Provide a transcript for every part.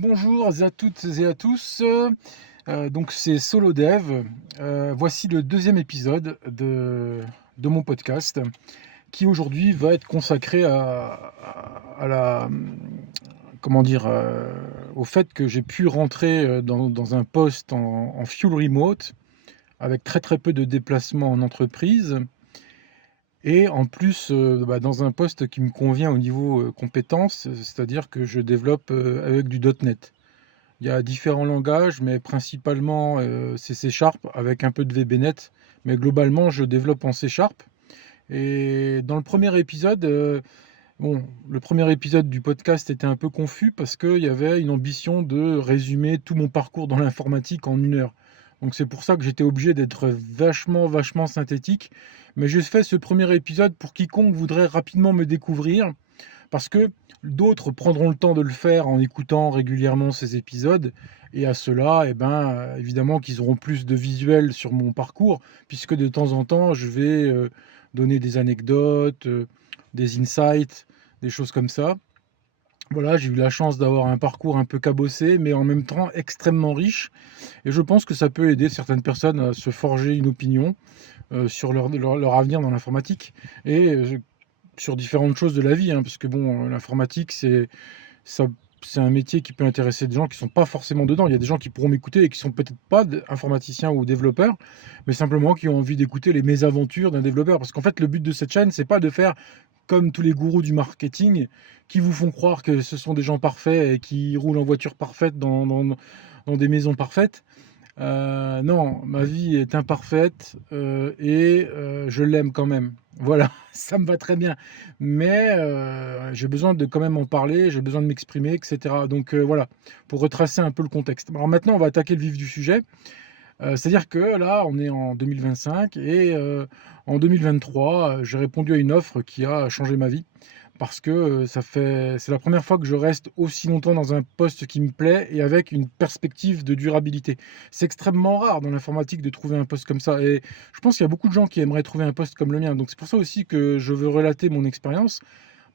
Bonjour à toutes et à tous, donc c'est Solo Dev. Voici le deuxième épisode de mon podcast qui aujourd'hui va être consacré à la, comment dire? Au fait que j'ai pu rentrer, dans un poste en full remote avec très, très peu de déplacements en entreprise et en plus, dans un poste qui me convient au niveau, compétences, c'est-à-dire que je développe, avec du .NET. Il y a différents langages, mais principalement, c'est C# avec un peu de VB.NET, mais globalement, je développe en C# et dans le premier épisode, le premier épisode du podcast était un peu confus parce qu'il y avait une ambition de résumer tout mon parcours dans l'informatique en 1 heure. Donc c'est pour ça que j'étais obligé d'être vachement, vachement synthétique, mais j'ai fait ce premier épisode pour quiconque voudrait rapidement me découvrir parce que d'autres prendront le temps de le faire en écoutant régulièrement ces épisodes et à ceux-là, évidemment qu'ils auront plus de visuels sur mon parcours puisque de temps en temps, je vais, donner des anecdotes, des insights, des choses comme ça. Voilà, j'ai eu la chance d'avoir un parcours un peu cabossé, mais en même temps extrêmement riche et je pense que ça peut aider certaines personnes à se forger une opinion, sur leur avenir dans l'informatique et sur différentes choses de la vie, hein, parce que bon, l'informatique, ça c'est un métier qui peut intéresser des gens qui sont pas forcément dedans. Il y a des gens qui pourront m'écouter et qui sont peut-être pas informaticiens ou développeurs, mais simplement qui ont envie d'écouter les mésaventures d'un développeur. Parce qu'en fait, le but de cette chaîne, c'est pas de faire comme tous les gourous du marketing qui vous font croire que ce sont des gens parfaits et qui roulent en voiture parfaite dans des maisons parfaites. Non, ma vie est imparfaite, je l'aime quand même. Voilà, ça me va très bien. Mais, j'ai besoin de quand même en parler, j'ai besoin de m'exprimer et cetera. Donc, voilà, pour retracer un peu le contexte. Alors maintenant, on va attaquer le vif du sujet. C'est-à-dire que là, on est en 2025 et en 2023, j'ai répondu à une offre qui a changé ma vie parce que, c'est la première fois que je reste aussi longtemps dans un poste qui me plaît et avec une perspective de durabilité. C'est extrêmement rare dans l'informatique de trouver un poste comme ça et je pense qu'il y a beaucoup de gens qui aimeraient trouver un poste comme le mien. Donc c'est pour ça aussi que je veux relater mon expérience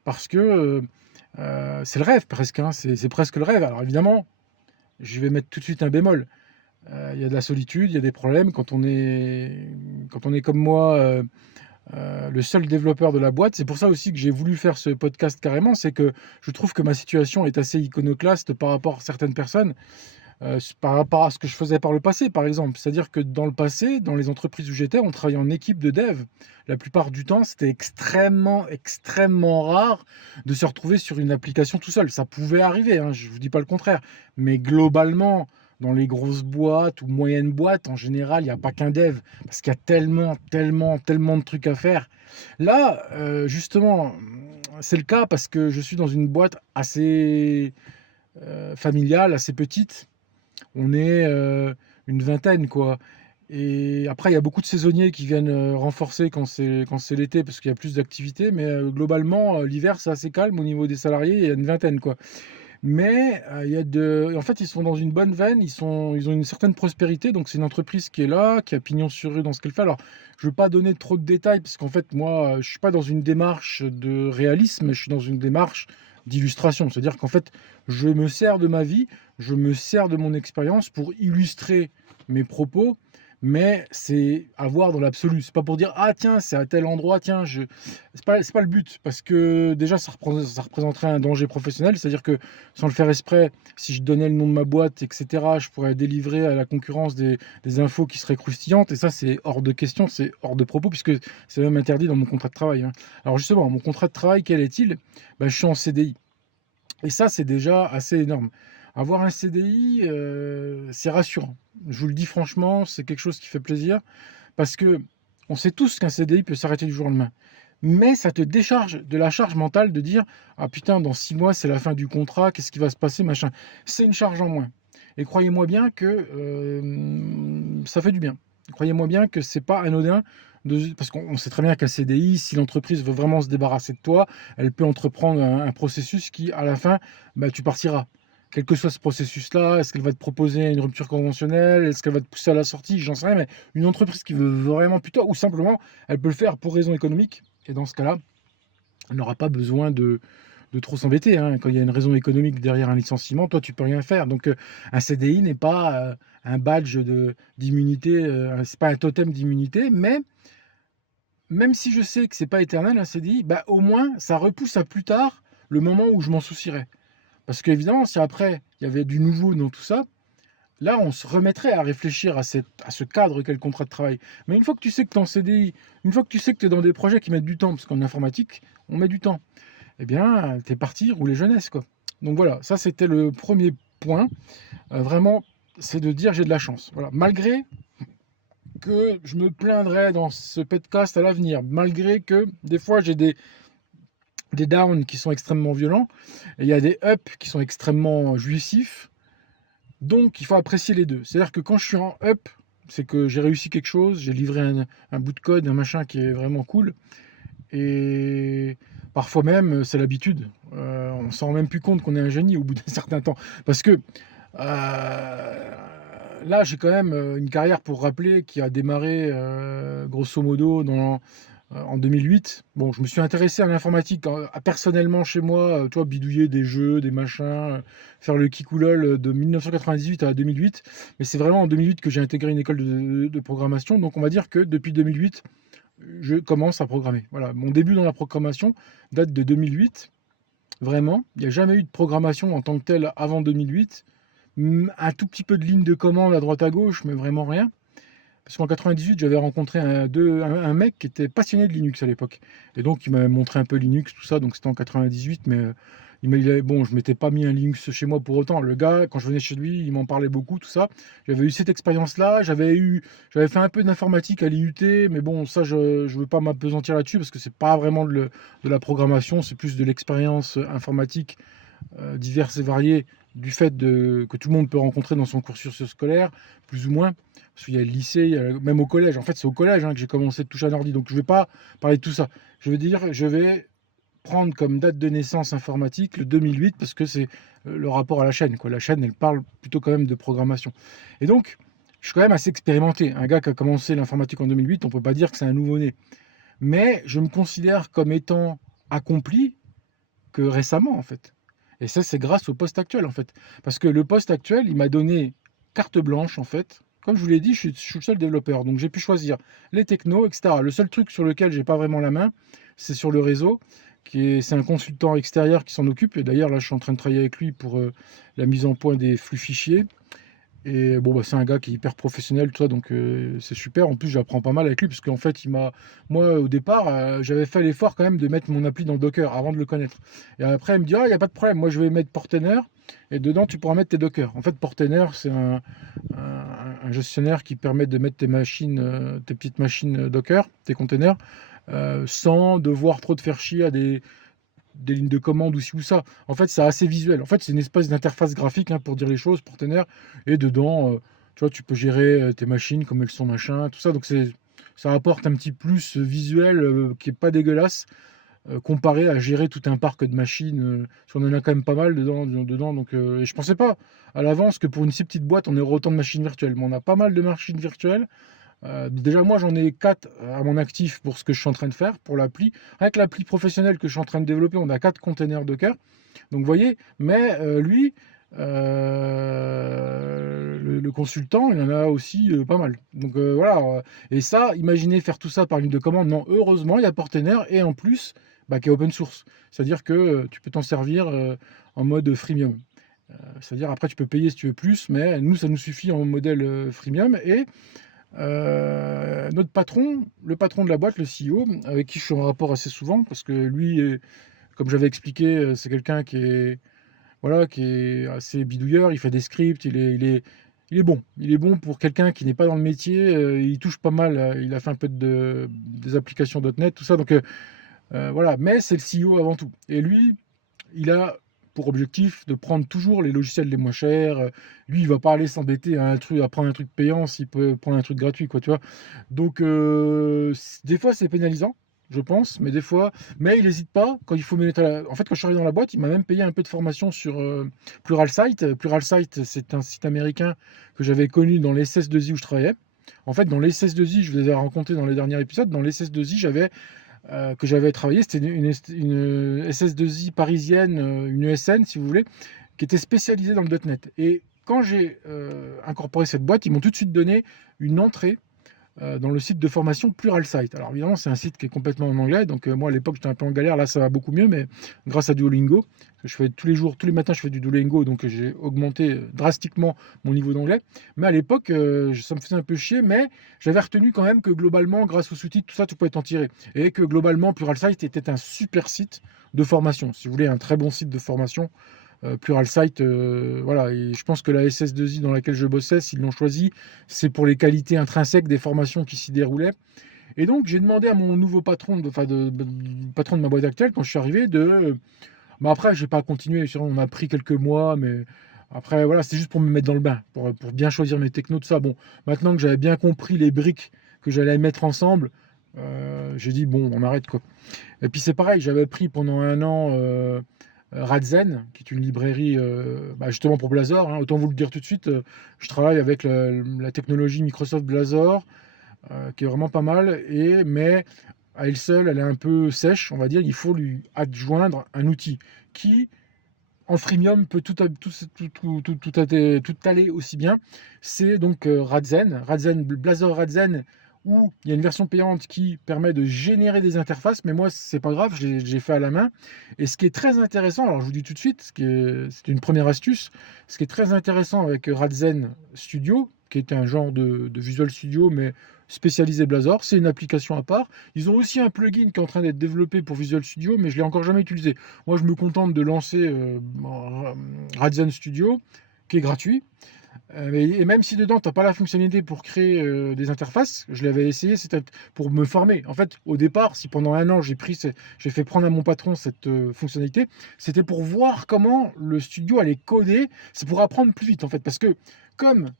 parce que, c'est le rêve presque, hein, c'est presque le rêve. Alors évidemment, je vais mettre tout de suite un bémol. Il y a de la solitude, il y a des problèmes quand on est comme moi, le seul développeur de la boîte. C'est pour ça aussi que j'ai voulu faire ce podcast carrément, c'est que je trouve que ma situation est assez iconoclaste par rapport à certaines personnes, par rapport à ce que je faisais par le passé, par exemple. C'est-à-dire que dans le passé, dans les entreprises où j'étais, on travaillait en équipe de dev. La plupart du temps, c'était extrêmement, extrêmement rare de se retrouver sur une application tout seul. Ça pouvait arriver, hein, je ne vous dis pas le contraire, mais globalement, dans les grosses boîtes ou moyennes boîtes, en général, il n'y a pas qu'un dev, parce qu'il y a tellement, tellement, tellement de trucs à faire. Là, justement, c'est le cas parce que je suis dans une boîte assez, familiale, assez petite. On est, une vingtaine, quoi et après il y a beaucoup de saisonniers qui viennent, renforcer quand c'est l'été parce qu'il y a plus d'activités mais globalement, l'hiver, c'est assez calme au niveau des salariés, il y a une vingtaine, quoi. Mais il y a en fait, ils sont dans une bonne veine, ils ont une certaine prospérité, donc c'est une entreprise qui est là, qui a pignon sur rue dans ce qu'elle fait. Alors, je ne veux pas donner trop de détails parce qu'en fait, moi, je suis pas dans une démarche de réalisme, je suis dans une démarche d'illustration. C'est-à-dire qu'en fait, je me sers de ma vie, je me sers de mon expérience pour illustrer mes propos, mais c'est à voir dans l'absolu. C'est pas pour dire: «Ah tiens, c'est à tel endroit, tiens, je» c'est pas le but parce que déjà ça représenterait un danger professionnel. C'est-à-dire que sans le faire exprès, si je donnais le nom de ma boîte et cetera, je pourrais délivrer à la concurrence des infos qui seraient croustillantes et ça, c'est hors de question, c'est hors de propos puisque c'est même interdit dans mon contrat de travail, hein. Alors justement, mon contrat de travail, quel est-il? Bah, je suis en CDI et ça, c'est déjà assez énorme. Avoir un CDI, c'est rassurant. Je vous le dis franchement, c'est quelque chose qui fait plaisir parce qu'on sait tous qu'un CDI peut s'arrêter du jour au lendemain. Mais ça te décharge de la charge mentale de dire: «Ah putain, dans 6 mois, c'est la fin du contrat, qu'est-ce qui va se passer? Machin». C'est une charge en moins et croyez-moi bien que, ça fait du bien. Croyez-moi bien que c'est pas anodin parce qu'on sait très bien qu'un CDI, si l'entreprise veut vraiment se débarrasser de toi, elle peut entreprendre un processus qui, à la fin, bah, tu partiras. Quel que soit ce processus-là, est-ce qu'elle va te proposer une rupture conventionnelle? Est-ce qu'elle va te pousser à la sortie? J'en sais rien, mais une entreprise qui veut vraiment plus de toi ou simplement, elle peut le faire pour raison économique et dans ce cas-là, elle n'aura pas besoin de de trop s'embêter, hein. Quand il y a une raison économique derrière un licenciement, toi, tu peux rien faire. Donc, un CDI n'est pas un badge d'immunité, c'est pas un totem d'immunité, mais même si je sais que c'est pas éternel un CDI, bah, au moins ça repousse à plus tard le moment où je m'en soucierai. Parce qu'évidemment, si après il y avait du nouveau dans tout ça, là on se remettrait à réfléchir à ce cadre qu'est le contrat de travail. Mais une fois que tu sais que tu es en CDI, une fois que tu sais que tu es dans des projets qui mettent du temps, parce qu'en informatique, on met du temps, eh bien, tu es parti rouler jeunesse, quoi. Donc voilà, ça c'était le premier point. Vraiment, c'est de dire j'ai de la chance. Voilà. Malgré que je me plaindrais dans ce podcast à l'avenir, malgré que des fois j'ai des downs qui sont extrêmement violents, et il y a des ups qui sont extrêmement jouissifs, donc il faut apprécier les deux. C'est-à-dire que quand je suis en up, c'est que j'ai réussi quelque chose, j'ai livré un bout de code, un machin qui est vraiment cool, et parfois même c'est l'habitude. On s'en rend même plus compte qu'on est un génie au bout d'un certain temps. Parce que là, j'ai quand même une carrière, pour rappeler, qui a démarré grosso modo en 2008. Bon, je me suis intéressé à l'informatique personnellement chez moi, tu vois, bidouiller des jeux, des machins, faire le kikoulol de 1998 à 2008. Mais c'est vraiment en 2008 que j'ai intégré une école de programmation. Donc on va dire que depuis 2008, je commence à programmer. Voilà, mon début dans la programmation date de 2008. Vraiment, il n'y a jamais eu de programmation en tant que telle avant 2008. Un tout petit peu de ligne de commande à droite à gauche, mais vraiment rien. Parce qu'en 98, j'avais rencontré un mec qui était passionné de Linux à l'époque. Et donc, il m'avait montré un peu Linux, tout ça. Donc, c'était en 98, mais bon, je m'étais pas mis un Linux chez moi pour autant. Le gars, quand je venais chez lui, il m'en parlait beaucoup, tout ça. J'avais eu cette expérience-là. J'avais fait un peu d'informatique à l'IUT, mais bon, ça, je veux pas m'apesantir là-dessus parce que c'est pas vraiment de la programmation, c'est plus de l'expérience informatique diverses et variées du fait que tout le monde peut rencontrer dans son cursus scolaire, plus ou moins. Parce qu'il y a le lycée, même au collège. En fait, c'est au collège que j'ai commencé à toucher à un ordi. Donc, je ne vais pas parler de tout ça. Je vais prendre comme date de naissance informatique le 2008 parce que c'est le rapport à la chaîne, quoi. La chaîne, elle parle plutôt quand même de programmation. Et donc, je suis quand même assez expérimenté. Un gars qui a commencé l'informatique en 2008, on ne peut pas dire que c'est un nouveau-né. Mais je me considère comme étant accompli que récemment, en fait. Et ça, c'est grâce au poste actuel, en fait. Parce que le poste actuel, il m'a donné carte blanche, en fait. Comme je vous l'ai dit, je suis le seul développeur. Donc, j'ai pu choisir les technos, etc. Le seul truc sur lequel j'ai pas vraiment la main, c'est sur le réseau. C'est un consultant extérieur qui s'en occupe. Et d'ailleurs, là, je suis en train de travailler avec lui pour la mise en point des flux fichiers. Et bon, bah, c'est un gars qui est hyper professionnel, tout ça, donc c'est super. En plus, j'apprends pas mal avec lui, parce qu'en fait, moi, au départ, j'avais fait l'effort quand même de mettre mon appli dans Docker avant de le connaître. Et après, il me dit, ah, il n'y a pas de problème, moi, je vais mettre Portainer, et dedans, tu pourras mettre tes Docker. En fait, Portainer, c'est un gestionnaire qui permet de mettre tes machines, tes petites machines Docker, tes containers, sans devoir trop te faire chier à des lignes de commande ou ci ou ça. En fait, c'est assez visuel. En fait, c'est une espèce d'interface graphique, pour dire les choses, Portainer. Et dedans, tu vois, tu peux gérer tes machines comme elles sont, machin, tout ça. Donc, ça apporte un petit plus visuel qui est pas dégueulasse comparé à gérer tout un parc de machines. Parce qu'on en a quand même pas mal dedans. Donc, et je pensais pas à l'avance que pour une si petite boîte, on aurait autant de machines virtuelles. Mais on a pas mal de machines virtuelles. Déjà, moi, j'en ai 4 à mon actif pour ce que je suis en train de faire, pour l'appli. Avec l'appli professionnelle que je suis en train de développer, on a 4 containers Docker. Donc, vous voyez, mais lui, le consultant, il en a aussi pas mal. Donc, voilà. Et ça, imaginez faire tout ça par ligne de commande. Non, heureusement, il y a Portainer et en plus, qui est open source. C'est-à-dire que tu peux t'en servir en mode freemium. C'est-à-dire, après, tu peux payer si tu veux plus, mais nous, ça nous suffit en modèle freemium. Et notre patron, le patron de la boîte, le CEO, avec qui je suis en rapport assez souvent, parce que lui, comme j'avais expliqué, c'est quelqu'un voilà, qui est assez bidouilleur, il fait des scripts, il est bon. Il est bon pour quelqu'un qui n'est pas dans le métier, il touche pas mal, il a fait un peu des applications .NET, tout ça, donc voilà, mais c'est le CEO avant tout. Et lui, il a pour objectif de prendre toujours les logiciels les moins chers. Lui, il va pas aller s'embêter à prendre un truc payant s'il peut prendre un truc gratuit, quoi, tu vois. Donc, des fois, c'est pénalisant, je pense, mais des fois, mais il n'hésite pas quand il faut mettre en fait, quand je suis arrivé dans la boîte, il m'a même payé un peu de formation sur Pluralsight. Pluralsight, c'est un site américain que j'avais connu dans les SS2I où je travaillais. En fait, dans les SS2I, je vous les ai rencontrés dans les derniers épisodes, dans les SS2I, j'avais que j'avais travaillé. C'était une SS2I parisienne, une ESN si vous voulez, qui était spécialisée dans le .NET. Et quand j'ai incorporé cette boîte, ils m'ont tout de suite donné une entrée dans le site de formation Pluralsight. Alors évidemment, c'est un site qui est complètement en anglais, donc moi à l'époque j'étais un peu en galère, là ça va beaucoup mieux, mais grâce à Duolingo, je fais tous les jours, tous les matins je fais du Duolingo, donc j'ai augmenté drastiquement mon niveau d'anglais. Mais à l'époque, ça me faisait un peu chier, mais j'avais retenu quand même que globalement, grâce aux sous-titres, tout ça, tu pouvais t'en tirer. Et que globalement, Pluralsight était un super site de formation. Si vous voulez, un très bon site de formation. Pluralsight, voilà, et je pense que la SS2I dans laquelle je bossais, s'ils l'ont choisi, c'est pour les qualités intrinsèques des formations qui s'y déroulaient. Et donc, j'ai demandé à mon nouveau patron, patron de ma boîte actuelle, quand je suis arrivé, bah après, j'ai pas continué, on m'a pris quelques mois, mais après, voilà, c'était juste pour me mettre dans le bain, pour bien choisir mes technos, tout ça. Bon, maintenant que j'avais bien compris les briques que j'allais mettre ensemble, j'ai dit, bon, on arrête, quoi. Et puis c'est pareil, j'avais pris pendant un an Radzen, qui est une librairie bah, justement pour Blazor, hein. Autant vous le dire tout de suite, je travaille avec la technologie Microsoft Blazor, qui est vraiment pas mal, mais à elle seule, elle est un peu sèche, on va dire. Il faut lui adjoindre un outil qui, en freemium, peut tout aller aussi bien. C'est donc Blazor Radzen, où il y a une version payante qui permet de générer des interfaces, mais moi, c'est pas grave, j'ai fait à la main. Et ce qui est très intéressant, alors je vous dis tout de suite, c'est une première astuce, ce qui est très intéressant avec Radzen Studio, qui est un genre de Visual Studio, mais spécialisé Blazor, c'est une application à part. Ils ont aussi un plugin qui est en train d'être développé pour Visual Studio, mais je ne l'ai encore jamais utilisé. Moi, je me contente de lancer Radzen Studio, qui est gratuit. Et même si dedans, tu n'as pas la fonctionnalité pour créer des interfaces, je l'avais essayé, c'était pour me former. En fait, au départ, si pendant un an, j'ai fait prendre à mon patron cette fonctionnalité, c'était pour voir comment le studio allait coder. C'est pour apprendre plus vite, en fait. Parce que comme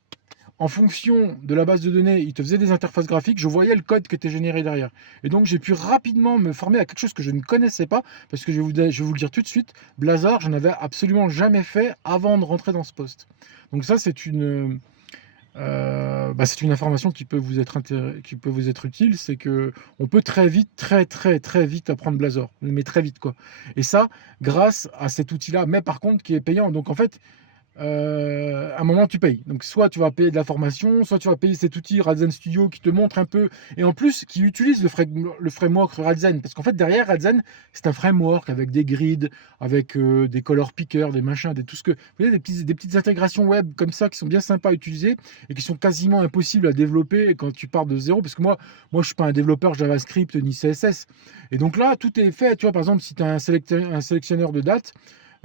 en fonction de la base de données, il te faisait des interfaces graphiques, je voyais le code qui était généré derrière. Et donc, j'ai pu rapidement me former à quelque chose que je ne connaissais pas, parce que je vais vous le dire tout de suite, Blazor, je n'avais absolument jamais fait avant de rentrer dans ce poste. Donc ça, c'est c'est une information qui peut vous être utile, c'est que on peut très vite, très vite apprendre Blazor, mais très vite quoi. Et ça, grâce à cet outil-là, mais par contre qui est payant. Donc en fait, à un moment tu payes. Donc soit tu vas payer de la formation, soit tu vas payer cet outil Radzen Studio qui te montre un peu, et en plus qui utilise le framework Radzen, parce qu'en fait derrière Radzen c'est un framework avec des grids, avec des color pickers, des machins, tout ce que vous voyez, des petites intégrations web comme ça qui sont bien sympas à utiliser et qui sont quasiment impossibles à développer quand tu pars de zéro, parce que moi je suis pas un développeur JavaScript ni CSS, et donc là tout est fait. Tu vois, par exemple, si tu as un sélectionneur de date,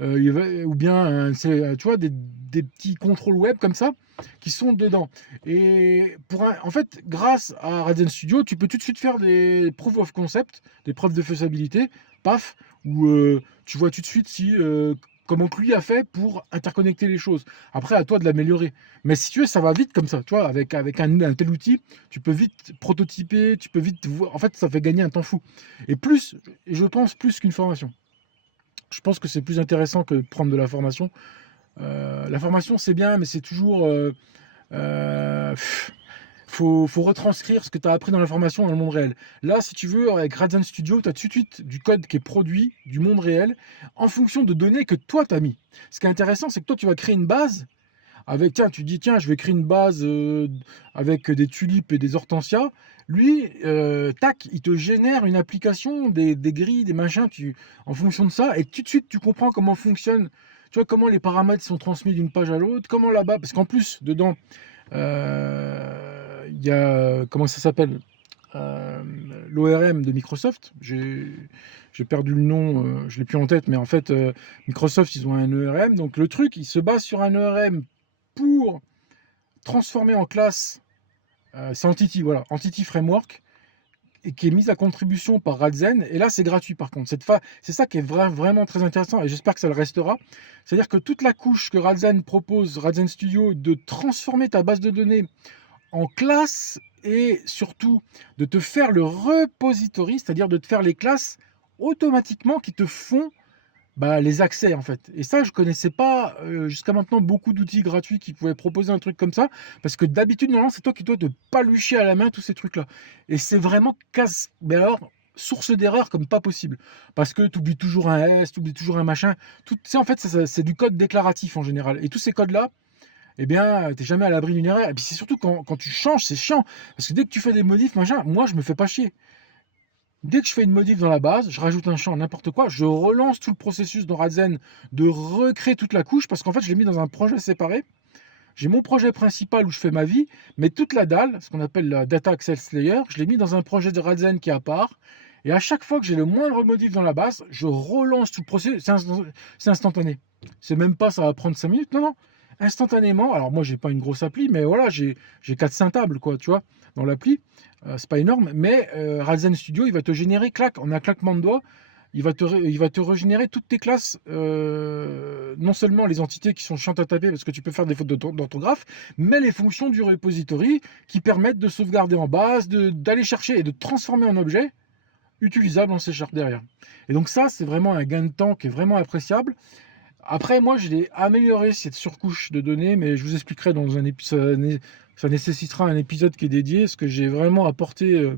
ou bien tu vois, des petits contrôles web comme ça qui sont dedans. Et en fait, grâce à Radzen Studio, tu peux tout de suite faire des proof of concept, des preuves de faisabilité, paf, où tu vois tout de suite comment que lui a fait pour interconnecter les choses. Après, à toi de l'améliorer. Mais si tu veux, ça va vite comme ça. Tu vois, avec un tel outil, tu peux vite prototyper, tu peux vite voir. En fait, ça fait gagner un temps fou. Et je pense plus qu'une formation. Je pense que c'est plus intéressant que de prendre de la formation. La formation, c'est bien, mais c'est toujours... euh, faut retranscrire ce que tu as appris dans la formation dans le monde réel. Là, si tu veux, avec Radzen Studio, tu as tout de suite du code qui est produit du monde réel en fonction de données que toi, tu as mis. Ce qui est intéressant, c'est que toi, tu vas créer une base avec, tiens, tu dis, tiens, je vais créer une base avec des tulipes et des hortensias. Lui, tac, il te génère une application, des grilles, des machins, en fonction de ça, et tout de suite, tu comprends comment fonctionne, tu vois, comment les paramètres sont transmis d'une page à l'autre, comment là-bas, parce qu'en plus, dedans, il y a, comment ça s'appelle, euh, l'ORM de Microsoft. J'ai perdu le nom, je l'ai plus en tête, mais en fait, Microsoft, ils ont un ERM, donc le truc, il se base sur un ERM pour transformer en classe, c'est Entity, voilà, Entity Framework, et qui est mise à contribution par Radzen. Et là, c'est gratuit par contre. C'est ça qui est vraiment très intéressant, et j'espère que ça le restera. C'est-à-dire que toute la couche que Radzen propose, Radzen Studio, de transformer ta base de données en classe, et surtout de te faire le repository, c'est-à-dire de te faire les classes automatiquement qui te font les accès en fait. Et ça, je connaissais pas jusqu'à maintenant beaucoup d'outils gratuits qui pouvaient proposer un truc comme ça, parce que d'habitude, normalement, c'est toi qui dois te palucher à la main tous ces trucs-là. Et c'est vraiment casse. Mais alors, source d'erreur comme pas possible. Parce que tu oublies toujours un S, tu oublies toujours un machin. Tout, tu sais, en fait, c'est du code déclaratif en général. Et tous ces codes-là, eh bien, tu jamais à l'abri d'une erreur. Et puis c'est surtout quand tu changes, c'est chiant. Parce que dès que tu fais des modifs, machin, moi, je me fais pas chier. Dès que je fais une modif dans la base, je rajoute un champ, n'importe quoi, je relance tout le processus dans Radzen de recréer toute la couche parce qu'en fait, je l'ai mis dans un projet séparé. J'ai mon projet principal où je fais ma vie, mais toute la dalle, ce qu'on appelle la Data Access Layer, je l'ai mis dans un projet de Radzen qui est à part. Et à chaque fois que j'ai le moindre modif dans la base, je relance tout le processus. C'est instantané. C'est même pas ça va prendre 5 minutes. Non, non. Instantanément. Alors moi, j'ai pas une grosse appli, mais voilà, j'ai 400 tables, quoi, tu vois, dans l'appli. C'est pas énorme, mais Radzen Studio, il va te générer, clac, en un claquement de doigts, il va te régénérer toutes tes classes, non seulement les entités qui sont chiantes à taper parce que tu peux faire des fautes d'orthographe, mais les fonctions du repository qui permettent de sauvegarder en base, d'aller chercher et de transformer en objet utilisable en C# derrière. Et donc ça, c'est vraiment un gain de temps qui est vraiment appréciable. Après, moi, je l'ai amélioré cette surcouche de données, mais je vous expliquerai dans un épisode. Ça nécessitera un épisode qui est dédié, parce que j'ai vraiment apporté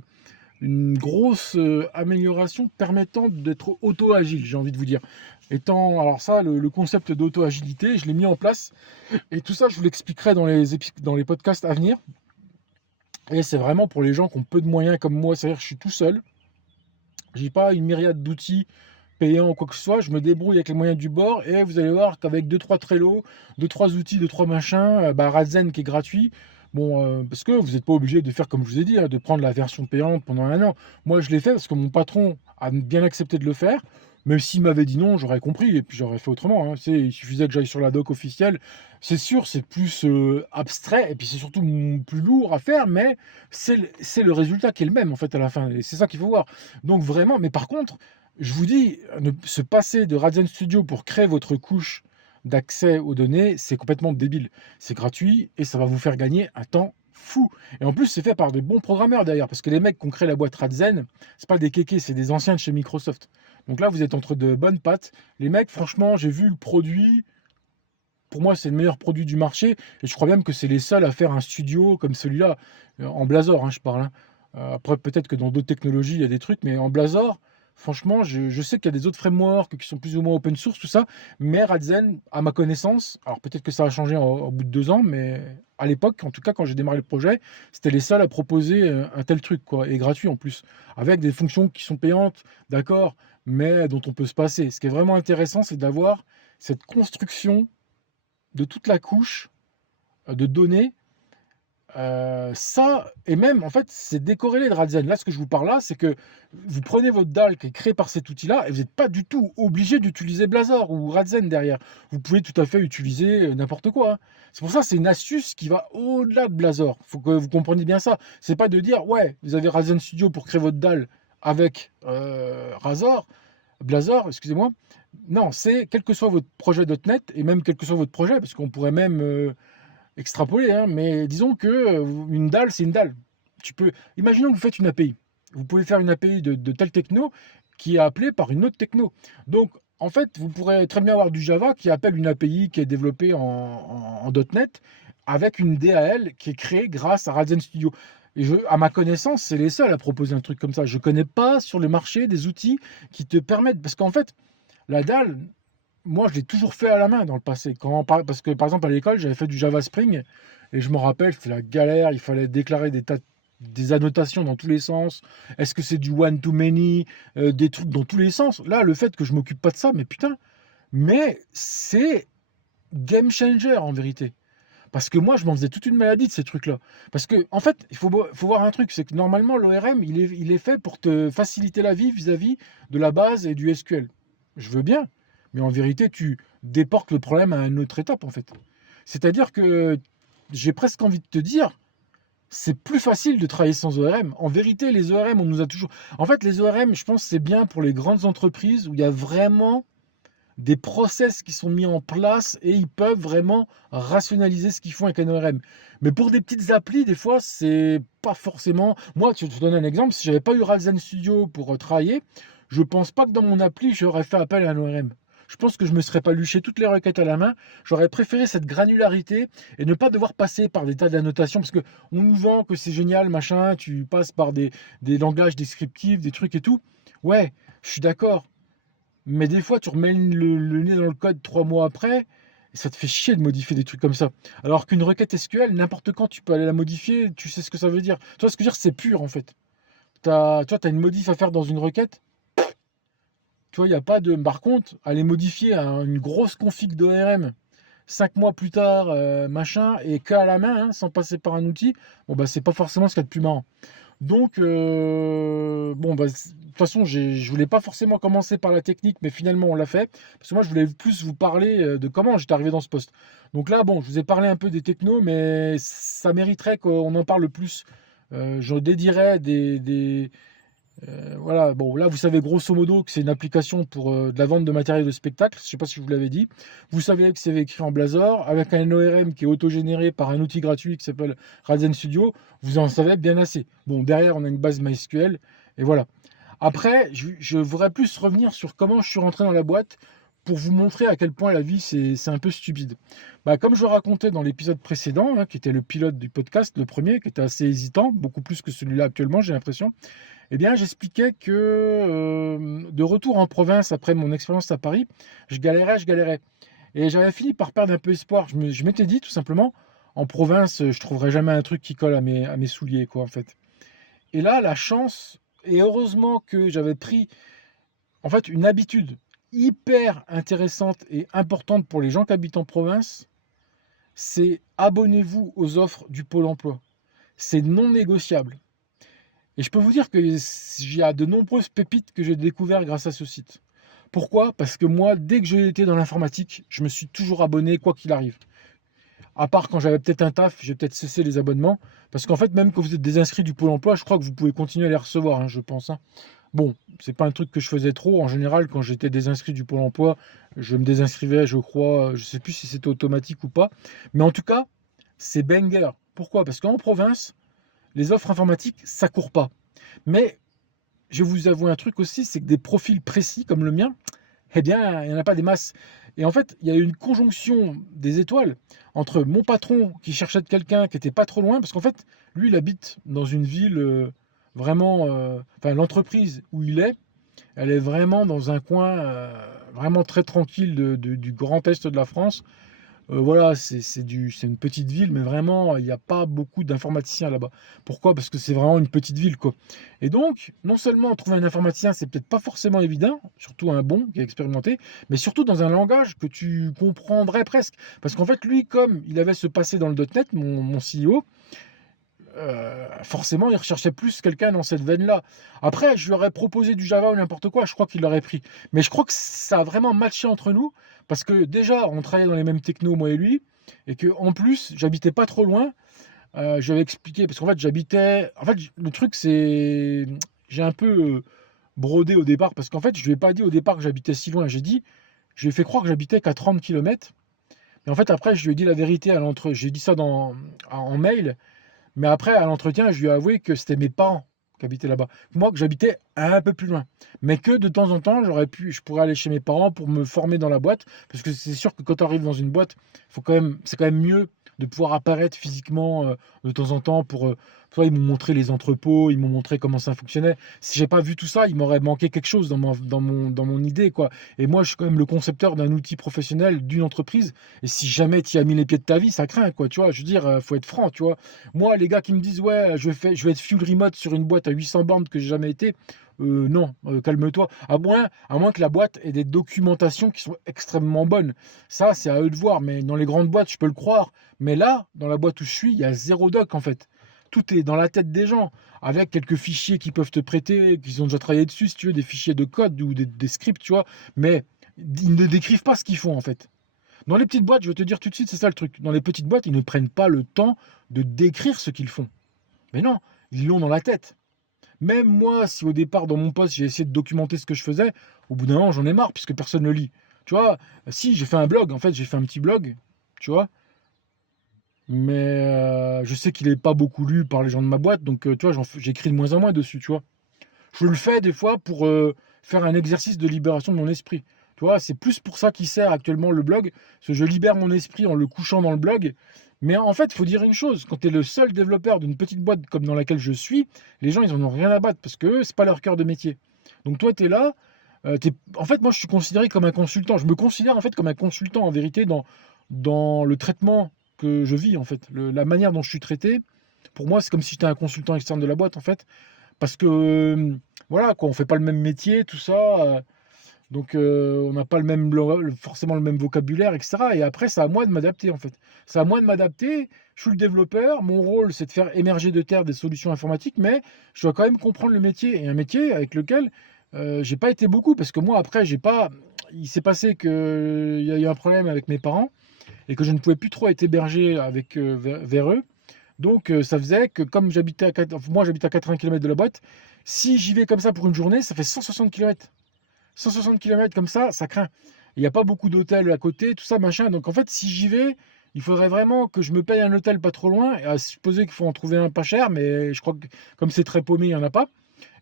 une grosse amélioration permettant d'être auto-agile, j'ai envie de vous dire. Alors ça, le concept d'auto-agilité, je l'ai mis en place. Et tout ça, je vous l'expliquerai dans les podcasts à venir. Et c'est vraiment pour les gens qui ont peu de moyens comme moi, c'est-à-dire que je suis tout seul. J'ai pas une myriade d'outils payants ou quoi que ce soit, je me débrouille avec les moyens du bord et vous allez voir qu'avec 2-3 Trello, 2-3 outils, 2-3 machins, Radzen qui est gratuit, bon, parce que vous n'êtes pas obligé de faire comme je vous ai dit, hein, de prendre la version payante pendant un an. Moi je l'ai fait parce que mon patron a bien accepté de le faire, même s'il m'avait dit non, j'aurais compris et puis j'aurais fait autrement, hein. Il suffisait que j'aille sur la doc officielle. C'est sûr, c'est plus abstrait et puis c'est surtout plus lourd à faire, mais c'est le résultat qui est le même en fait à la fin. Et c'est ça qu'il faut voir. Donc vraiment, mais par contre, je vous dis, se passer de Radzen Studio pour créer votre couche d'accès aux données, c'est complètement débile. C'est gratuit et ça va vous faire gagner un temps fou. Et en plus, c'est fait par des bons programmeurs d'ailleurs, parce que les mecs qui ont créé la boîte Radzen, c'est pas des kékés, c'est des anciens de chez Microsoft. Donc là, vous êtes entre de bonnes pattes. Les mecs, franchement, j'ai vu le produit. Pour moi, c'est le meilleur produit du marché. Et je crois même que c'est les seuls à faire un studio comme celui-là, en Blazor, hein, je parle, hein. Après, peut-être que dans d'autres technologies, il y a des trucs, mais en Blazor, franchement, je sais qu'il y a des autres frameworks qui sont plus ou moins open source, tout ça, mais Radzen, à ma connaissance, alors peut-être que ça a changé au bout de 2 ans, mais à l'époque, en tout cas, quand j'ai démarré le projet, c'était les seuls à proposer un tel truc, quoi, et gratuit en plus, avec des fonctions qui sont payantes, d'accord, mais dont on peut se passer. Ce qui est vraiment intéressant, c'est d'avoir cette construction de toute la couche de données. Ça, et même en fait, c'est décorrélé de Radzen. Là, ce que je vous parle là, c'est que vous prenez votre DAL qui est créé par cet outil-là et vous n'êtes pas du tout obligé d'utiliser Blazor ou Radzen derrière. Vous pouvez tout à fait utiliser n'importe quoi, hein. C'est pour ça que c'est une astuce qui va au-delà de Blazor. Il faut que vous compreniez bien ça. C'est pas de dire, ouais, vous avez Radzen Studio pour créer votre DAL avec Blazor, excusez-moi. Non, c'est quel que soit votre projet .NET et même quel que soit votre projet, parce qu'on pourrait même extrapoler, hein, mais disons que une dalle, c'est une dalle. Imaginons que vous faites une API. Vous pouvez faire une API de telle techno qui est appelée par une autre techno. Donc, en fait, vous pourrez très bien avoir du Java qui appelle une API qui est développée en .NET avec une DAL qui est créée grâce à Radzen Studio. Et à ma connaissance, c'est les seuls à proposer un truc comme ça. Je ne connais pas sur le marché des outils qui te permettent, parce qu'en fait, la dalle, moi, je l'ai toujours fait à la main dans le passé. Parce que, par exemple, à l'école, j'avais fait du Java Spring et je me rappelle, c'était la galère. Il fallait déclarer des annotations dans tous les sens. Est-ce que c'est du one-to-many, des trucs dans tous les sens. Là, le fait que je m'occupe pas de ça, mais putain, mais c'est game changer en vérité. Parce que moi, je m'en faisais toute une maladie de ces trucs-là. Parce que, en fait, il faut voir un truc, c'est que normalement, l'ORM, il est fait pour te faciliter la vie vis-à-vis de la base et du SQL. Je veux bien, mais en vérité, tu déportes le problème à une autre étape, en fait. C'est-à-dire que j'ai presque envie de te dire, c'est plus facile de travailler sans ORM. En vérité, les ORM, on nous a toujours... En fait, les ORM, je pense, c'est bien pour les grandes entreprises où il y a vraiment des process qui sont mis en place et ils peuvent vraiment rationaliser ce qu'ils font avec un ORM. Mais pour des petites applis, des fois, c'est pas forcément... Moi, je te donne un exemple, si j'avais pas eu Radzen Studio pour travailler, je pense pas que dans mon appli, j'aurais fait appel à un ORM. je pense que je me serais pas luché toutes les requêtes à la main. J'aurais préféré cette granularité et ne pas devoir passer par des tas d'annotations parce que on nous vend que c'est génial, machin, tu passes par des langages descriptifs, des trucs et tout. Ouais, je suis d'accord. Mais des fois, tu remets le nez dans le code 3 mois après, et ça te fait chier de modifier des trucs comme ça. Alors qu'une requête SQL, n'importe quand, tu peux aller la modifier, tu sais ce que ça veut dire. Tu vois ce que je veux dire, c'est pur en fait. Tu as une modif à faire dans une requête, tu vois, il n'y a pas de. Par contre, aller modifier une grosse config d'ORM 5 mois plus tard, machin, et qu'à la main, hein, sans passer par un outil, bon, bah, c'est pas forcément ce qu'il y a de plus marrant. Donc, bon, bah, de toute façon, je voulais pas forcément commencer par la technique, mais finalement, on l'a fait. Parce que moi, je voulais plus vous parler de comment j'étais arrivé dans ce poste. Donc là, bon, je vous ai parlé un peu des technos, mais ça mériterait qu'on en parle plus. Je dédierais voilà, bon, là, vous savez grosso modo que c'est une application pour de la vente de matériel de spectacle. Je sais pas si je vous l'avais dit. Vous savez que c'est écrit en Blazor, avec un ORM qui est autogénéré par un outil gratuit qui s'appelle Radzen Studio. Vous en savez bien assez. Bon, derrière, on a une base MySQL, et voilà. Après, je voudrais plus revenir sur comment je suis rentré dans la boîte pour vous montrer à quel point la vie, c'est un peu stupide. Bah, comme je racontais dans l'épisode précédent, hein, qui était le pilote du podcast, le premier, qui était assez hésitant, beaucoup plus que celui-là actuellement, j'ai l'impression. Eh bien, j'expliquais que de retour en province après mon expérience à Paris, je galérais. Et j'avais fini par perdre un peu espoir. Je m'étais dit tout simplement, en province, je trouverai jamais un truc qui colle à mes souliers, quoi, en fait. Et là, la chance, et heureusement que j'avais pris, en fait, une habitude hyper intéressante et importante pour les gens qui habitent en province, c'est abonnez-vous aux offres du Pôle emploi. C'est non négociable. Et je peux vous dire qu'il y a de nombreuses pépites que j'ai découvertes grâce à ce site. Pourquoi? Parce que moi, dès que j'ai été dans l'informatique, je me suis toujours abonné quoi qu'il arrive. À part quand j'avais peut-être un taf, j'ai peut-être cessé les abonnements. Parce qu'en fait, même quand vous êtes désinscrit du Pôle emploi, je crois que vous pouvez continuer à les recevoir, hein, je pense, hein. Bon, c'est pas un truc que je faisais trop. En général, quand j'étais désinscrit du Pôle emploi, je me désinscrivais, je crois, je sais plus si c'était automatique ou pas. Mais en tout cas, c'est banger. Pourquoi? Parce qu'en province, les offres informatiques, ça court pas. Mais je vais vous avouer un truc aussi, c'est que des profils précis comme le mien, eh bien, il n'y en a pas des masses. Et en fait, il y a eu une conjonction des étoiles entre mon patron qui cherchait quelqu'un qui était pas trop loin, parce qu'en fait, lui, il habite dans une ville vraiment, enfin, l'entreprise où il est, elle est vraiment dans un coin vraiment très tranquille du grand est de la France. Voilà, c'est une petite ville, mais vraiment, il n'y a pas beaucoup d'informaticiens là-bas. Pourquoi? Parce que c'est vraiment une petite ville, quoi. Et donc, non seulement trouver un informaticien, c'est peut-être pas forcément évident, surtout un bon qui est expérimenté, mais surtout dans un langage que tu comprendrais presque. Parce qu'en fait, lui, comme il avait ce passé dans le .NET, mon CEO, forcément, il recherchait plus quelqu'un dans cette veine-là. Après, je lui aurais proposé du Java ou n'importe quoi, je crois qu'il l'aurait pris. Mais je crois que ça a vraiment matché entre nous, parce que déjà, on travaillait dans les mêmes technos, moi et lui, et que en plus, j'habitais pas trop loin. Je lui avais expliqué, parce qu'en fait, j'habitais. En fait, le truc, c'est. J'ai un peu brodé au départ, parce qu'en fait, je lui ai pas dit au départ que j'habitais si loin. Je lui ai fait croire que j'habitais qu'à 30 km. Et en fait, après, je lui ai dit la vérité à l'entre. J'ai dit ça en mail. Mais après, à l'entretien, je lui ai avoué que c'était mes parents qui habitaient là-bas. Moi, que j'habitais un peu plus loin. Mais que de temps en temps, je pourrais aller chez mes parents pour me former dans la boîte. Parce que c'est sûr que quand tu arrives dans une boîte, c'est quand même mieux de pouvoir apparaître physiquement de temps en temps ils m'ont montré les entrepôts, ils m'ont montré comment ça fonctionnait. Si j'ai pas vu tout ça, il m'aurait manqué quelque chose dans mon idée, quoi. Et moi, je suis quand même le concepteur d'un outil professionnel d'une entreprise. Et si jamais tu y as mis les pieds de ta vie, ça craint, quoi. Tu vois, je veux dire, faut être franc, tu vois. Moi, les gars qui me disent, ouais, je vais être full remote sur une boîte à 800 bornes que j'ai jamais été, non, calme-toi. À moins que la boîte ait des documentations qui sont extrêmement bonnes. Ça, c'est à eux de voir. Mais dans les grandes boîtes, je peux le croire. Mais là, dans la boîte où je suis, il y a zéro doc, en fait. Tout est dans la tête des gens, avec quelques fichiers qui peuvent te prêter, qu'ils ont déjà travaillé dessus, si tu veux, des fichiers de code ou des scripts, tu vois. Mais ils ne décrivent pas ce qu'ils font, en fait. Dans les petites boîtes, je vais te dire tout de suite, c'est ça le truc. Dans les petites boîtes, ils ne prennent pas le temps de décrire ce qu'ils font. Mais non, ils l'ont dans la tête. Même moi, si au départ, dans mon poste, j'ai essayé de documenter ce que je faisais, au bout d'un moment, j'en ai marre, puisque personne ne le lit. Tu vois, si, j'ai fait un blog, en fait, j'ai fait un petit blog, tu vois, mais je sais qu'il n'est pas beaucoup lu par les gens de ma boîte, donc tu vois, j'écris de moins en moins dessus, tu vois. Je le fais des fois pour faire un exercice de libération de mon esprit. Tu Tu vois, c'est plus pour ça qu'il sert actuellement le blog, parce que je libère mon esprit en le couchant dans le blog. Mais en fait, il faut dire une chose, quand tu es le seul développeur d'une petite boîte comme dans laquelle je suis, les gens, ils en ont rien à battre, parce que eux, c'est pas leur cœur de métier. Donc toi, tu es là, en fait, moi, je suis considéré comme un consultant. Je me considère en fait comme un consultant, en vérité, dans le traitement que je vis, en fait. La manière dont je suis traité, pour moi, c'est comme si j'étais un consultant externe de la boîte, en fait. Parce que, voilà, quoi, on fait pas le même métier, tout ça. Donc, on n'a pas forcément le même vocabulaire, etc. Et après, c'est à moi de m'adapter, en fait. C'est à moi de m'adapter. Je suis le développeur. Mon rôle, c'est de faire émerger de terre des solutions informatiques, mais je dois quand même comprendre le métier. Et un métier avec lequel j'ai pas été beaucoup, parce que moi, après, j'ai pas. Il s'est passé qu'il y a eu un problème avec mes parents et que je ne pouvais plus trop être hébergé vers eux. Donc, ça faisait que comme moi, j'habite à 80 km de la boîte, si j'y vais comme ça pour une journée, ça fait 160 km. 160 km comme ça craint. Il n'y a pas beaucoup d'hôtels à côté, tout ça, machin. Donc en fait, si j'y vais, il faudrait vraiment que je me paye un hôtel pas trop loin, et à supposer qu'il faut en trouver un pas cher, mais je crois que comme c'est très paumé, il n'y en a pas,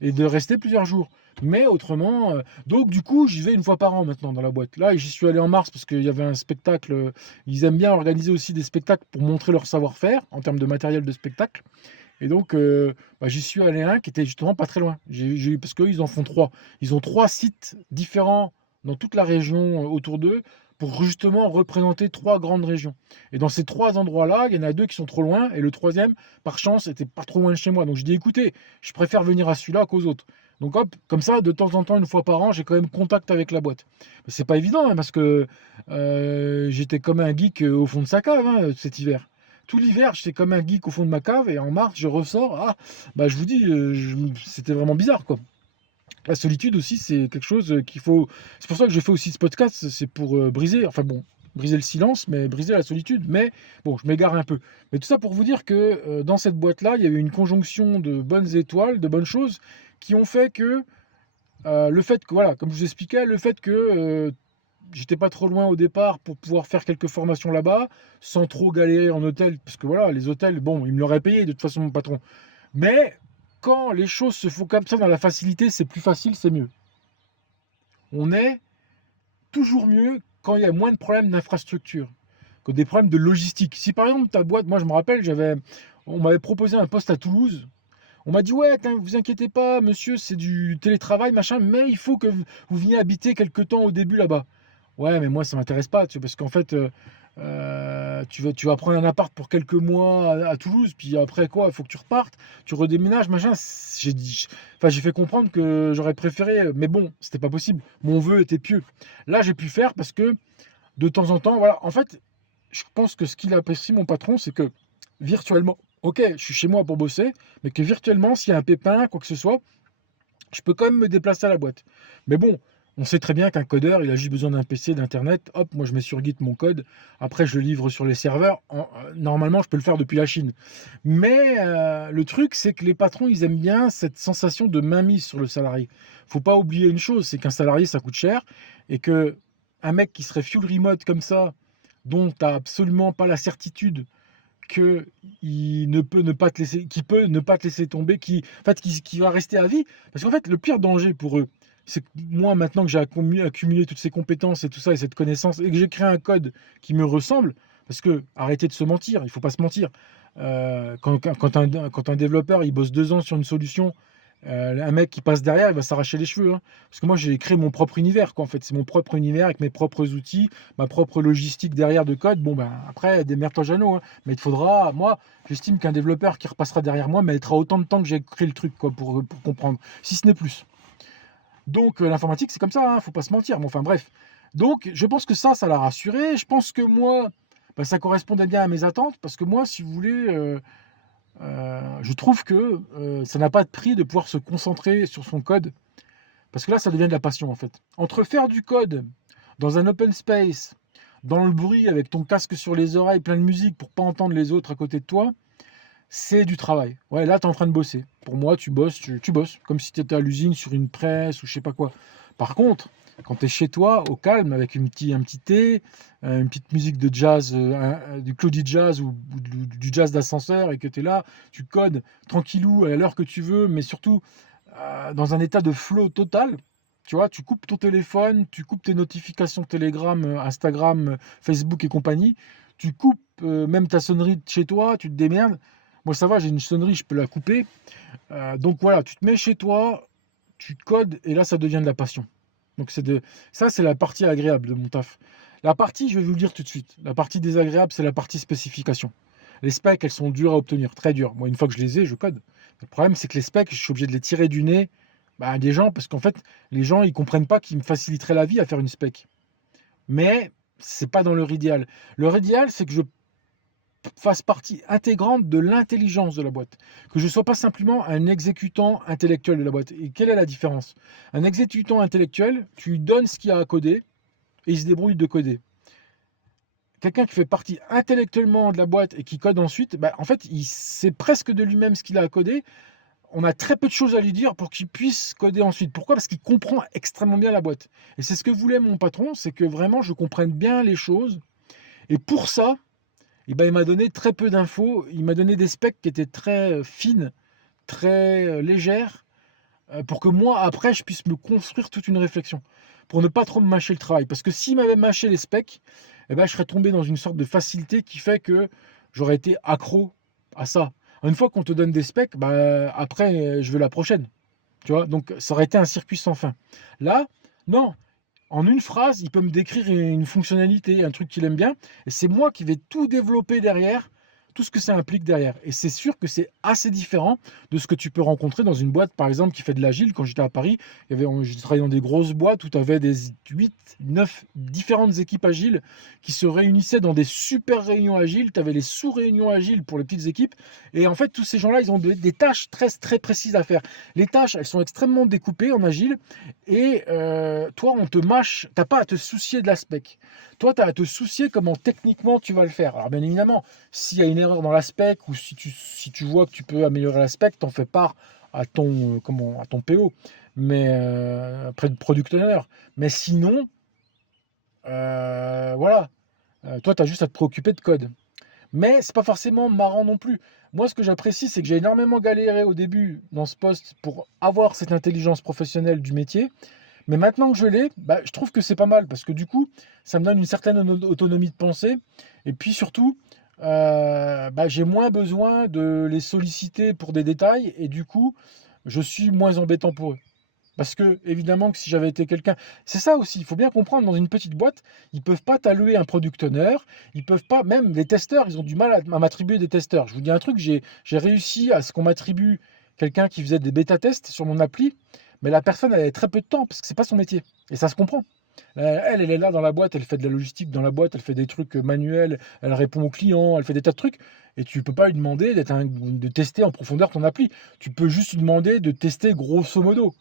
et de rester plusieurs jours. Mais autrement, donc du coup, j'y vais une fois par an maintenant dans la boîte. Là, j'y suis allé en mars parce qu'il y avait un spectacle. Ils aiment bien organiser aussi des spectacles pour montrer leur savoir-faire en termes de matériel de spectacle. Et donc, j'y suis allé un qui était justement pas très loin. Parce qu'eux, ils en font trois. Ils ont trois sites différents dans toute la région autour d'eux pour justement représenter trois grandes régions. Et dans ces trois endroits-là, il y en a deux qui sont trop loin et le troisième, par chance, était pas trop loin de chez moi. Donc je dis, écoutez, je préfère venir à celui-là qu'aux autres. Donc hop, comme ça, de temps en temps, une fois par an, j'ai quand même contact avec la boîte. Mais c'est pas évident, hein, parce que j'étais comme un geek au fond de sa cave, hein, cet hiver. Tout l'hiver, j'étais comme un geek au fond de ma cave, et en mars, je ressors. Ah, bah je vous dis, c'était vraiment bizarre, quoi. La solitude aussi, c'est quelque chose qu'il faut. C'est pour ça que je fais aussi ce podcast, c'est pour briser, enfin bon, briser le silence, mais briser la solitude. Mais bon, je m'égare un peu. Mais tout ça pour vous dire que dans cette boîte-là, il y a eu une conjonction de bonnes étoiles, de bonnes choses, qui ont fait que le fait que, voilà, comme je vous expliquais, le fait que j'étais pas trop loin au départ pour pouvoir faire quelques formations là-bas, sans trop galérer en hôtel, parce que voilà, les hôtels, bon, ils me l'auraient payé de toute façon, mon patron. Mais quand les choses se font comme ça dans la facilité, c'est plus facile, c'est mieux. On est toujours mieux quand il y a moins de problèmes d'infrastructure, que des problèmes de logistique. Si par exemple ta boîte, moi je me rappelle, on m'avait proposé un poste à Toulouse. On m'a dit ouais, vous inquiétez pas, monsieur, c'est du télétravail, machin, mais il faut que vous veniez habiter quelque temps au début là-bas. Ouais, mais moi ça m'intéresse pas, tu vois, parce qu'en fait, tu vas prendre un appart pour quelques mois à Toulouse, puis après quoi, il faut que tu repartes, tu redéménages, machin. J'ai fait comprendre que j'aurais préféré, mais bon, c'était pas possible. Mon vœu était pieux. Là, j'ai pu faire parce que de temps en temps, voilà, en fait, je pense que ce qu'il apprécie mon patron, c'est que virtuellement, ok, je suis chez moi pour bosser, mais que virtuellement, s'il y a un pépin, quoi que ce soit, je peux quand même me déplacer à la boîte. Mais bon, on sait très bien qu'un codeur, il a juste besoin d'un PC, d'internet. Hop, moi je mets sur Git mon code. Après, je le livre sur les serveurs. Normalement, je peux le faire depuis la Chine. Mais le truc, c'est que les patrons, ils aiment bien cette sensation de mainmise sur le salarié. Faut pas oublier une chose, c'est qu'un salarié, ça coûte cher. Et que un mec qui serait full remote comme ça, dont tu n'as absolument pas la certitude que il ne peut ne pas te laisser, qui peut ne pas te laisser tomber, en fait, qui va rester à vie. Parce qu'en fait, le pire danger pour eux, c'est que moi, maintenant que j'ai accumulé toutes ces compétences et tout ça, et cette connaissance, et que j'ai créé un code qui me ressemble, parce que arrêtez de se mentir, il faut pas se mentir. Quand un développeur il bosse 2 ans sur une solution, un mec qui passe derrière, il va s'arracher les cheveux, hein. Parce que moi, j'ai créé mon propre univers, quoi, en fait. C'est mon propre univers avec mes propres outils, ma propre logistique derrière de code. Bon, ben, après, démerde-toi, Jeannot, hein. Mais il faudra, moi, j'estime qu'un développeur qui repassera derrière moi mettra autant de temps que j'ai créé le truc, quoi, pour comprendre, si ce n'est plus. Donc, l'informatique, c'est comme ça, hein, faut pas se mentir. Mais enfin, bref. Donc, je pense que ça l'a rassuré. Je pense que moi, ben, ça correspondait bien à mes attentes, parce que moi, si vous voulez, je trouve que ça n'a pas de prix de pouvoir se concentrer sur son code, parce que là, ça devient de la passion en fait. Entre faire du code dans un open space, dans le bruit, avec ton casque sur les oreilles, plein de musique pour pas entendre les autres à côté de toi, c'est du travail. Ouais, là, tu es en train de bosser. Pour moi, tu bosses, tu bosses, comme si tu étais à l'usine sur une presse ou je sais pas quoi. Par contre, quand tu es chez toi, au calme, avec un petit thé, une petite musique de jazz, du Claudie Jazz ou du jazz d'ascenseur, et que tu es là, tu codes tranquillou à l'heure que tu veux, mais surtout dans un état de flow total, Tu vois, tu coupes ton téléphone, tu coupes tes notifications Telegram, Instagram, Facebook et compagnie. Tu coupes même ta sonnerie de chez toi, tu te démerdes. Moi, ça va, j'ai une sonnerie, je peux la couper. Donc voilà, tu te mets chez toi, tu codes et là, ça devient de la passion. Donc ça, c'est la partie agréable de mon taf. La partie, je vais vous le dire tout de suite, la partie désagréable, c'est la partie spécification. Les specs, elles sont dures à obtenir, très dures. Moi, une fois que je les ai, je code. Le problème, c'est que les specs, je suis obligé de les tirer du nez des gens, parce qu'en fait, les gens, ils comprennent pas qu'ils me faciliteraient la vie à faire une spec. Mais c'est pas dans leur idéal. Leur idéal, c'est que je fasse partie intégrante de l'intelligence de la boîte. Que je ne sois pas simplement un exécutant intellectuel de la boîte. Et quelle est la différence? Un exécutant intellectuel, tu lui donnes ce qu'il y a à coder et il se débrouille de coder. Quelqu'un qui fait partie intellectuellement de la boîte et qui code ensuite, en fait, il sait presque de lui-même ce qu'il a à coder. On a très peu de choses à lui dire pour qu'il puisse coder ensuite. Pourquoi? Parce qu'il comprend extrêmement bien la boîte. Et c'est ce que voulait mon patron, c'est que vraiment je comprenne bien les choses. Et pour ça, il m'a donné très peu d'infos. Il m'a donné des specs qui étaient très fines, très légères, pour que moi, après, je puisse me construire toute une réflexion. Pour ne pas trop me mâcher le travail. Parce que s'il m'avait mâché les specs, je serais tombé dans une sorte de facilité qui fait que j'aurais été accro à ça. Une fois qu'on te donne des specs, après, je veux la prochaine. Tu vois, donc ça aurait été un circuit sans fin. Là, non. En une phrase, il peut me décrire une fonctionnalité, un truc qu'il aime bien, et c'est moi qui vais tout développer derrière, tout ce que ça implique derrière. Et c'est sûr que c'est assez différent de ce que tu peux rencontrer dans une boîte, par exemple, qui fait de l'agile. Quand j'étais à Paris, j'ai travaillé dans des grosses boîtes où tu avais des 8, 9 différentes équipes agiles qui se réunissaient dans des super réunions agiles. Tu avais les sous-réunions agiles pour les petites équipes. Et en fait, tous ces gens-là, ils ont des tâches très, très précises à faire. Les tâches, elles sont extrêmement découpées en agile. Et toi, on te mâche, tu n'as pas à te soucier de la spec. Toi, tu as à te soucier comment techniquement tu vas le faire. Alors bien évidemment, s'il y a une erreur dans la spec ou si tu vois que tu peux améliorer la spec, tu en fais part à ton PO, mais près de product owner. Mais sinon, voilà, toi, tu as juste à te préoccuper de code. Mais c'est pas forcément marrant non plus. Moi, ce que j'apprécie, c'est que j'ai énormément galéré au début dans ce poste pour avoir cette intelligence professionnelle du métier. Mais maintenant que je l'ai, je trouve que c'est pas mal parce que du coup, ça me donne une certaine autonomie de pensée. Et puis surtout, j'ai moins besoin de les solliciter pour des détails et du coup, je suis moins embêtant pour eux. Parce que, évidemment, que si j'avais été quelqu'un. C'est ça aussi, il faut bien comprendre, dans une petite boîte, ils ne peuvent pas t'allouer un product owner, ils peuvent pas, même les testeurs, ils ont du mal à m'attribuer des testeurs. Je vous dis un truc, j'ai réussi à ce qu'on m'attribue quelqu'un qui faisait des bêta-tests sur mon appli, mais la personne, elle avait très peu de temps, parce que c'est pas son métier. Et ça se comprend. Elle est là dans la boîte, elle fait de la logistique dans la boîte, elle fait des trucs manuels, elle répond aux clients, elle fait des tas de trucs. Et tu ne peux pas lui demander de tester en profondeur ton appli. Tu peux juste lui demander de tester grosso modo,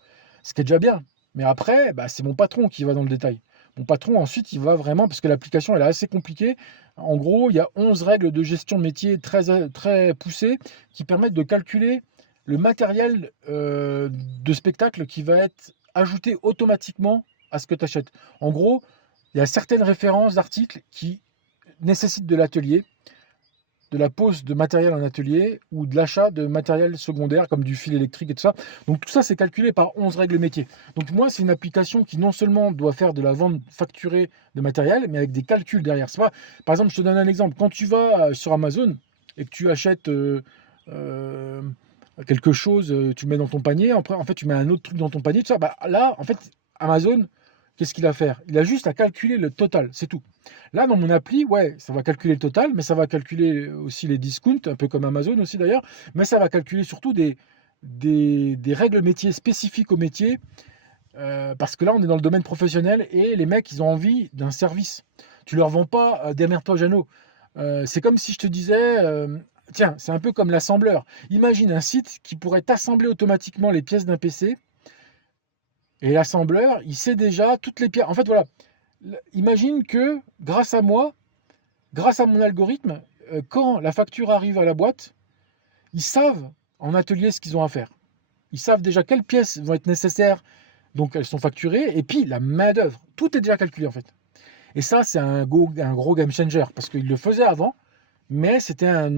ce qui est déjà bien. Mais après, c'est mon patron qui va dans le détail. Mon patron, ensuite, il va vraiment, parce que l'application, elle est assez compliquée. En gros, il y a 11 règles de gestion de métier très, très poussées qui permettent de calculer le matériel de spectacle qui va être ajouté automatiquement à ce que tu achètes. En gros, il y a certaines références d'articles qui nécessitent de l'atelier, de la pose de matériel en atelier ou de l'achat de matériel secondaire comme du fil électrique et tout ça. Donc tout ça, c'est calculé par 11 règles métiers. Donc moi, c'est une application qui non seulement doit faire de la vente facturée de matériel, mais avec des calculs derrière. C'est pas, par exemple, je te donne un exemple. Quand tu vas sur Amazon et que tu achètes quelque chose, tu mets dans ton panier, après, en fait, tu mets un autre truc dans ton panier, tout ça, là, en fait, Amazon, qu'est-ce qu'il a à faire? Il a juste à calculer le total, c'est tout. Là, dans mon appli, ouais, ça va calculer le total, mais ça va calculer aussi les discounts, un peu comme Amazon aussi d'ailleurs, mais ça va calculer surtout des règles métiers spécifiques au métier, parce que là, on est dans le domaine professionnel et les mecs, ils ont envie d'un service. Tu leur vends pas démerde-toi, Jeannot. C'est comme si je te disais, tiens, c'est un peu comme l'assembleur. Imagine un site qui pourrait assembler automatiquement les pièces d'un PC. Et l'assembleur, il sait déjà toutes les pièces. En fait, voilà. Imagine que grâce à moi, grâce à mon algorithme, quand la facture arrive à la boîte, ils savent en atelier ce qu'ils ont à faire. Ils savent déjà quelles pièces vont être nécessaires, donc elles sont facturées, et puis la main-d'œuvre. Tout est déjà calculé en fait. Et ça, c'est un gros game changer, parce qu'ils le faisaient avant, mais c'était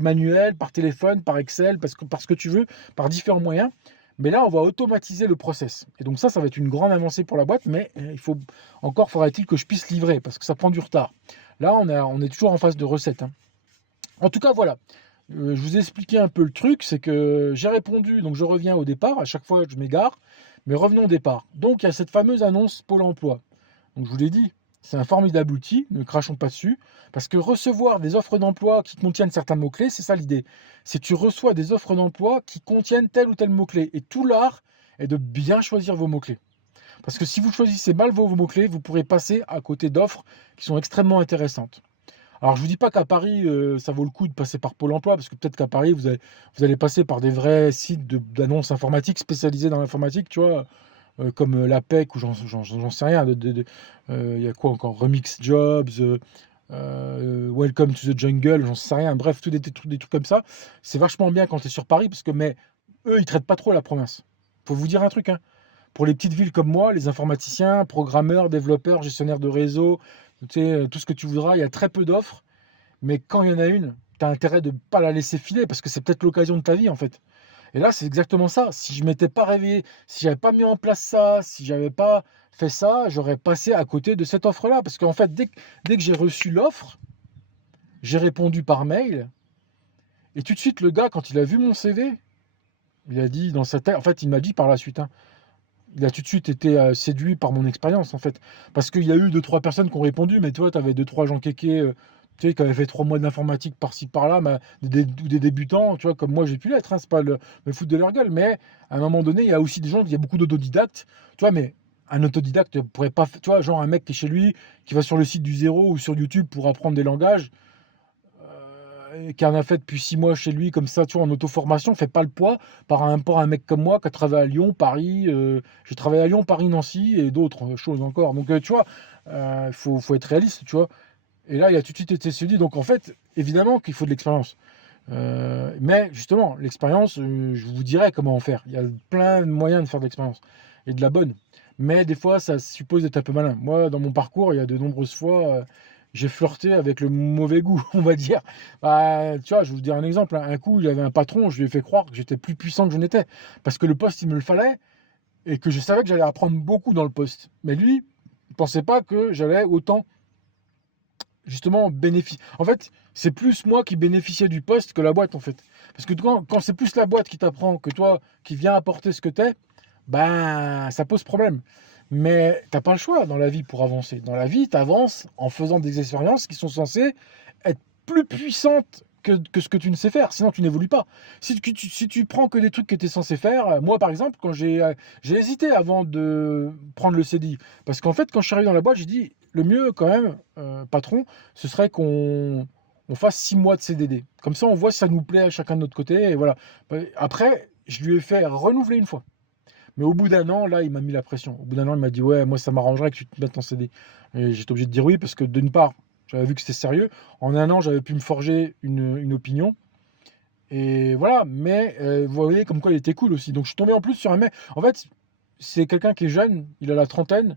manuel, par téléphone, par Excel, parce que tu veux, par différents moyens. Mais là, on va automatiser le process. Et donc ça va être une grande avancée pour la boîte, mais faudrait-il que je puisse livrer, parce que ça prend du retard. Là, on est toujours en phase de recette, hein. En tout cas, voilà. Je vous ai expliqué un peu le truc, c'est que j'ai répondu, donc je reviens au départ, à chaque fois je m'égare, mais revenons au départ. Donc il y a cette fameuse annonce Pôle emploi. Donc je vous l'ai dit, c'est un formidable outil, ne crachons pas dessus, parce que recevoir des offres d'emploi qui contiennent certains mots-clés, c'est ça l'idée. C'est que tu reçois des offres d'emploi qui contiennent tel ou tel mot-clé. Et tout l'art est de bien choisir vos mots-clés. Parce que si vous choisissez mal vos mots-clés, vous pourrez passer à côté d'offres qui sont extrêmement intéressantes. Alors, je ne vous dis pas qu'à Paris, ça vaut le coup de passer par Pôle emploi, parce que peut-être qu'à Paris, vous allez passer par des vrais sites d'annonces informatiques spécialisés dans l'informatique, tu vois, comme l'APEC ou j'en sais rien. Il y a quoi encore? Remix Jobs, Welcome to the Jungle, j'en sais rien. Bref, des trucs comme ça. C'est vachement bien quand tu es sur Paris, mais eux, ils ne traitent pas trop la province. Faut vous dire un truc, hein. Pour les petites villes comme moi, les informaticiens, programmeurs, développeurs, gestionnaires de réseau, tu sais, tout ce que tu voudras, il y a très peu d'offres. Mais quand il y en a une, tu as intérêt de ne pas la laisser filer parce que c'est peut-être l'occasion de ta vie en fait. Et là, c'est exactement ça. Si je m'étais pas réveillé, si j'avais pas mis en place ça, si j'avais pas fait ça, j'aurais passé à côté de cette offre-là. Parce qu'en fait, dès que j'ai reçu l'offre, j'ai répondu par mail. Et tout de suite, le gars, quand il a vu mon CV, il a dit dans sa tête, en fait, il m'a dit par la suite, hein, il a tout de suite été séduit par mon expérience, en fait. Parce qu'il y a eu 2-3 personnes qui ont répondu, mais toi, tu avais 2-3 gens kékés, tu sais, qui avaient fait 3 mois d'informatique par-ci, par-là, des débutants, tu vois, comme moi, j'ai pu l'être, hein, c'est pas me foutre de leur gueule. Mais à un moment donné, il y a aussi il y a beaucoup d'autodidactes, tu vois, mais un autodidacte ne pourrait pas, tu vois, genre un mec qui est chez lui, qui va sur le site du zéro ou sur YouTube pour apprendre des langages, qui en a fait depuis 6 mois chez lui, comme ça, tu vois, en auto-formation, fait pas le poids par rapport à un mec comme moi qui a travaillé à Lyon, Paris, j'ai travaillé à Lyon, Paris, Nancy et d'autres choses encore. Donc, tu vois, faut être réaliste, tu vois. Et là, il a tout de suite été séduit. Donc, en fait, évidemment qu'il faut de l'expérience. Mais justement, l'expérience, je vous dirai comment en faire. Il y a plein de moyens de faire de l'expérience et de la bonne. Mais des fois, ça suppose d'être un peu malin. Moi, dans mon parcours, il y a de nombreuses fois, j'ai flirté avec le mauvais goût, on va dire. Bah, tu vois, je vais vous dire un exemple, hein. Un coup, il y avait un patron, je lui ai fait croire que j'étais plus puissant que je n'étais. Parce que le poste, il me le fallait et que je savais que j'allais apprendre beaucoup dans le poste. Mais lui, il ne pensait pas que j'allais autant, justement, bénéficier. En fait, c'est plus moi qui bénéficiais du poste que la boîte, en fait. Parce que quand c'est plus la boîte qui t'apprend que toi qui viens apporter ce que t'es, ben, ça pose problème. Mais t'as pas le choix dans la vie pour avancer. Dans la vie, tu avances en faisant des expériences qui sont censées être plus puissantes que ce que tu ne sais faire. Sinon, tu n'évolues pas. Si tu prends que des trucs que tu es censé faire, moi, par exemple, quand j'ai hésité avant de prendre le CDI. Parce qu'en fait, quand je suis arrivé dans la boîte, j'ai dit, le mieux quand même, patron, ce serait qu'on fasse 6 mois de CDD. Comme ça, on voit si ça nous plaît à chacun de notre côté. Et voilà. Après, je lui ai fait renouveler une fois. Mais au bout d'un an, là, il m'a mis la pression. Au bout d'un an, il m'a dit, ouais, moi, ça m'arrangerait que tu te mettes en CD. Et j'étais obligé de dire oui, parce que d'une part, j'avais vu que c'était sérieux. En un an, j'avais pu me forger une opinion. Et voilà, mais vous voyez comme quoi il était cool aussi. Donc je suis tombé en plus sur un mec. En fait, c'est quelqu'un qui est jeune, il a la trentaine,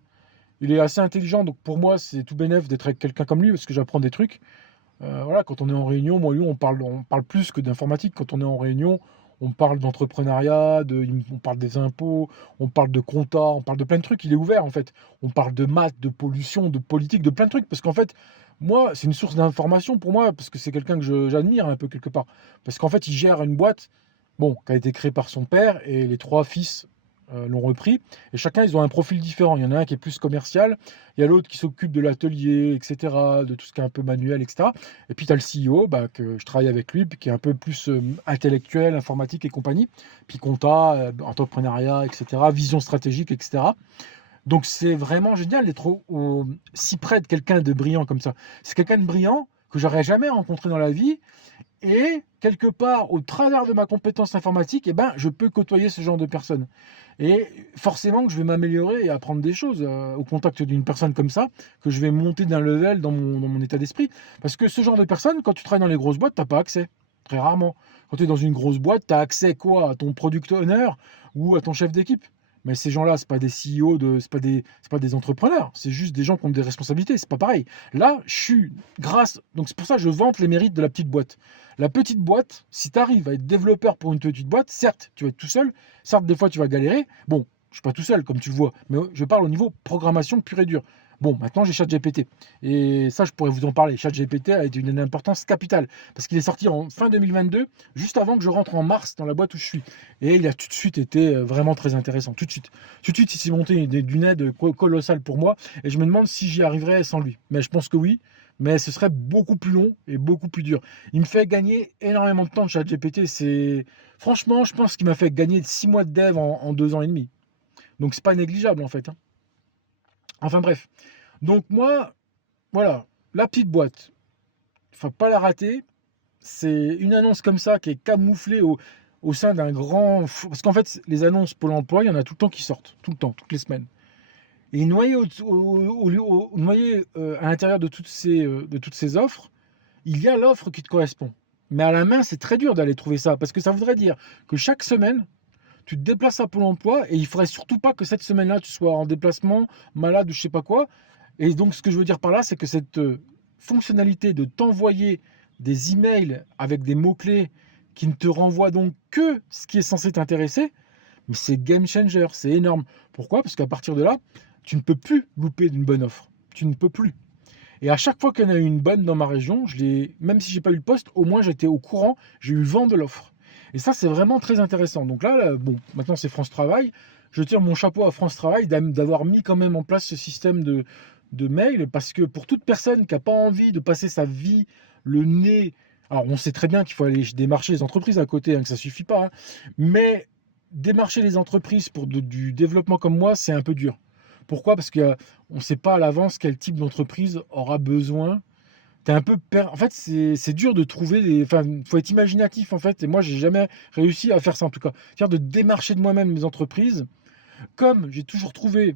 il est assez intelligent. Donc pour moi, c'est tout bénef d'être avec quelqu'un comme lui, parce que j'apprends des trucs. Voilà, quand on est en réunion, moi et lui, on parle plus que d'informatique. Quand on est en réunion, on parle d'entrepreneuriat, on parle des impôts, on parle de compta, on parle de plein de trucs. Il est ouvert en fait. On parle de maths, de pollution, de politique, de plein de trucs. Parce qu'en fait, moi, c'est une source d'information pour moi, parce que c'est quelqu'un que j'admire un peu quelque part. Parce qu'en fait, il gère une boîte, bon, qui a été créée par son père, et les 3 fils l'ont repris. Et chacun, ils ont un profil différent. Il y en a un qui est plus commercial, il y a l'autre qui s'occupe de l'atelier, etc., de tout ce qui est un peu manuel, etc. Et puis tu as le CEO, bah, que je travaille avec lui, puis qui est un peu plus intellectuel, informatique et compagnie, puis compta, entrepreneuriat, etc., vision stratégique, etc. Donc c'est vraiment génial d'être si près de quelqu'un de brillant comme ça. C'est quelqu'un de brillant que j'aurais jamais rencontré dans la vie. Et quelque part, au travers de ma compétence informatique, eh ben, je peux côtoyer ce genre de personnes. Et forcément que je vais m'améliorer et apprendre des choses au contact d'une personne comme ça, que je vais monter d'un level dans mon état d'esprit. Parce que ce genre de personne, quand tu travailles dans les grosses boîtes, tu n'as pas accès. Très rarement. Quand tu es dans une grosse boîte, tu as accès quoi? À ton product owner ou à ton chef d'équipe. Mais ces gens-là, c'est pas des CEO, c'est pas des entrepreneurs, c'est juste des gens qui ont des responsabilités, c'est pas pareil. Là, je suis donc c'est pour ça que je vante les mérites de la petite boîte. La petite boîte, si tu arrives à être développeur pour une petite boîte, certes, tu vas être tout seul, certes, des fois, tu vas galérer. Bon, je suis pas tout seul, comme tu le vois, mais je parle au niveau programmation pure et dure. Bon, maintenant j'ai ChatGPT. Et ça, je pourrais vous en parler. ChatGPT a été une importance capitale parce qu'il est sorti en fin 2022, juste avant que je rentre en mars dans la boîte où je suis. Et il a tout de suite été vraiment très intéressant. Tout de suite. Tout de suite, il s'est monté d'une aide colossale pour moi. Et je me demande si j'y arriverais sans lui. Mais je pense que oui. Mais ce serait beaucoup plus long et beaucoup plus dur. Il me fait gagner énormément de temps, ChatGPT. Franchement, je pense qu'il m'a fait gagner 6 mois de dev en 2 ans et demi. Donc c'est pas négligeable en fait, hein. Enfin bref. Donc moi, voilà, la petite boîte, il ne faut pas la rater. C'est une annonce comme ça qui est camouflée au sein d'un grand... Parce qu'en fait, les annonces Pôle emploi, il y en a tout le temps qui sortent, tout le temps, toutes les semaines. Et noyé, noyé à l'intérieur de toutes ces offres, il y a l'offre qui te correspond. Mais à la main, c'est très dur d'aller trouver ça, parce que ça voudrait dire que chaque semaine, tu te déplaces à Pôle emploi et il ne faudrait surtout pas que cette semaine-là, tu sois en déplacement, malade ou je sais pas quoi. Et donc, ce que je veux dire par là, c'est que cette fonctionnalité de t'envoyer des emails avec des mots-clés qui ne te renvoient donc que ce qui est censé t'intéresser, mais c'est game changer, c'est énorme. Pourquoi? Parce qu'à partir de là, tu ne peux plus louper d'une bonne offre. Tu ne peux plus. Et à chaque fois qu'il y en a eu une bonne dans ma région, même si j'ai pas eu le poste, au moins j'étais au courant, j'ai eu le vent de l'offre. Et ça, c'est vraiment très intéressant. Donc là, bon, maintenant c'est France Travail. Je tire mon chapeau à France Travail d'avoir mis quand même en place ce système de mail, parce que pour toute personne qui n'a pas envie de passer sa vie le nez, alors on sait très bien qu'il faut aller démarcher les entreprises à côté, hein, que ça suffit pas, hein, mais démarcher les entreprises pour du développement comme moi, c'est un peu dur. Pourquoi? Parce qu'on ne sait pas à l'avance quel type d'entreprise aura besoin. En fait, c'est dur de trouver des. Enfin, il faut être imaginatif en fait. Et moi, j'ai jamais réussi à faire ça en tout cas. C'est-à-dire de démarcher de moi-même mes entreprises. Comme j'ai toujours trouvé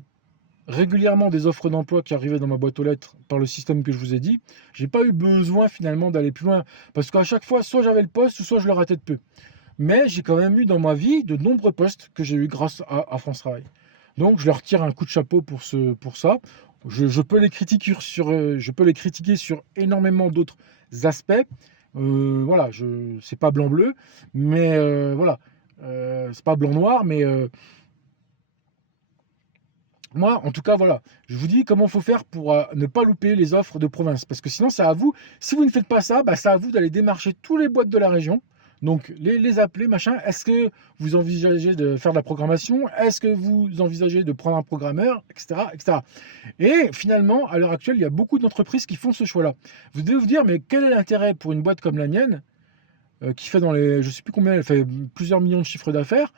régulièrement des offres d'emploi qui arrivaient dans ma boîte aux lettres par le système que je vous ai dit, j'ai pas eu besoin finalement d'aller plus loin. Parce qu'à chaque fois, soit j'avais le poste, ou soit je le ratais de peu. Mais j'ai quand même eu dans ma vie de nombreux postes que j'ai eu grâce à France Travail. Donc je leur tire un coup de chapeau pour ça. Je peux les critiquer je peux les critiquer sur énormément d'autres aspects. Voilà, c'est pas blanc-bleu, mais voilà, c'est pas blanc-noir, mais moi, en tout cas, voilà, je vous dis comment il faut faire pour ne pas louper les offres de province. Parce que sinon, c'est à vous. Si vous ne faites pas ça, bah, c'est à vous d'aller démarcher tous les boîtes de la région. Donc, les appeler, machin. Est-ce que vous envisagez de faire de la programmation? Est-ce que vous envisagez de prendre un programmeur, etc., etc. Et finalement, à l'heure actuelle, il y a beaucoup d'entreprises qui font ce choix-là. Vous devez vous dire, mais quel est l'intérêt pour une boîte comme la mienne, qui fait je ne sais plus combien, elle fait plusieurs millions de chiffres d'affaires,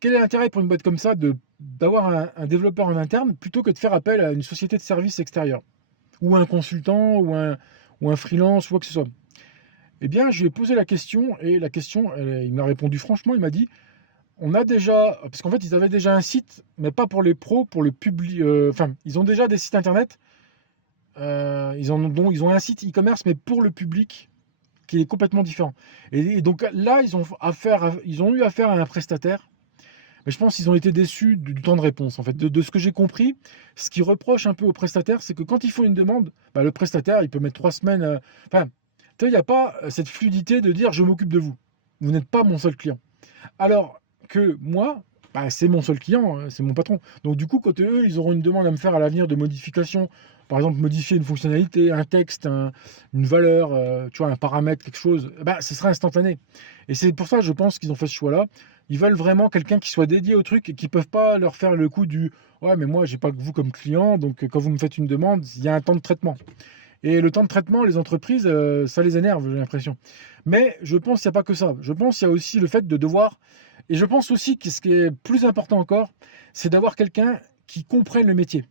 quel est l'intérêt pour une boîte comme ça d'avoir développeur en interne plutôt que de faire appel à une société de services extérieure ou un consultant ou un freelance ou quoi que ce soit? Eh bien, je lui ai posé la question et la question, il m'a répondu franchement, il m'a dit, on a déjà, parce qu'en fait, ils avaient déjà un site, mais pas pour les pros, pour le public, enfin, ils ont déjà des sites internet, ils ont un site e-commerce, mais pour le public, qui est complètement différent. Et donc là, ils ont eu affaire à un prestataire. Mais je pense qu'ils ont été déçus du temps de réponse, en fait. De ce que j'ai compris, ce qu'ils reprochent un peu aux prestataires, c'est que quand ils font une demande, bah, le prestataire, il peut mettre 3 semaines. Enfin, tu sais, il n'y a pas cette fluidité de dire je m'occupe de vous. Vous n'êtes pas mon seul client. Alors que moi, bah, c'est mon seul client, c'est mon patron. Donc du coup, quand eux, ils auront une demande à me faire à l'avenir de modification, par exemple modifier une fonctionnalité, un texte, une valeur, tu vois, un paramètre, quelque chose, bah, ce sera instantané. Et c'est pour ça, je pense qu'ils ont fait ce choix-là. Ils veulent vraiment quelqu'un qui soit dédié au truc et qui ne peuvent pas leur faire le coup du ouais, mais moi, j'ai pas que vous comme client, donc quand vous me faites une demande, il y a un temps de traitement. Et le temps de traitement, les entreprises, ça les énerve, j'ai l'impression. Mais je pense qu'il n'y a pas que ça. Je pense qu'il y a aussi le fait de devoir. Et je pense aussi que ce qui est plus important encore, c'est d'avoir quelqu'un qui comprenne le métier.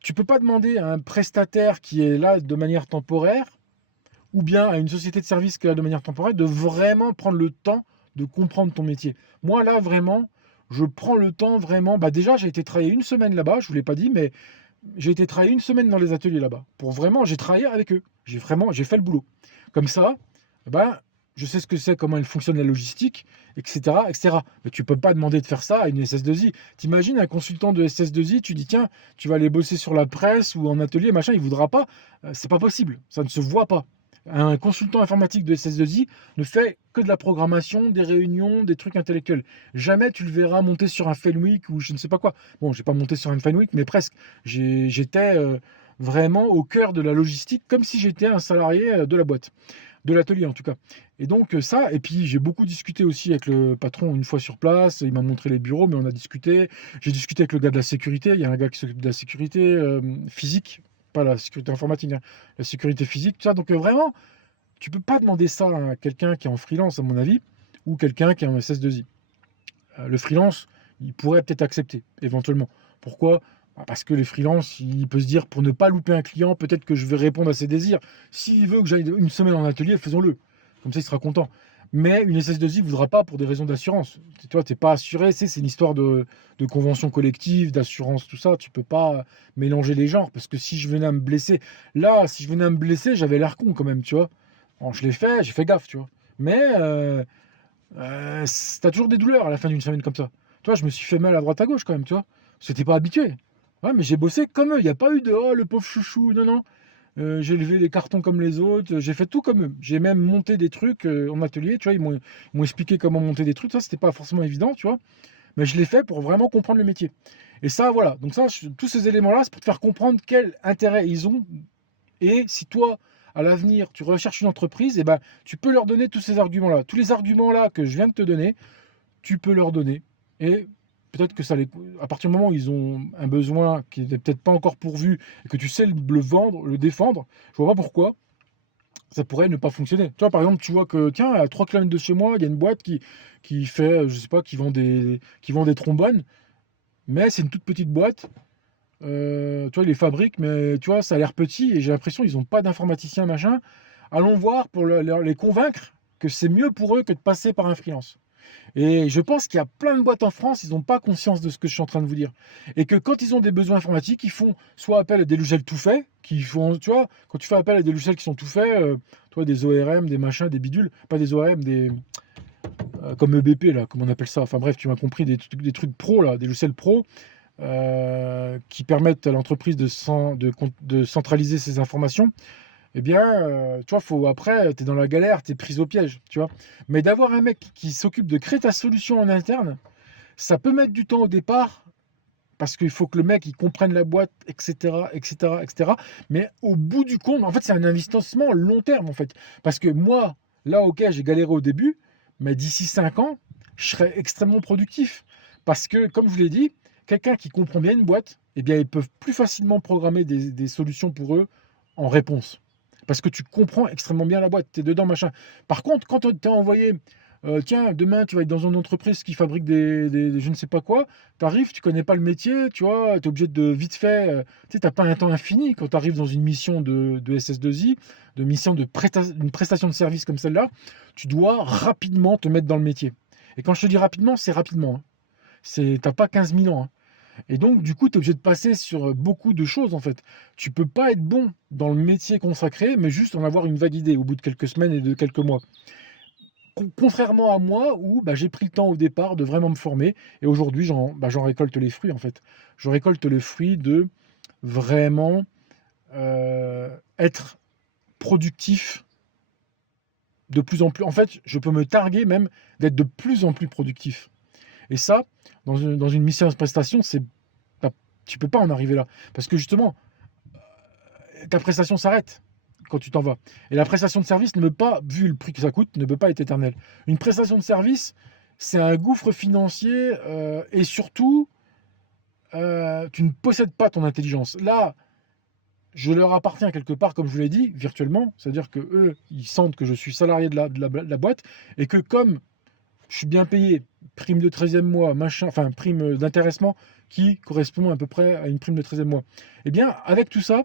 Tu ne peux pas demander à un prestataire qui est là de manière temporaire, ou bien à une société de service qui est là de manière temporaire, de vraiment prendre le temps de comprendre ton métier. Moi, là, vraiment, je prends le temps vraiment. Bah, déjà, j'ai été travailler une semaine là-bas, je ne vous l'ai pas dit, mais j'ai été travailler une semaine dans les ateliers là-bas. Pour vraiment, j'ai travaillé avec eux. J'ai fait le boulot. Comme ça, ben, je sais ce que c'est, comment elle fonctionne la logistique, etc., etc. Mais tu peux pas demander de faire ça à une SS2I. T'imagines un consultant de SS2I, tu dis tiens, tu vas aller bosser sur la presse ou en atelier, machin, il voudra pas. C'est pas possible, ça ne se voit pas. Un consultant informatique de SS2I ne fait que de la programmation, des réunions, des trucs intellectuels. Jamais tu le verras monter sur un Fenwick ou je ne sais pas quoi. Bon, j'ai pas monté sur un Fenwick, mais presque. J'étais vraiment au cœur de la logistique, comme si j'étais un salarié de la boîte, de l'atelier en tout cas. Et donc ça, et puis j'ai beaucoup discuté aussi avec le patron une fois sur place, il m'a montré les bureaux, mais on a discuté. J'ai discuté avec le gars de la sécurité, il y a un gars qui s'occupe de la sécurité physique, pas la sécurité informatique, hein, la sécurité physique, tout ça. Donc vraiment, tu peux pas demander ça à quelqu'un qui est en freelance, à mon avis, ou quelqu'un qui est en SS2I. Le freelance, il pourrait peut-être accepter, éventuellement. Pourquoi? Parce que les freelances, il peut se dire, pour ne pas louper un client, peut-être que je vais répondre à ses désirs. S'il veut que j'aille une semaine en atelier, faisons-le. Comme ça, il sera content. Mais une SS2I ne voudra pas pour des raisons d'assurance. Tu n'es pas assuré, c'est une histoire de convention collective, d'assurance, tout ça. Tu peux pas mélanger les genres. Parce que si je venais à me blesser, là, si je venais à me blesser, j'avais l'air con quand même, tu vois. Bon, je l'ai fait, j'ai fait gaffe, tu vois. Mais t'as toujours des douleurs à la fin d'une semaine comme ça. Tu vois, je me suis fait mal à droite à gauche quand même, tu vois. C'était pas habitué. Ouais, mais j'ai bossé comme eux. Il n'y a pas eu de oh le pauvre chouchou. Non, non. J'ai levé les cartons comme les autres. J'ai fait tout comme eux. J'ai même monté des trucs en atelier. Tu vois, ils m'ont expliqué comment monter des trucs. Ça, c'était pas forcément évident, tu vois. Mais je l'ai fait pour vraiment comprendre le métier. Et ça, voilà. Donc ça, tous ces éléments-là, c'est pour te faire comprendre quel intérêt ils ont. Et si toi, à l'avenir, tu recherches une entreprise, eh ben, tu peux leur donner tous ces arguments-là. Tous les arguments-là que je viens de te donner, tu peux leur donner. Et peut-être que ça les... à partir du moment où ils ont un besoin qui n'est peut-être pas encore pourvu et que tu sais le vendre, le défendre, je vois pas pourquoi ça pourrait ne pas fonctionner. Tu vois, par exemple, tu vois que, tiens, à 3 km de chez moi, il y a une boîte qui fait, je sais pas, qui vend des trombones, mais c'est une toute petite boîte. Tu vois, ils les fabriquent, mais tu vois, ça a l'air petit et j'ai l'impression qu'ils n'ont pas d'informaticien, machin. Allons voir pour les convaincre que c'est mieux pour eux que de passer par un freelance. Et je pense qu'il y a plein de boîtes en France, ils n'ont pas conscience de ce que je suis en train de vous dire. Et que quand ils ont des besoins informatiques, ils font soit appel à des logiciels tout faits, qui font, tu vois, quand tu fais appel à des logiciels qui sont tout faits, toi, des ORM, des machins, des bidules, pas des ORM, comme EBP, là, comme on appelle ça. Enfin bref, tu m'as compris, des trucs pro, là, des logiciels pro, qui permettent à l'entreprise de centraliser ses informations. Eh bien, tu vois, après, tu es dans la galère, tu es prise au piège, tu vois. Mais d'avoir un mec qui s'occupe de créer ta solution en interne, ça peut mettre du temps au départ, parce qu'il faut que le mec il comprenne la boîte, etc., etc., etc. Mais au bout du compte, en fait, c'est un investissement long terme, en fait. Parce que moi, là, ok, j'ai galéré au début, mais d'ici 5 ans, je serai extrêmement productif. Parce que, comme je vous l'ai dit, quelqu'un qui comprend bien une boîte, eh bien, ils peuvent plus facilement programmer des solutions pour eux en réponse. Parce que tu comprends extrêmement bien la boîte, tu es dedans, machin. Par contre, quand tu es envoyé, tiens, demain, tu vas être dans une entreprise qui fabrique des je ne sais pas quoi, tu arrives, tu connais pas le métier, tu vois, tu es obligé de vite fait, tu sais, tu n'as pas un temps infini quand tu arrives dans une mission de SS2I, de mission une prestation de service comme celle-là, tu dois rapidement te mettre dans le métier. Et quand je te dis rapidement, c'est rapidement, hein. T'as pas 15 000 ans, hein. Et donc, du coup, tu es obligé de passer sur beaucoup de choses, en fait. Tu peux pas être bon dans le métier consacré, mais juste en avoir une vague idée au bout de quelques semaines et de quelques mois. Contrairement à moi, où bah, j'ai pris le temps au départ de vraiment me former, et aujourd'hui, j'en récolte les fruits, en fait. Je récolte les fruits de vraiment être productif de plus en plus. En fait, je peux me targuer même d'être de plus en plus productif. Et ça, dans une mission de prestation, tu peux pas en arriver là. Parce que justement, ta prestation s'arrête quand tu t'en vas. Et la prestation de service ne peut pas, vu le prix que ça coûte, ne peut pas être éternelle. Une prestation de service, c'est un gouffre financier et surtout, tu ne possèdes pas ton intelligence. Là, je leur appartiens quelque part, comme je vous l'ai dit, virtuellement. C'est-à-dire que eux, ils sentent que je suis salarié de la boîte et que comme je suis bien payé, prime de 13e mois, machin, enfin prime d'intéressement qui correspond à peu près à une prime de 13e mois. Eh bien, avec tout ça,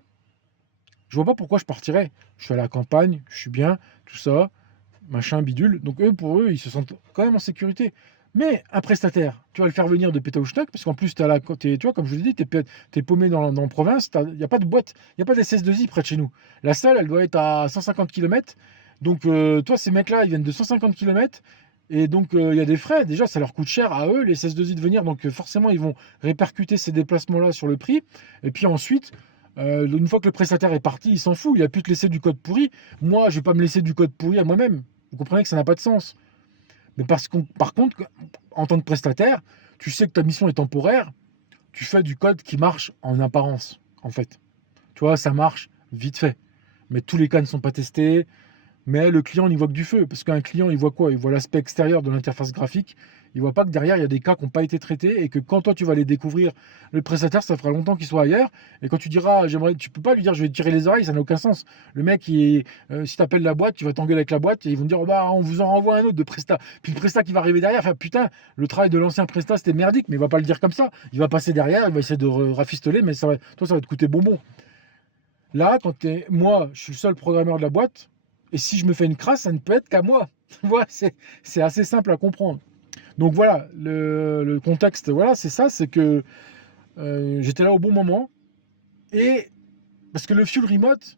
je vois pas pourquoi je partirais. Je suis à la campagne, je suis bien, tout ça, machin, bidule. Donc eux, pour eux, ils se sentent quand même en sécurité. Mais un prestataire, tu vas le faire venir de Pétaouchnac, parce qu'en plus, tu vois, comme je vous l'ai dit, tu es paumé dans la province, il n'y a pas de boîte, il n'y a pas d'SS2I près de chez nous. La salle, elle doit être à 150 km. Donc, toi, ces mecs-là, ils viennent de 150 km. Et donc, il y a des frais. Déjà, ça leur coûte cher à eux, les SS2I, de venir. Donc, forcément, ils vont répercuter ces déplacements-là sur le prix. Et puis ensuite, une fois que le prestataire est parti, il s'en fout. Il a pu te laisser du code pourri. Moi, je ne vais pas me laisser du code pourri à moi-même. Vous comprenez que ça n'a pas de sens. Mais par contre, en tant que prestataire, tu sais que ta mission est temporaire. Tu fais du code qui marche en apparence, en fait. Tu vois, ça marche vite fait. Mais tous les cas ne sont pas testés. Mais le client n'y voit que du feu. Parce qu'un client, il voit quoi? Il voit l'aspect extérieur de l'interface graphique. Il voit pas que derrière, il y a des cas qui n'ont pas été traités et que quand toi, tu vas les découvrir, le prestataire, ça fera longtemps qu'il soit ailleurs. Et quand tu diras, tu peux pas lui dire, je vais te tirer les oreilles, ça n'a aucun sens. Le mec, si tu appelles la boîte, tu vas t'engueuler avec la boîte et ils vont te dire, oh bah, on vous en renvoie un autre de prestat. Puis le prestat qui va arriver derrière, enfin, putain, le travail de l'ancien prestat, c'était merdique, mais il va pas le dire comme ça. Il va passer derrière, il va essayer de rafistoler, mais toi, ça va te coûter bonbon. Là, moi, je suis le seul programmeur de la boîte, et si je me fais une crasse, ça ne peut être qu'à moi. Voilà, c'est assez simple à comprendre. Donc voilà, le contexte, voilà, c'est ça, c'est que j'étais là au bon moment, et parce que le fuel remote,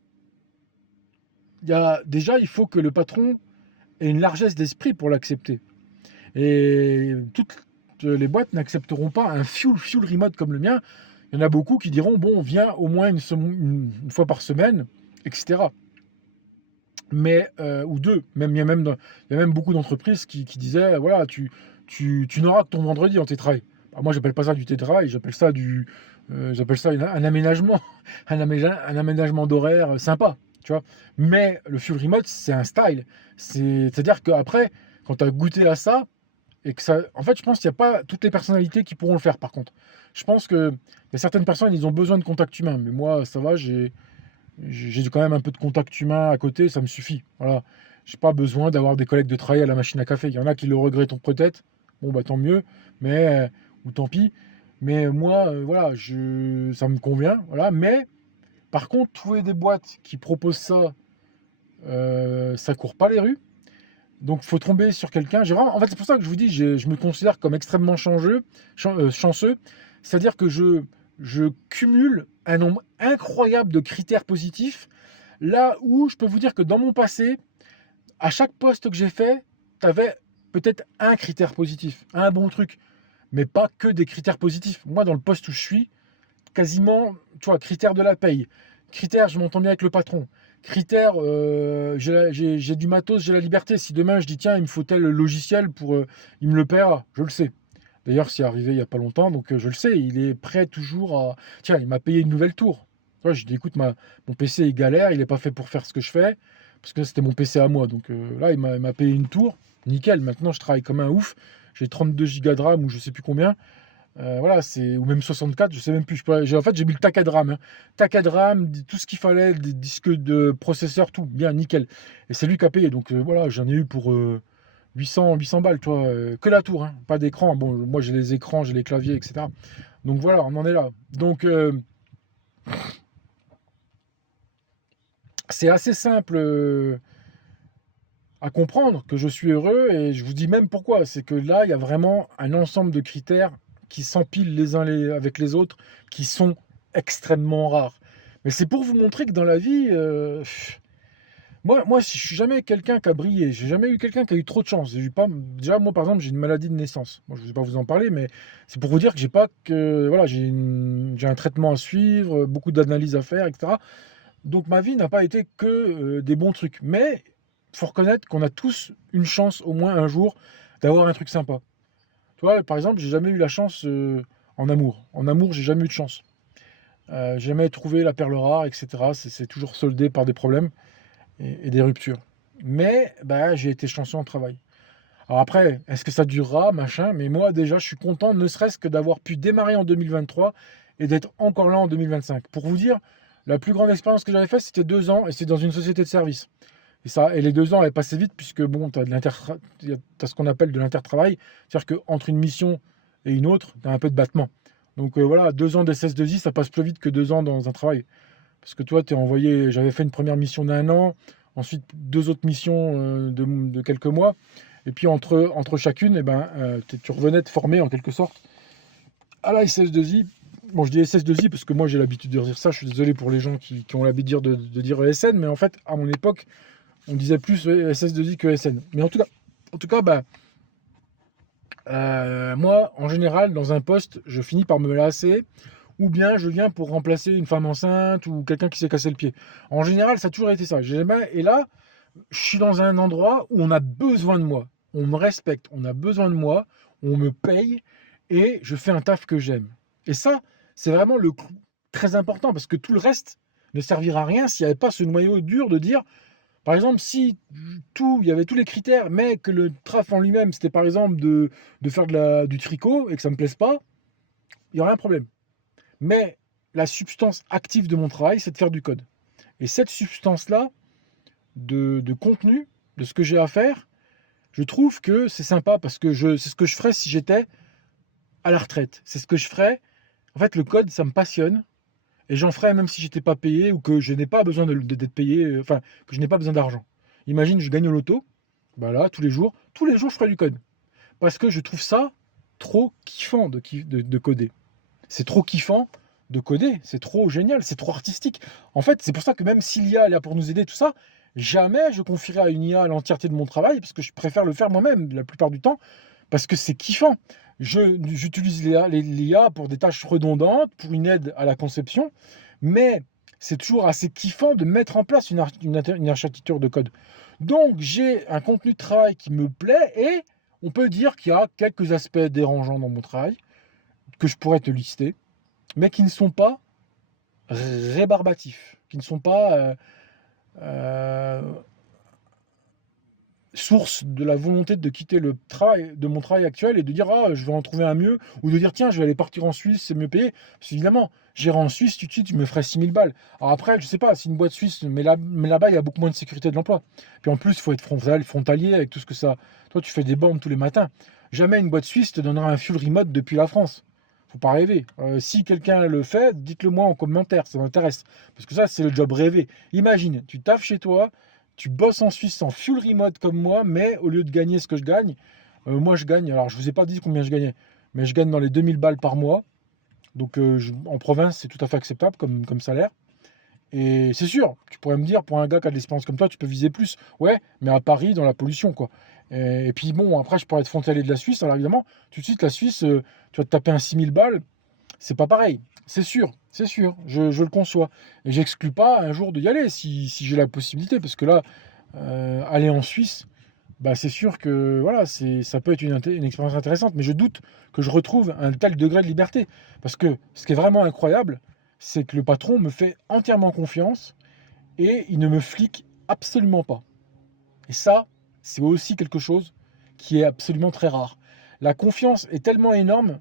il faut que le patron ait une largesse d'esprit pour l'accepter. Et toutes les boîtes n'accepteront pas un fuel remote comme le mien. Il y en a beaucoup qui diront, bon, viens au moins une fois par semaine, etc. Mais, ou deux. Même, il y a même beaucoup d'entreprises qui disaient, voilà, tu n'auras que ton vendredi en télétravail. Alors moi, j'appelle pas ça du télétravail, j'appelle ça un aménagement, un aménagement d'horaire sympa, tu vois. Mais le full remote, c'est un style. C'est-à-dire qu'après, quand tu as goûté à ça, et que ça, en fait, je pense qu'il n'y a pas toutes les personnalités qui pourront le faire, par contre. Je pense qu'il y a certaines personnes, ils ont besoin de contact humain. Mais moi, ça va, j'ai quand même un peu de contact humain à côté, ça me suffit. Voilà. J'ai pas besoin d'avoir des collègues de travail à la machine à café. Il y en a qui le regrettent peut-être. Bon, bah tant mieux, mais ou tant pis. Mais moi, voilà, ça me convient. Voilà. Mais par contre, trouver des boîtes qui proposent ça, ça court pas les rues. Donc, faut tomber sur quelqu'un. En fait, c'est pour ça que je vous dis, je me considère comme extrêmement chanceux. C'est-à-dire que je cumule un nombre incroyable de critères positifs. Là où je peux vous dire que dans mon passé, à chaque poste que j'ai fait, tu avais peut-être un critère positif, un bon truc, mais pas que des critères positifs. Moi, dans le poste où je suis, quasiment, tu vois, critères de la paye, critères, je m'entends bien avec le patron, critères, j'ai du matos, j'ai la liberté. Si demain je dis, tiens, il me faut tel logiciel pour, il me le paiera, je le sais. D'ailleurs, c'est arrivé il n'y a pas longtemps, donc je le sais, il est prêt toujours à. Tiens, il m'a payé une nouvelle tour. Ouais, je dis, écoute, mon PC il galère, il n'est pas fait pour faire ce que je fais, parce que c'était mon PC à moi. Donc là, il m'a payé une tour, nickel. Maintenant, je travaille comme un ouf. J'ai 32 Go de RAM ou je sais plus combien. Voilà, ou même 64, je sais même plus. En fait, j'ai mis le tac de RAM, hein. Tac de RAM, tout ce qu'il fallait, des disques de processeur, tout bien, nickel. Et c'est lui qui a payé. Donc voilà, j'en ai eu pour 800 balles, toi, que la tour, hein, pas d'écran. Bon, moi j'ai les écrans, j'ai les claviers, etc. Donc voilà, on en est là. Donc c'est assez simple à comprendre que je suis heureux et je vous dis même pourquoi. C'est que là, il y a vraiment un ensemble de critères qui s'empilent les uns avec les autres, qui sont extrêmement rares. Mais c'est pour vous montrer que dans la vie, moi, si je suis jamais quelqu'un qui a brillé, j'ai jamais eu quelqu'un qui a eu trop de chance. Déjà, moi, par exemple, j'ai une maladie de naissance. Moi, je ne vais pas vous en parler, mais c'est pour vous dire que j'ai pas que, voilà, j'ai un traitement à suivre, beaucoup d'analyses à faire, etc. Donc, ma vie n'a pas été que des bons trucs. Mais il faut reconnaître qu'on a tous une chance, au moins un jour, d'avoir un truc sympa. Tu vois, par exemple, j'ai jamais eu la chance en amour. En amour, j'ai jamais eu de chance. J'ai jamais trouvé la perle rare, etc. C'est toujours soldé par des problèmes et des ruptures. Mais bah, j'ai été chanceux en travail. Alors après, est-ce que ça durera, machin? Mais moi, déjà, je suis content, ne serait-ce que d'avoir pu démarrer en 2023 et d'être encore là en 2025. Pour vous dire, la plus grande expérience que j'avais faite, c'était 2 ans et c'est dans une société de service. Et les 2 ans avaient passé vite puisque bon, tu as ce qu'on appelle de l'intertravail. C'est-à-dire qu'entre une mission et une autre, tu as un peu de battement. Donc voilà, 2 ans d'SS2I, ça passe plus vite que 2 ans dans un travail. Parce que toi, tu es envoyé, j'avais fait une première mission d'1 an, ensuite 2 autres missions de quelques mois. Et puis entre chacune, eh ben, tu revenais te former en quelque sorte à la SS2I. Bon, je dis SS2I parce que moi j'ai l'habitude de dire ça, je suis désolé pour les gens qui ont l'habitude de dire ESN, mais en fait, à mon époque, On disait plus SS2I que SN. Mais en tout cas, moi, en général, dans un poste, je finis par me lasser, ou bien je viens pour remplacer une femme enceinte ou quelqu'un qui s'est cassé le pied. En général, ça a toujours été ça. Et là, je suis dans un endroit où on a besoin de moi. On me respecte, on a besoin de moi, on me paye et je fais un taf que j'aime. Et ça, c'est vraiment le clou très important parce que tout le reste ne servira à rien s'il n'y avait pas ce noyau dur de dire, par exemple, si il y avait tous les critères, mais que le taf en lui-même, c'était par exemple de faire du tricot et que ça ne me plaise pas, il n'y aurait un problème. Mais la substance active de mon travail, c'est de faire du code. Et cette substance-là, de contenu, de ce que j'ai à faire, je trouve que c'est sympa parce que c'est ce que je ferais si j'étais à la retraite. C'est ce que je ferais. En fait, le code, ça me passionne. Et j'en ferais même si j'étais pas payé ou que je n'ai pas besoin d'être payé, enfin, que je n'ai pas besoin d'argent. Imagine, je gagne au loto, bah là, tous les jours, je ferai du code. Parce que je trouve ça trop kiffant de coder. C'est trop kiffant de coder, c'est trop génial, c'est trop artistique. En fait, c'est pour ça que même si l'IA est là pour nous aider, tout ça, jamais je confierai à une IA l'entièreté de mon travail, parce que je préfère le faire moi-même la plupart du temps, parce que c'est kiffant. J'utilise l'IA pour des tâches redondantes, pour une aide à la conception, mais c'est toujours assez kiffant de mettre en place une architecture de code. Donc j'ai un contenu de travail qui me plaît et on peut dire qu'il y a quelques aspects dérangeants dans mon travail que je pourrais te lister, mais qui ne sont pas rébarbatifs, qui ne sont pas euh, source de la volonté de quitter mon travail actuel et de dire ah je vais en trouver un mieux, ou de dire tiens je vais aller partir en Suisse, c'est mieux payé. Parce qu'évidemment, j'irai en Suisse, tout de suite, je me ferai 6 000 balles. Alors après, je sais pas, si une boîte suisse, mais là-bas, il y a beaucoup moins de sécurité de l'emploi. Puis en plus, il faut être frontalier avec tout ce que ça. Toi, tu fais des bornes tous les matins. Jamais une boîte suisse te donnera un full remote depuis la France. Faut pas rêver. Si quelqu'un le fait, dites-le moi en commentaire, ça m'intéresse. Parce que ça, c'est le job rêvé. Imagine, tu taffes chez toi, tu bosses en Suisse en full remote comme moi, mais au lieu de gagner ce que je gagne, moi je gagne, alors je vous ai pas dit combien je gagnais, mais je gagne dans les 2000 balles par mois. Donc en province, c'est tout à fait acceptable comme salaire. Et c'est sûr, tu pourrais me dire, pour un gars qui a de l'expérience comme toi, tu peux viser plus. Ouais, mais à Paris, dans la pollution, quoi. Et puis bon, après, je pourrais être frontalier de la Suisse. Alors évidemment, tout de suite, la Suisse, tu vas te taper un 6000 balles, c'est pas pareil. C'est sûr, je le conçois. Et j'exclus pas un jour d'y aller si j'ai la possibilité, parce que là, aller en Suisse, bah, c'est sûr que voilà, ça peut être une expérience intéressante, mais je doute que je retrouve un tel degré de liberté. Parce que ce qui est vraiment incroyable, c'est que le patron me fait entièrement confiance et il ne me flique absolument pas. Et ça, c'est aussi quelque chose qui est absolument très rare. La confiance est tellement énorme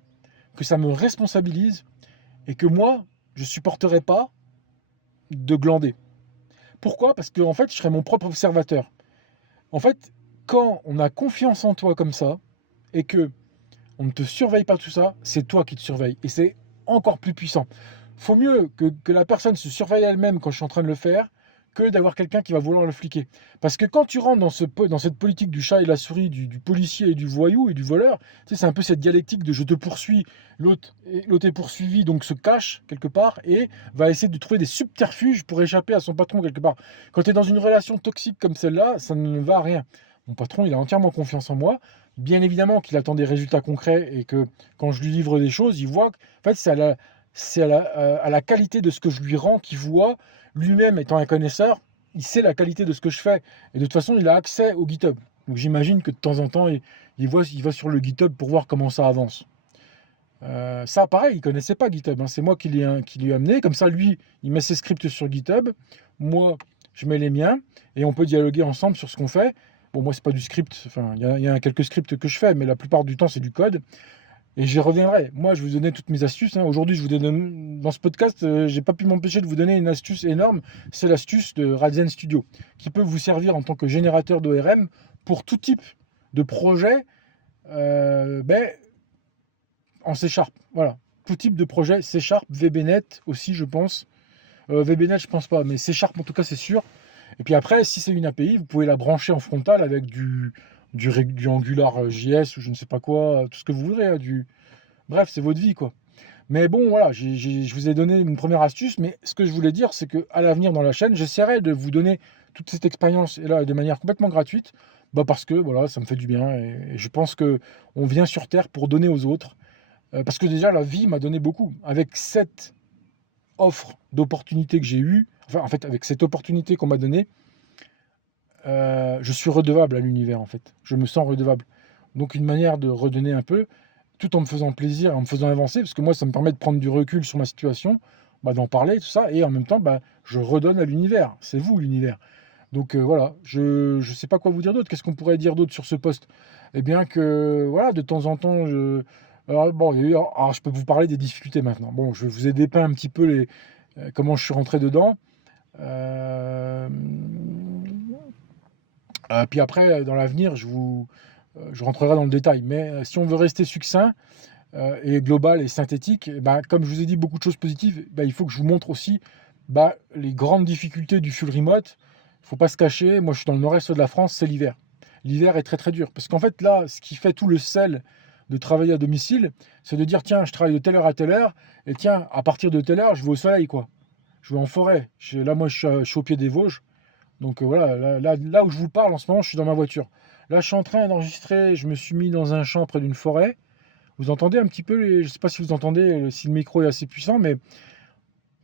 que ça me responsabilise et que moi, je ne supporterai pas de glander. Pourquoi? Parce que en fait, je serai mon propre observateur. En fait, quand on a confiance en toi comme ça et que on ne te surveille pas tout ça, c'est toi qui te surveilles. Et c'est encore plus puissant. Faut mieux que la personne se surveille elle-même quand je suis en train de le faire que d'avoir quelqu'un qui va vouloir le fliquer. Parce que quand tu rentres dans cette politique du chat et de la souris, du policier et du voyou et du voleur, tu sais, c'est un peu cette dialectique de je te poursuis, l'autre est poursuivi, donc se cache quelque part et va essayer de trouver des subterfuges pour échapper à son patron quelque part. Quand tu es dans une relation toxique comme celle-là, ça ne va à rien. Mon patron, il a entièrement confiance en moi. Bien évidemment qu'il attend des résultats concrets et que quand je lui livre des choses, il voit que en fait, à la qualité de ce que je lui rends qu'il voit, lui-même étant un connaisseur, il sait la qualité de ce que je fais. Et de toute façon, il a accès au GitHub. Donc j'imagine que de temps en temps, il va sur le GitHub pour voir comment ça avance. Ça, pareil, il ne connaissait pas GitHub. Hein. C'est moi qui lui ai amené. Comme ça, lui, il met ses scripts sur GitHub. Moi, je mets les miens. Et on peut dialoguer ensemble sur ce qu'on fait. Bon, moi, c'est pas du script. Enfin, il y a quelques scripts que je fais, mais la plupart du temps, c'est du code. Et j'y reviendrai. Moi, je vous donnais toutes mes astuces. Hein. Aujourd'hui, dans ce podcast, j'ai pas pu m'empêcher de vous donner une astuce énorme. C'est l'astuce de Radzen Studio, qui peut vous servir en tant que générateur d'ORM pour tout type de projet en C#. Voilà. Tout type de projet C#, VBNet aussi, je pense. VBNet, je pense pas, mais C# en tout cas, c'est sûr. Et puis après, si c'est une API, vous pouvez la brancher en frontal avec du Angular JS ou je ne sais pas quoi, tout ce que vous voudrez. Hein, Bref, c'est votre vie, quoi. Mais bon, voilà, je vous ai donné une première astuce, mais ce que je voulais dire, c'est qu'à l'avenir dans la chaîne, j'essaierai de vous donner toute cette expérience est là de manière complètement gratuite, bah parce que voilà, ça me fait du bien et je pense que on vient sur terre pour donner aux autres. Parce que déjà la vie m'a donné beaucoup. Avec cette offre d'opportunité que j'ai eue, enfin en fait avec cette opportunité qu'on m'a donnée, je suis redevable à l'univers en fait. Je me sens redevable. Donc une manière de redonner un peu, tout en me faisant plaisir, en me faisant avancer, parce que moi ça me permet de prendre du recul sur ma situation, bah, d'en parler, tout ça, et en même temps, bah, je redonne à l'univers. C'est vous l'univers. Donc voilà, je ne sais pas quoi vous dire d'autre. Qu'est-ce qu'on pourrait dire d'autre sur ce poste? Eh bien que voilà, de temps en temps, alors, bon, alors, je peux vous parler des difficultés maintenant. Bon, je vous ai dépeint un petit peu comment je suis rentré dedans. Euh, puis après, dans l'avenir, je rentrerai dans le détail. Mais si on veut rester succinct et global et synthétique, eh ben, comme je vous ai dit beaucoup de choses positives, ben, il faut que je vous montre aussi les grandes difficultés du full remote. Il ne faut pas se cacher. Moi, je suis dans le nord-est de la France, c'est l'hiver. L'hiver est très très dur. Parce qu'en fait, là, ce qui fait tout le sel de travailler à domicile, c'est de dire, tiens, je travaille de telle heure à telle heure, et tiens, à partir de telle heure, je vais au soleil, quoi. Je vais en forêt. Là, moi, je suis au pied des Vosges. Donc voilà, là où je vous parle en ce moment, je suis dans ma voiture. Là, je suis en train d'enregistrer, je me suis mis dans un champ près d'une forêt. Vous entendez un petit peu, je ne sais pas si vous entendez, si le micro est assez puissant, mais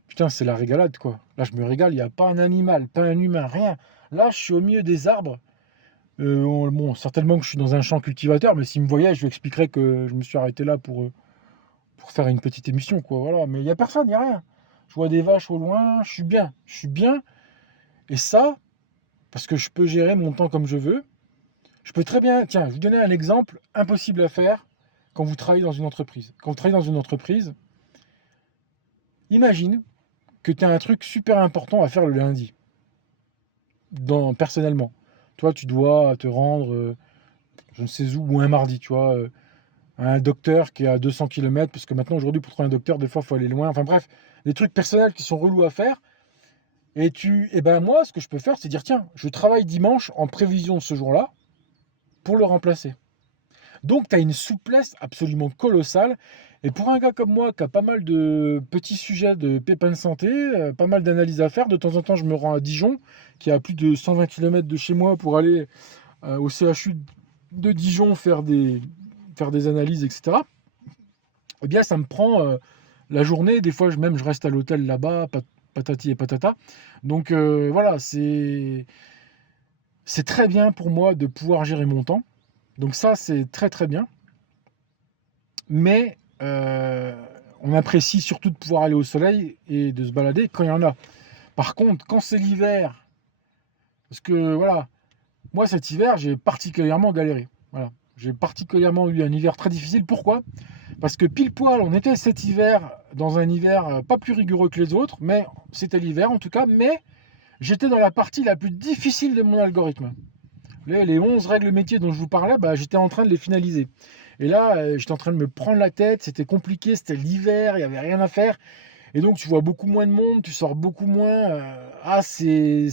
putain, c'est la régalade, quoi. Là, je me régale, il n'y a pas un animal, pas un humain, rien. Là, je suis au milieu des arbres. Bon, certainement que je suis dans un champ cultivateur, mais s'il me voyait, je lui expliquerais que je me suis arrêté là pour faire une petite émission, quoi. Voilà. Mais il n'y a personne, il n'y a rien. Je vois des vaches au loin, je suis bien. Je suis bien. Et ça, parce que je peux gérer mon temps comme je veux. Je peux très bien, tiens, je vais vous donner un exemple impossible à faire quand vous travaillez dans une entreprise. Quand vous travaillez dans une entreprise, imagine que tu as un truc super important à faire le lundi, personnellement. Toi, tu dois te rendre, je ne sais où, ou un mardi, tu vois, à un docteur qui est à 200 km, parce que maintenant, aujourd'hui, pour trouver un docteur, des fois, il faut aller loin. Enfin bref, des trucs personnels qui sont relous à faire. Et ben moi, ce que je peux faire, c'est dire, tiens, je travaille dimanche en prévision de ce jour-là pour le remplacer. Donc, tu as une souplesse absolument colossale. Et pour un gars comme moi, qui a pas mal de petits sujets de pépins de santé, pas mal d'analyses à faire, de temps en temps, je me rends à Dijon, qui est à plus de 120 km de chez moi, pour aller au CHU de Dijon faire des analyses, etc. Eh bien, ça me prend la journée. Des fois, même, je reste à l'hôtel là-bas, patati et patata. Donc, voilà, c'est très bien pour moi de pouvoir gérer mon temps. Donc ça, c'est très très bien. Mais on apprécie surtout de pouvoir aller au soleil et de se balader quand il y en a. Par contre, quand c'est l'hiver, parce que voilà, moi cet hiver, j'ai particulièrement galéré. Voilà. J'ai particulièrement eu un hiver très difficile. Pourquoi? Parce que pile poil, on était cet hiver dans un hiver pas plus rigoureux que les autres, mais c'était l'hiver en tout cas, mais j'étais dans la partie la plus difficile de mon algorithme. Les 11 règles métiers dont je vous parlais, j'étais en train de les finaliser. Et là, j'étais en train de me prendre la tête, c'était compliqué, c'était l'hiver, il n'y avait rien à faire. Et donc, tu vois beaucoup moins de monde, tu sors beaucoup moins. C'est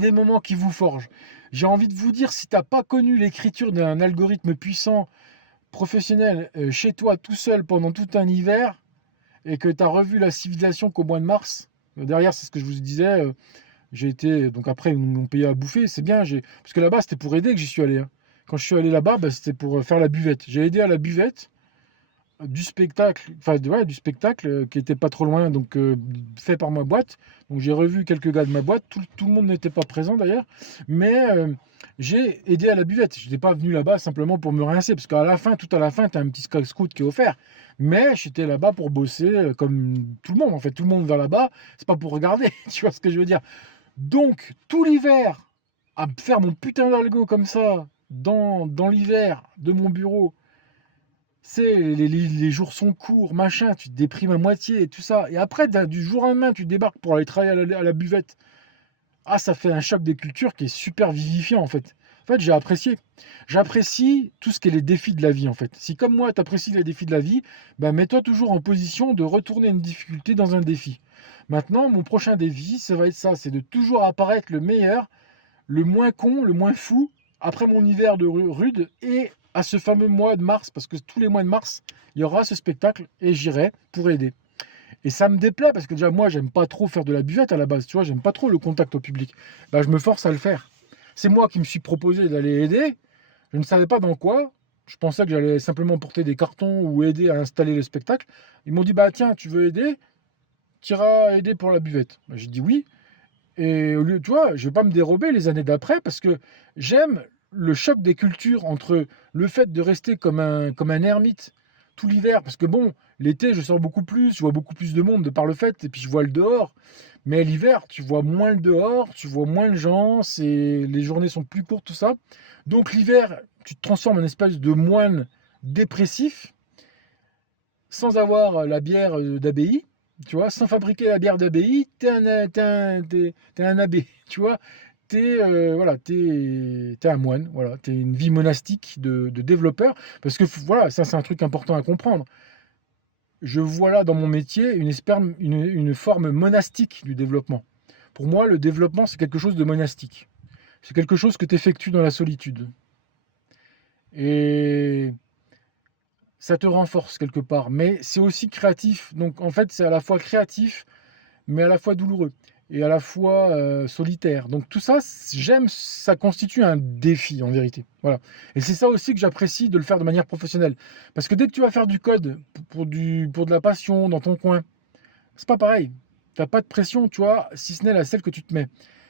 des moments qui vous forgent. J'ai envie de vous dire, si tu n'as pas connu l'écriture d'un algorithme puissant, professionnel, chez toi, tout seul, pendant tout un hiver, et que tu as revu la civilisation qu'au mois de mars, derrière, c'est ce que je vous disais, j'ai été, donc après, ils m'ont payé à bouffer, c'est bien, parce que là-bas, c'était pour aider que j'y suis allé. Hein. Quand je suis allé là-bas, c'était pour faire la buvette. J'ai aidé à la buvette du spectacle, du spectacle qui était pas trop loin, donc fait par ma boîte. Donc j'ai revu quelques gars de ma boîte, tout le monde n'était pas présent d'ailleurs, mais j'ai aidé à la buvette. Je n'étais pas venu là-bas simplement pour me rincer, parce qu'à la fin, tout à la fin, tu as un petit scout qui est offert. Mais j'étais là-bas pour bosser comme tout le monde. En fait, tout le monde va là-bas, c'est pas pour regarder, tu vois ce que je veux dire. Donc, tout l'hiver, à faire mon putain d'algo comme ça, dans l'hiver de mon bureau, les jours sont courts, machin, tu te déprimes à moitié et tout ça. Et après, du jour au lendemain, tu débarques pour aller travailler à la buvette. Ah, ça fait un choc des cultures qui est super vivifiant en fait. En fait, j'ai apprécié. J'apprécie tout ce qui est les défis de la vie en fait. Si comme moi, tu apprécies les défis de la vie, mets-toi toujours en position de retourner une difficulté dans un défi. Maintenant, mon prochain défi, ça va être ça, c'est de toujours apparaître le meilleur, le moins con, le moins fou, après mon hiver de rude, et à ce fameux mois de mars, parce que tous les mois de mars, il y aura ce spectacle, et j'irai pour aider. Et ça me déplaît parce que déjà, moi, j'aime pas trop faire de la buvette à la base, tu vois, j'aime pas trop le contact au public. Bah, je me force à le faire. C'est moi qui me suis proposé d'aller aider. Je ne savais pas dans quoi. Je pensais que j'allais simplement porter des cartons ou aider à installer le spectacle. Ils m'ont dit, bah tiens, tu veux aider? Tu iras aider pour la buvette. Bah, j'ai dit oui. Et au lieu, tu vois, je vais pas me dérober les années d'après parce que j'aime le choc des cultures entre le fait de rester comme un ermite tout l'hiver, parce que bon, l'été, je sors beaucoup plus, je vois beaucoup plus de monde de par le fait, et puis je vois le dehors. Mais l'hiver, tu vois moins le dehors, tu vois moins de gens, les journées sont plus courtes, tout ça. Donc l'hiver, tu te transformes en espèce de moine dépressif, sans avoir la bière d'abbaye, tu vois, sans fabriquer la bière d'abbaye, t'es un abbé, tu vois, voilà, t'es un moine, voilà, t'es une vie monastique de développeur, parce que voilà, ça c'est un truc important à comprendre. Je vois là dans mon métier une forme monastique du développement. Pour moi, le développement, c'est quelque chose de monastique. C'est quelque chose que tu effectues dans la solitude. Et ça te renforce quelque part, mais c'est aussi créatif. Donc en fait, c'est à la fois créatif, mais à la fois douloureux et à la fois solitaire. Donc tout ça, j'aime, ça constitue un défi en vérité. Voilà. Et c'est ça aussi que j'apprécie de le faire de manière professionnelle. Parce que dès que tu vas faire du code pour de la passion dans ton coin, c'est pas pareil. Tu n'as pas de pression, tu vois, si ce n'est la celle que tu te mets.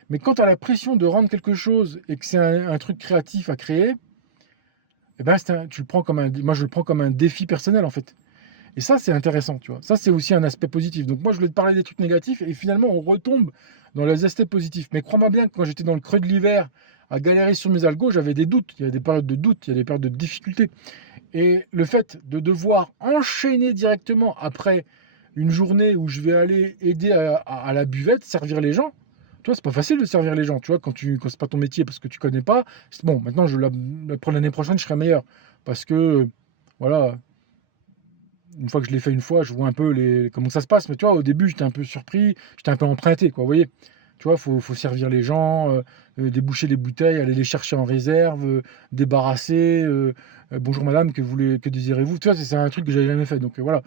Mais quand tu as la pression de rendre quelque chose et que c'est un truc créatif à créer, eh ben, tu le prends comme moi je le prends comme un défi personnel en fait. Et ça, c'est intéressant, tu vois. Ça, c'est aussi un aspect positif. Donc moi, je voulais te parler des trucs négatifs et finalement, on retombe dans les aspects positifs. Mais crois-moi bien que quand j'étais dans le creux de l'hiver, à galérer sur mes algos, j'avais des doutes. Il y a des périodes de doutes, il y a des périodes de difficultés. Et le fait de devoir enchaîner directement après une journée où je vais aller aider à la buvette, servir les gens, tu vois, c'est pas facile de servir les gens, tu vois, quand c'est pas ton métier parce que tu connais pas. Bon, maintenant, pour l'année prochaine, je serai meilleur parce que, voilà, une fois que je l'ai fait une fois, je vois un peu comment ça se passe. Mais tu vois, au début, j'étais un peu surpris, j'étais un peu emprunté, quoi. Vous voyez, tu vois, faut servir les gens, déboucher les bouteilles, aller les chercher en réserve, débarrasser. Bonjour madame, que désirez-vous? Tu vois, c'est un truc que j'avais jamais fait. Donc voilà.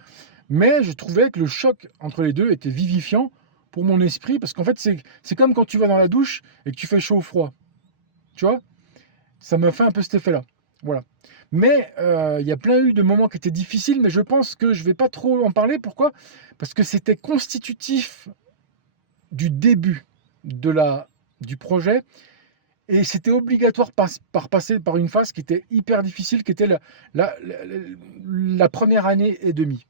Mais je trouvais que le choc entre les deux était vivifiant pour mon esprit, parce qu'en fait, c'est comme quand tu vas dans la douche et que tu fais chaud ou froid. Tu vois? Ça m'a fait un peu cet effet-là. Voilà. Mais il y a plein eu de moments qui étaient difficiles, mais je pense que je ne vais pas trop en parler. Pourquoi? Parce que c'était constitutif du début du projet et c'était obligatoire par passer par une phase qui était hyper difficile, qui était la, la- la première année et demie.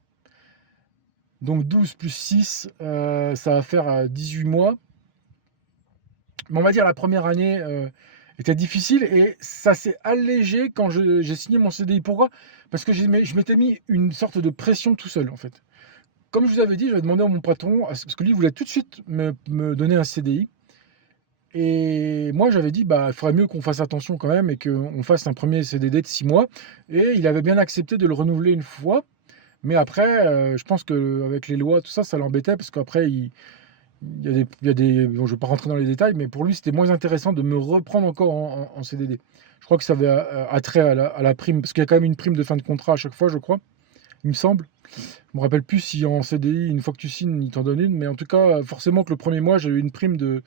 Donc 12 plus 6, ça va faire 18 mois. Mais on va dire la première année était difficile et ça s'est allégé quand j'ai signé mon CDI. Pourquoi? Parce que je m'étais mis une sorte de pression tout seul en fait. Comme je vous avais dit, j'avais demandé à mon patron, parce que lui voulait tout de suite me donner un CDI. Et moi j'avais dit, bah, il faudrait mieux qu'on fasse attention quand même et qu'on fasse un premier CDD de 6 mois. Et il avait bien accepté de le renouveler une fois. Mais après, je pense qu'avec les lois, tout ça, ça l'embêtait parce qu'après, bon, je ne vais pas rentrer dans les détails, mais pour lui, c'était moins intéressant de me reprendre encore en CDD. Je crois que ça avait attrait à la prime, parce qu'il y a quand même une prime de fin de contrat à chaque fois, je crois, il me semble. Je me rappelle plus si en CDI, une fois que tu signes, ils t'en donnent une, mais en tout cas, forcément que le premier mois, j'ai eu une prime de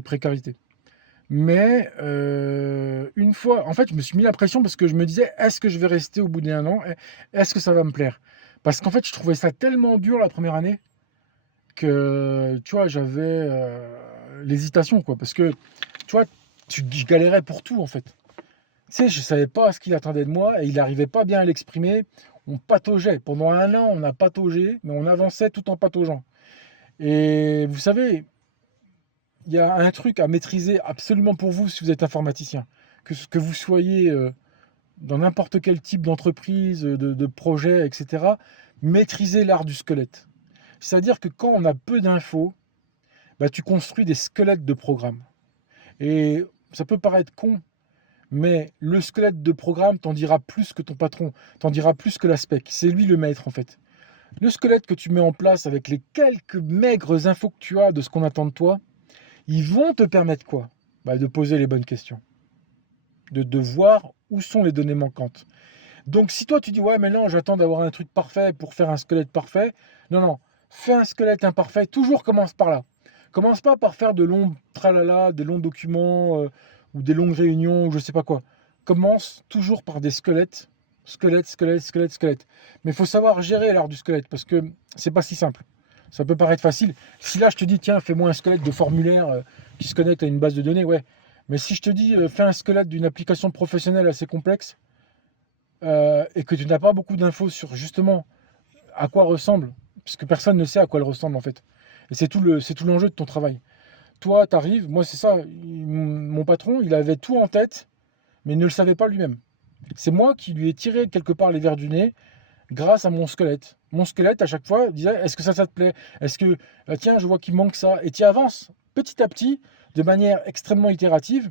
précarité. Mais une fois, en fait, je me suis mis la pression parce que je me disais, est-ce que je vais rester au bout d'un an? Est-ce que ça va me plaire? Parce qu'en fait, je trouvais ça tellement dur la première année que, tu vois, j'avais l'hésitation, quoi. Parce que, tu vois, je galérais pour tout, en fait. Tu sais, je savais pas ce qu'il attendait de moi et il n'arrivait pas bien à l'exprimer. On pataugeait. Pendant un an, on a pataugé, mais on avançait tout en pataugeant. Et vous savez, il y a un truc à maîtriser absolument pour vous si vous êtes informaticien. Que vous soyez dans n'importe quel type d'entreprise, de projet, etc., maîtrisez l'art du squelette. C'est-à-dire que quand on a peu d'infos, bah, tu construis des squelettes de programme. Et ça peut paraître con, mais le squelette de programme t'en dira plus que ton patron, t'en dira plus que la spec. C'est lui le maître en fait. Le squelette que tu mets en place avec les quelques maigres infos que tu as de ce qu'on attend de toi, ils vont te permettre quoi? Bah, de poser les bonnes questions, de voir où sont les données manquantes. Donc si toi tu dis ouais mais non j'attends d'avoir un truc parfait pour faire un squelette parfait, non non, fais un squelette imparfait, toujours commence par là. Commence pas par faire de longs tralala, des longs documents ou des longues réunions ou je sais pas quoi. Commence toujours par des squelettes, squelettes. Mais il faut savoir gérer l'art du squelette parce que c'est pas si simple. Ça peut paraître facile. Si là je te dis tiens, fais-moi un squelette de formulaire qui se connecte à une base de données, ouais. Mais si je te dis fais un squelette d'une application professionnelle assez complexe et que tu n'as pas beaucoup d'infos sur justement à quoi ressemble, puisque personne ne sait à quoi elle ressemble en fait. Et c'est tout l'enjeu de ton travail. Toi, tu arrives, moi c'est ça, mon patron, il avait tout en tête, mais il ne le savait pas lui-même. C'est moi qui lui ai tiré quelque part les verres du nez grâce à mon squelette. Mon squelette, à chaque fois, disait, est-ce que ça te plaît? Est-ce que, tiens, je vois qu'il manque ça. Et tu avances petit à petit, de manière extrêmement itérative.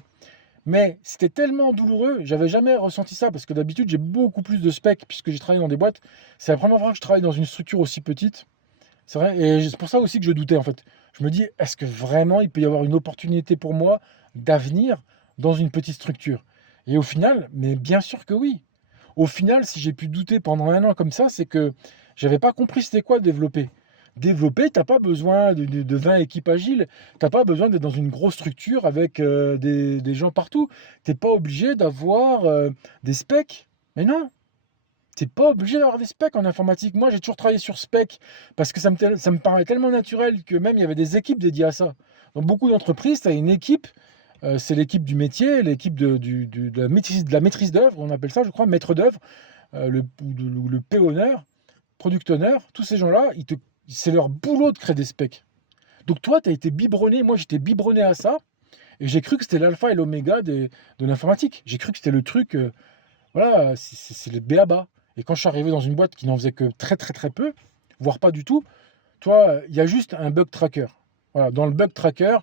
Mais c'était tellement douloureux, j'avais jamais ressenti ça, parce que d'habitude, j'ai beaucoup plus de specs, puisque j'ai travaillé dans des boîtes. C'est la première fois que je travaille dans une structure aussi petite. C'est vrai, et c'est pour ça aussi que je doutais, en fait. Je me dis, est-ce que vraiment il peut y avoir une opportunité pour moi d'avenir dans une petite structure? Et au final, mais bien sûr que oui. Au final, si j'ai pu douter pendant un an comme ça, c'est que j'avais pas compris c'était quoi développer. Développer, t'as pas besoin de 20 équipes agiles, t'as pas besoin d'être dans une grosse structure avec des gens partout. T'es pas obligé d'avoir des specs. Mais non, t'es pas obligé d'avoir des specs en informatique. Moi, j'ai toujours travaillé sur spec parce que ça me paraît tellement naturel que même il y avait des équipes dédiées à ça. Dans beaucoup d'entreprises, tu as une équipe, c'est l'équipe du métier, l'équipe de la maîtrise d'œuvre, on appelle ça, je crois, maître d'œuvre, le P-owner, product owner, tous ces gens-là, c'est leur boulot de créer des specs. Donc toi, tu as été biberonné, moi j'étais biberonné à ça, et j'ai cru que c'était l'alpha et l'oméga de l'informatique. J'ai cru que c'était le truc, voilà, c'est le b.a.-ba. Et quand je suis arrivé dans une boîte qui n'en faisait que très très très peu, voire pas du tout, toi, il y a juste un bug tracker. Voilà, dans le bug tracker,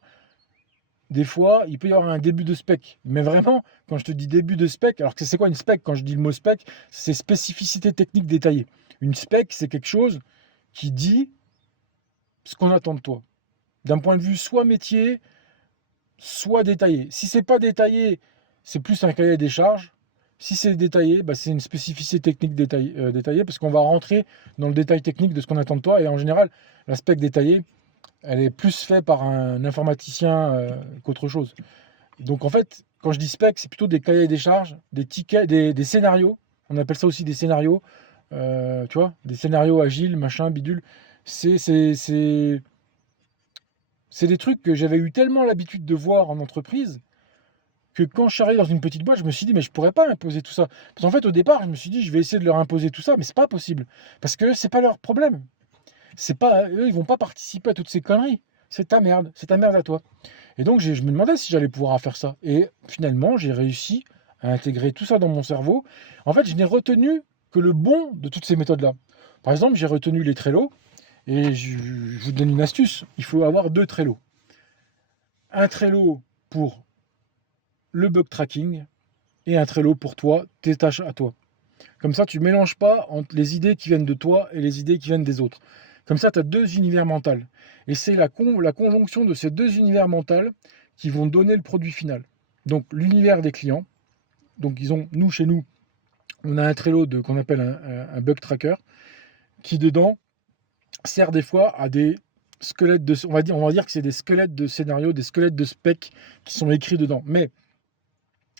des fois, il peut y avoir un début de spec. Mais vraiment, quand je te dis début de spec, alors que c'est quoi une spec? Quand je dis le mot spec, c'est spécificité technique détaillée. Une spec, c'est quelque chose qui dit ce qu'on attend de toi. D'un point de vue soit métier, soit détaillé. Si c'est pas détaillé, c'est plus un cahier des charges. Si c'est détaillé, bah, c'est une spécificité technique détaillée parce qu'on va rentrer dans le détail technique de ce qu'on attend de toi. Et en général, l'aspect détaillé, elle est plus faite par un informaticien qu'autre chose. Donc en fait, quand je dis spec, c'est plutôt des cahiers des charges, des tickets, des scénarios. On appelle ça aussi des scénarios. Tu vois, des scénarios agiles, machin, bidule. C'est, c'est, c'est, c'est des trucs que j'avais eu tellement l'habitude de voir en entreprise que quand je suis arrivé dans une petite boîte, je me suis dit, mais je pourrais pas imposer tout ça. Parce qu'en fait, au départ, je me suis dit, je vais essayer de leur imposer tout ça, mais c'est pas possible. Parce que c'est pas leur problème. C'est pas, eux, ils vont pas participer à toutes ces conneries. C'est ta merde à toi. Et donc, je me demandais si j'allais pouvoir faire ça. Et finalement, j'ai réussi à intégrer tout ça dans mon cerveau. En fait, je n'ai retenu que le bon de toutes ces méthodes-là. Par exemple, j'ai retenu les Trello. Et je vous donne une astuce. Il faut avoir 2 Trello. Un Trello pour le bug tracking et un Trello pour toi, tes tâches à toi. Comme ça, tu ne mélanges pas entre les idées qui viennent de toi et les idées qui viennent des autres. Comme ça, tu as 2 univers mentaux. Et c'est la conjonction de ces 2 univers mentaux qui vont donner le produit final. Donc, l'univers des clients. Donc, nous, chez nous, on a un Trello qu'on appelle un bug tracker qui, dedans, sert des fois à des squelettes on va dire que c'est des squelettes de scénarios, des squelettes de specs qui sont écrits dedans. Mais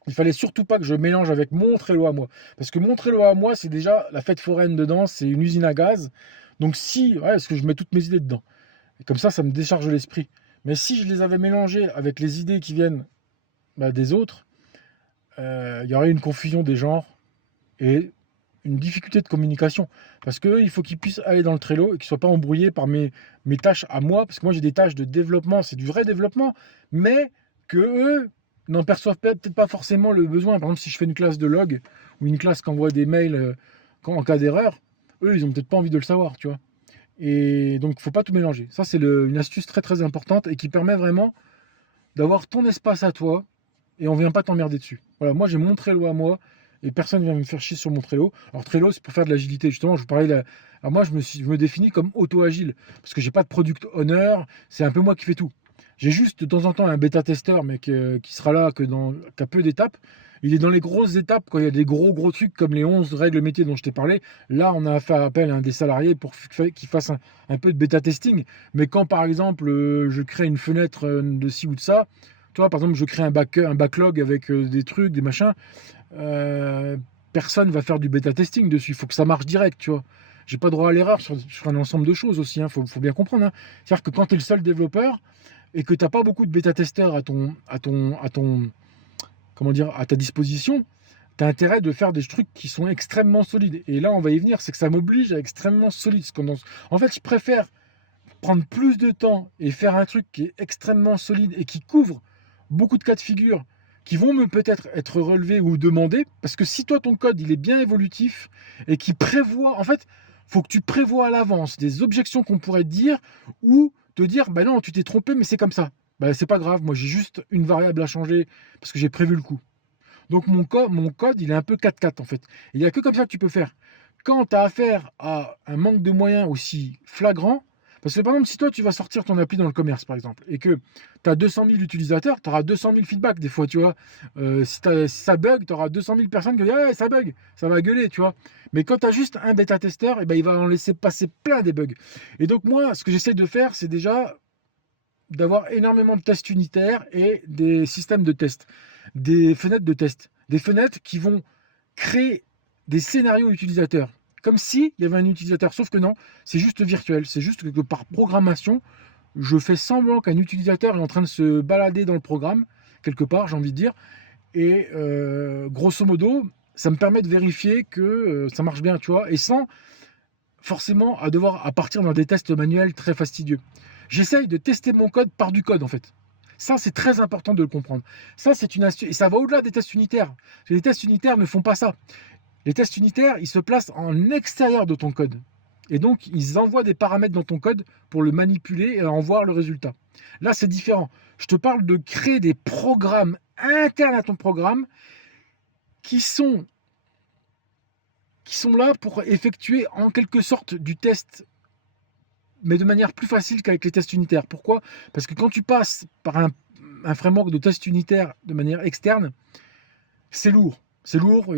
il fallait surtout pas que je mélange avec mon Trello à moi. Parce que mon Trello à moi, c'est déjà la fête foraine dedans, c'est une usine à gaz. Donc parce que je mets toutes mes idées dedans. Et comme ça me décharge l'esprit. Mais si je les avais mélangées avec les idées qui viennent des autres, il y aurait une confusion des genres et une difficulté de communication. Parce que il faut qu'ils puissent aller dans le Trello et qu'ils ne soient pas embrouillés par mes tâches à moi. Parce que moi, j'ai des tâches de développement, c'est du vrai développement. Mais que eux n'en perçoivent peut-être pas forcément le besoin. Par exemple, si je fais une classe de log ou une classe qui envoie des mails en cas d'erreur, eux, ils n'ont peut-être pas envie de le savoir, tu vois. Et donc, il ne faut pas tout mélanger. Ça, c'est une astuce très très importante et qui permet vraiment d'avoir ton espace à toi et on ne vient pas t'emmerder dessus. Voilà, moi, j'ai mon Trello à moi et personne ne vient me faire chier sur mon Trello. Alors, Trello, c'est pour faire de l'agilité. Justement, je vous parlais Alors, moi, je me définis comme auto-agile parce que j'ai pas de product owner. C'est un peu moi qui fais tout. J'ai juste de temps en temps un bêta-testeur, mais qui sera là qu'à peu d'étapes. Il est dans les grosses étapes, quand il y a des gros trucs comme les 11 règles métiers dont je t'ai parlé. Là, on a fait appel à un des salariés pour qu'il fasse un peu de bêta testing. Mais quand, par exemple, je crée une fenêtre de ci ou de ça, tu vois, par exemple, je crée un backlog avec des trucs, des machins, euh, personne va faire du bêta testing dessus. Il faut que ça marche direct, tu vois. J'ai pas droit à l'erreur sur un ensemble de choses aussi, hein. Faut bien comprendre, hein. C'est-à-dire que quand tu es le seul développeur et que tu n'as pas beaucoup de bêta-testeurs comment dire, à ta disposition, tu as intérêt de faire des trucs qui sont extrêmement solides. Et là, on va y venir, c'est que ça m'oblige à extrêmement solide. En fait, je préfère prendre plus de temps et faire un truc qui est extrêmement solide et qui couvre beaucoup de cas de figure qui vont me peut-être être relevés ou demandés. Parce que si toi, ton code, il est bien évolutif et qui prévoit, en fait, faut que tu prévois à l'avance des objections qu'on pourrait te dire ou te dire, bah non, tu t'es trompé, mais c'est comme ça. Bah, c'est pas grave, moi j'ai juste une variable à changer parce que j'ai prévu le coup. Donc mon code, il est un peu 4-4 en fait. Il n'y a que comme ça que tu peux faire. Quand tu as affaire à un manque de moyens aussi flagrant, parce que par exemple, si toi tu vas sortir ton appli dans le commerce par exemple, et que tu as 200 000 utilisateurs, tu auras 200 000 feedbacks des fois, tu vois. Si ça bug, tu auras 200 000 personnes qui vont dire «Ah, ça bug», ça va gueuler, tu vois. Mais quand tu as juste un bêta-testeur, eh ben, il va en laisser passer plein des bugs. Et donc moi, ce que j'essaie de faire, c'est déjà d'avoir énormément de tests unitaires et des systèmes de test, des fenêtres de test, des fenêtres qui vont créer des scénarios utilisateurs, comme s'il y avait un utilisateur, sauf que non, c'est juste virtuel, c'est juste que par programmation, je fais semblant qu'un utilisateur est en train de se balader dans le programme, quelque part, j'ai envie de dire, et grosso modo, ça me permet de vérifier que ça marche bien, tu vois, et sans forcément à partir dans des tests manuels très fastidieux. J'essaye de tester mon code par du code en fait. Ça, c'est très important de le comprendre. Ça, c'est une astuce. Et ça va au-delà des tests unitaires. Les tests unitaires ne font pas ça. Les tests unitaires, ils se placent en extérieur de ton code. Et donc, ils envoient des paramètres dans ton code pour le manipuler et en voir le résultat. Là, c'est différent. Je te parle de créer des programmes internes à ton programme qui sont là pour effectuer en quelque sorte du test, mais de manière plus facile qu'avec les tests unitaires. Pourquoi? Parce que quand tu passes par un framework de test unitaire de manière externe, c'est lourd. C'est lourd,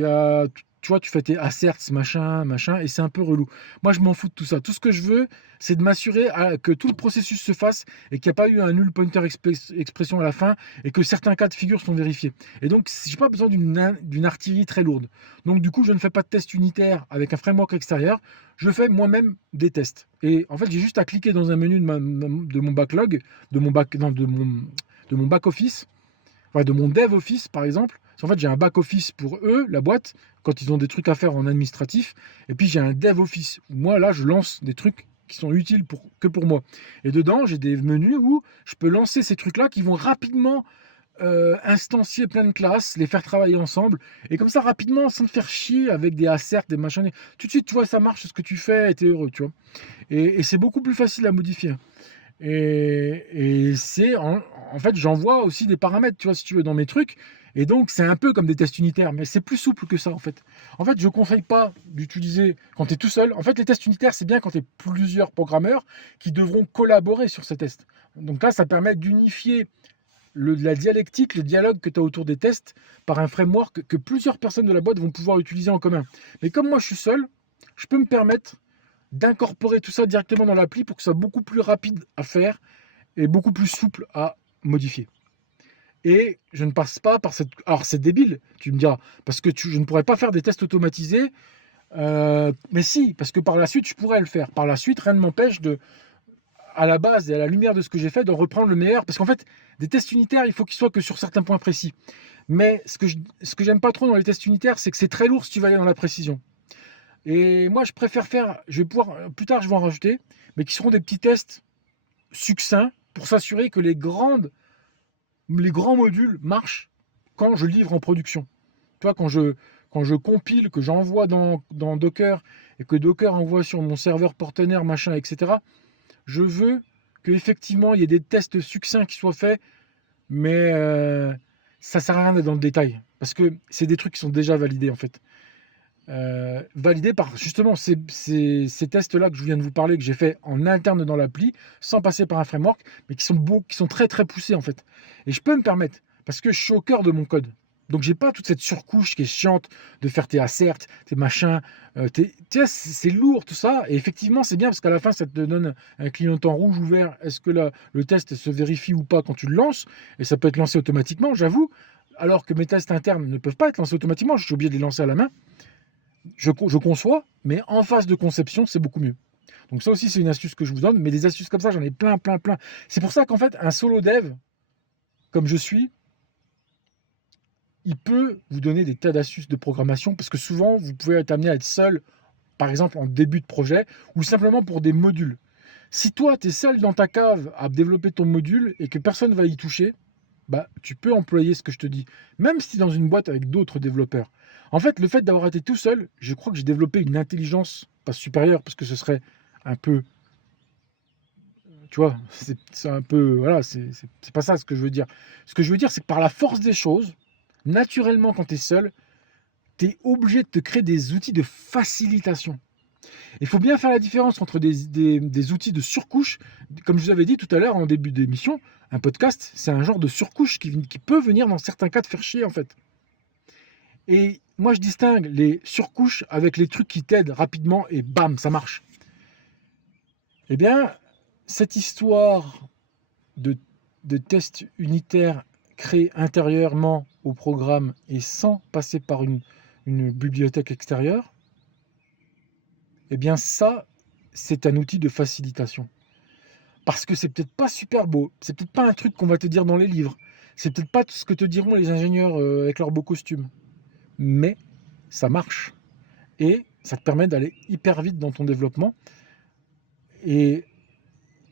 tu vois, tu fais tes asserts, machin, et c'est un peu relou. Moi, je m'en fous de tout ça. Tout ce que je veux, c'est de m'assurer que tout le processus se fasse et qu'il n'y a pas eu un null pointer expression à la fin et que certains cas de figure sont vérifiés. Et donc, je n'ai pas besoin d'une artillerie très lourde. Donc, du coup, je ne fais pas de test unitaire avec un framework extérieur. Je fais moi-même des tests. Et en fait, j'ai juste à cliquer dans un menu de mon backlog, de mon back office, enfin, de mon dev office par exemple. En fait, j'ai un back office pour eux, la boîte, quand ils ont des trucs à faire en administratif, et puis j'ai un dev office où moi là je lance des trucs qui sont utiles que pour moi. Et dedans, j'ai des menus où je peux lancer ces trucs-là qui vont rapidement instancier plein de classes, les faire travailler ensemble, et comme ça rapidement, sans te faire chier avec des asserts, des machins. Tout de suite, tu vois, ça marche ce que tu fais, et t'es heureux, tu vois. Et c'est beaucoup plus facile à modifier. Et en fait, j'envoie aussi des paramètres, tu vois, si tu veux, dans mes trucs. Et donc, c'est un peu comme des tests unitaires, mais c'est plus souple que ça, en fait. En fait, je ne conseille pas d'utiliser quand tu es tout seul. En fait, les tests unitaires, c'est bien quand tu es plusieurs programmeurs qui devront collaborer sur ces tests. Donc là, ça permet d'unifier la dialectique, le dialogue que tu as autour des tests par un framework que plusieurs personnes de la boîte vont pouvoir utiliser en commun. Mais comme moi, je suis seul, je peux me permettre d'incorporer tout ça directement dans l'appli pour que ça soit beaucoup plus rapide à faire et beaucoup plus souple à modifier. Et je ne passe pas par cette... Alors c'est débile, tu me diras, parce que je ne pourrais pas faire des tests automatisés, mais si, parce que par la suite, je pourrais le faire. Par la suite, rien ne m'empêche à la base et à la lumière de ce que j'ai fait, de reprendre le meilleur. Parce qu'en fait, des tests unitaires, il faut qu'ils soient que sur certains points précis. Mais ce que j'aime pas trop dans les tests unitaires, c'est que c'est très lourd si tu vas aller dans la précision. Et moi, je préfère faire, je vais pouvoir, plus tard, je vais en rajouter, mais qui seront des petits tests succincts pour s'assurer que les grands modules marchent quand je livre en production. Tu vois, quand je compile, que j'envoie dans Docker et que Docker envoie sur mon serveur partenaire, machin, etc., je veux qu'effectivement, il y ait des tests succincts qui soient faits, mais ça ne sert à rien d'être dans le détail, parce que c'est des trucs qui sont déjà validés, en fait. Validé par justement ces tests-là que je viens de vous parler, que j'ai fait en interne dans l'appli, sans passer par un framework, mais qui sont très très poussés en fait. Et je peux me permettre, parce que je suis au cœur de mon code. Donc j'ai pas toute cette surcouche qui est chiante de faire tes asserts, tes machins, tu sais, c'est lourd tout ça. Et effectivement, c'est bien parce qu'à la fin, ça te donne un clignotant rouge ou vert. Est-ce que le test se vérifie ou pas quand tu le lances? Et ça peut être lancé automatiquement, j'avoue. Alors que mes tests internes ne peuvent pas être lancés automatiquement, je suis obligé de les lancer à la main. Je conçois, mais en phase de conception, c'est beaucoup mieux. Donc ça aussi, c'est une astuce que je vous donne. Mais des astuces comme ça, j'en ai plein, plein, plein. C'est pour ça qu'en fait, un solo dev, comme je suis, il peut vous donner des tas d'astuces de programmation parce que souvent, vous pouvez être amené à être seul, par exemple en début de projet, ou simplement pour des modules. Si toi, tu es seul dans ta cave à développer ton module et que personne ne va y toucher, bah, tu peux employer ce que je te dis, même si tu es dans une boîte avec d'autres développeurs. En fait, le fait d'avoir été tout seul, je crois que j'ai développé une intelligence, pas supérieure, parce que ce serait un peu, tu vois, c'est un peu, voilà, c'est pas ça ce que je veux dire. Ce que je veux dire, c'est que par la force des choses, naturellement, quand tu es seul, tu es obligé de te créer des outils de facilitation. Il faut bien faire la différence entre des outils de surcouche. Comme je vous avais dit tout à l'heure en début d'émission, un podcast, c'est un genre de surcouche qui peut venir dans certains cas te faire chier en fait. Et moi, je distingue les surcouches avec les trucs qui t'aident rapidement et bam, ça marche. Eh bien, cette histoire de, de test unitaire créé intérieurement au programme et sans passer par une bibliothèque extérieure, eh bien ça, c'est un outil de facilitation. Parce que c'est peut-être pas super beau, c'est peut-être pas un truc qu'on va te dire dans les livres, c'est peut-être pas tout ce que te diront les ingénieurs avec leurs beaux costumes, mais ça marche. Et ça te permet d'aller hyper vite dans ton développement et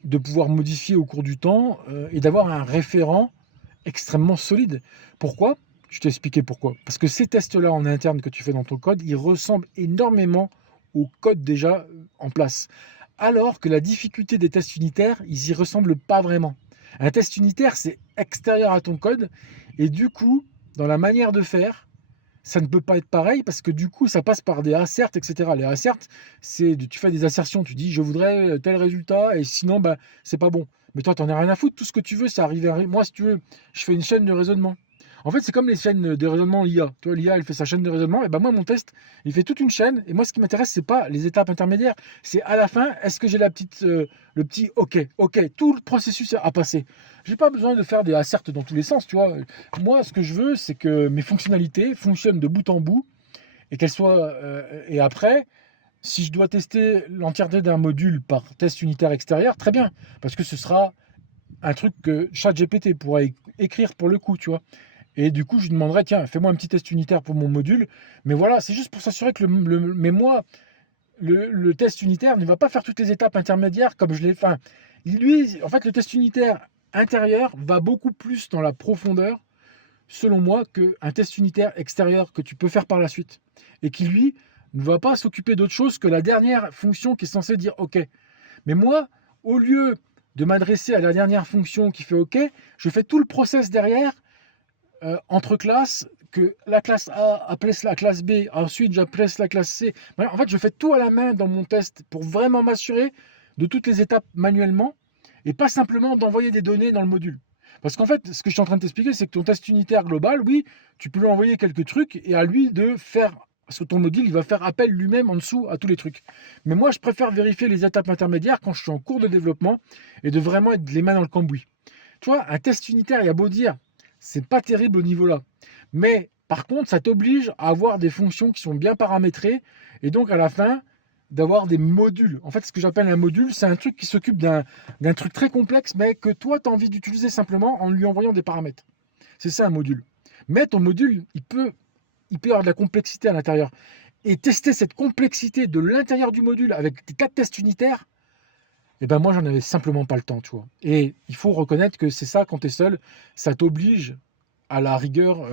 de pouvoir modifier au cours du temps et d'avoir un référent extrêmement solide. Pourquoi? Je t'ai expliqué pourquoi. Parce que ces tests-là en interne que tu fais dans ton code, ils ressemblent énormément au code déjà en place. Alors que la difficulté des tests unitaires, ils y ressemblent pas vraiment. Un test unitaire, c'est extérieur à ton code, et du coup, dans la manière de faire, ça ne peut pas être pareil parce que du coup, ça passe par des asserts, etc. Les asserts, c'est tu fais des assertions, tu dis je voudrais tel résultat et sinon, bah, c'est pas bon. Mais toi, t'en as rien à foutre, tout ce que tu veux, c'est arriver à. Moi, si tu veux, je fais une chaîne de raisonnement. En fait, c'est comme les chaînes de raisonnement IA. Tu vois, l'IA, elle fait sa chaîne de raisonnement, et ben moi, mon test, il fait toute une chaîne, et moi, ce qui m'intéresse, c'est pas les étapes intermédiaires, c'est à la fin, est-ce que j'ai le petit OK, tout le processus a passé. J'ai pas besoin de faire des asserts dans tous les sens, tu vois. Moi, ce que je veux, c'est que mes fonctionnalités fonctionnent de bout en bout et qu'elles soient. Et après, si je dois tester l'entièreté d'un module par test unitaire extérieur, très bien, parce que ce sera un truc que ChatGPT pourra écrire pour le coup, tu vois. Et du coup, je lui demanderai, tiens, fais-moi un petit test unitaire pour mon module. Mais voilà, c'est juste pour s'assurer que mais moi, le test unitaire ne va pas faire toutes les étapes intermédiaires comme je l'ai fait. Enfin, lui, en fait, le test unitaire intérieur va beaucoup plus dans la profondeur selon moi, qu'un test unitaire extérieur que tu peux faire par la suite et qui, lui, ne va pas s'occuper d'autre chose que la dernière fonction qui est censée dire OK. Mais moi, au lieu de m'adresser à la dernière fonction qui fait OK, je fais tout le process derrière entre classes, que la classe A appelle la classe B, ensuite j'appelle la classe C. En fait, je fais tout à la main dans mon test pour vraiment m'assurer de toutes les étapes manuellement et pas simplement d'envoyer des données dans le module. Parce qu'en fait, ce que je suis en train de t'expliquer, c'est que ton test unitaire global, oui, tu peux lui envoyer quelques trucs et à lui de faire, parce que ton module, il va faire appel lui-même en dessous à tous les trucs. Mais moi, je préfère vérifier les étapes intermédiaires quand je suis en cours de développement et de vraiment être les mains dans le cambouis. Tu vois, un test unitaire, il y a beau dire, c'est pas terrible au niveau là. Mais par contre, ça t'oblige à avoir des fonctions qui sont bien paramétrées et donc à la fin, d'avoir des modules. En fait, ce que j'appelle un module, c'est un truc qui s'occupe d'un truc très complexe, mais que toi, tu as envie d'utiliser simplement en lui envoyant des paramètres. C'est ça un module. Mais ton module, il peut avoir de la complexité à l'intérieur. Et tester cette complexité de l'intérieur du module avec des tas de tests unitaires, et ben moi, j'en avais simplement pas le temps, tu vois. Et il faut reconnaître que c'est ça, quand tu es seul, ça t'oblige à la rigueur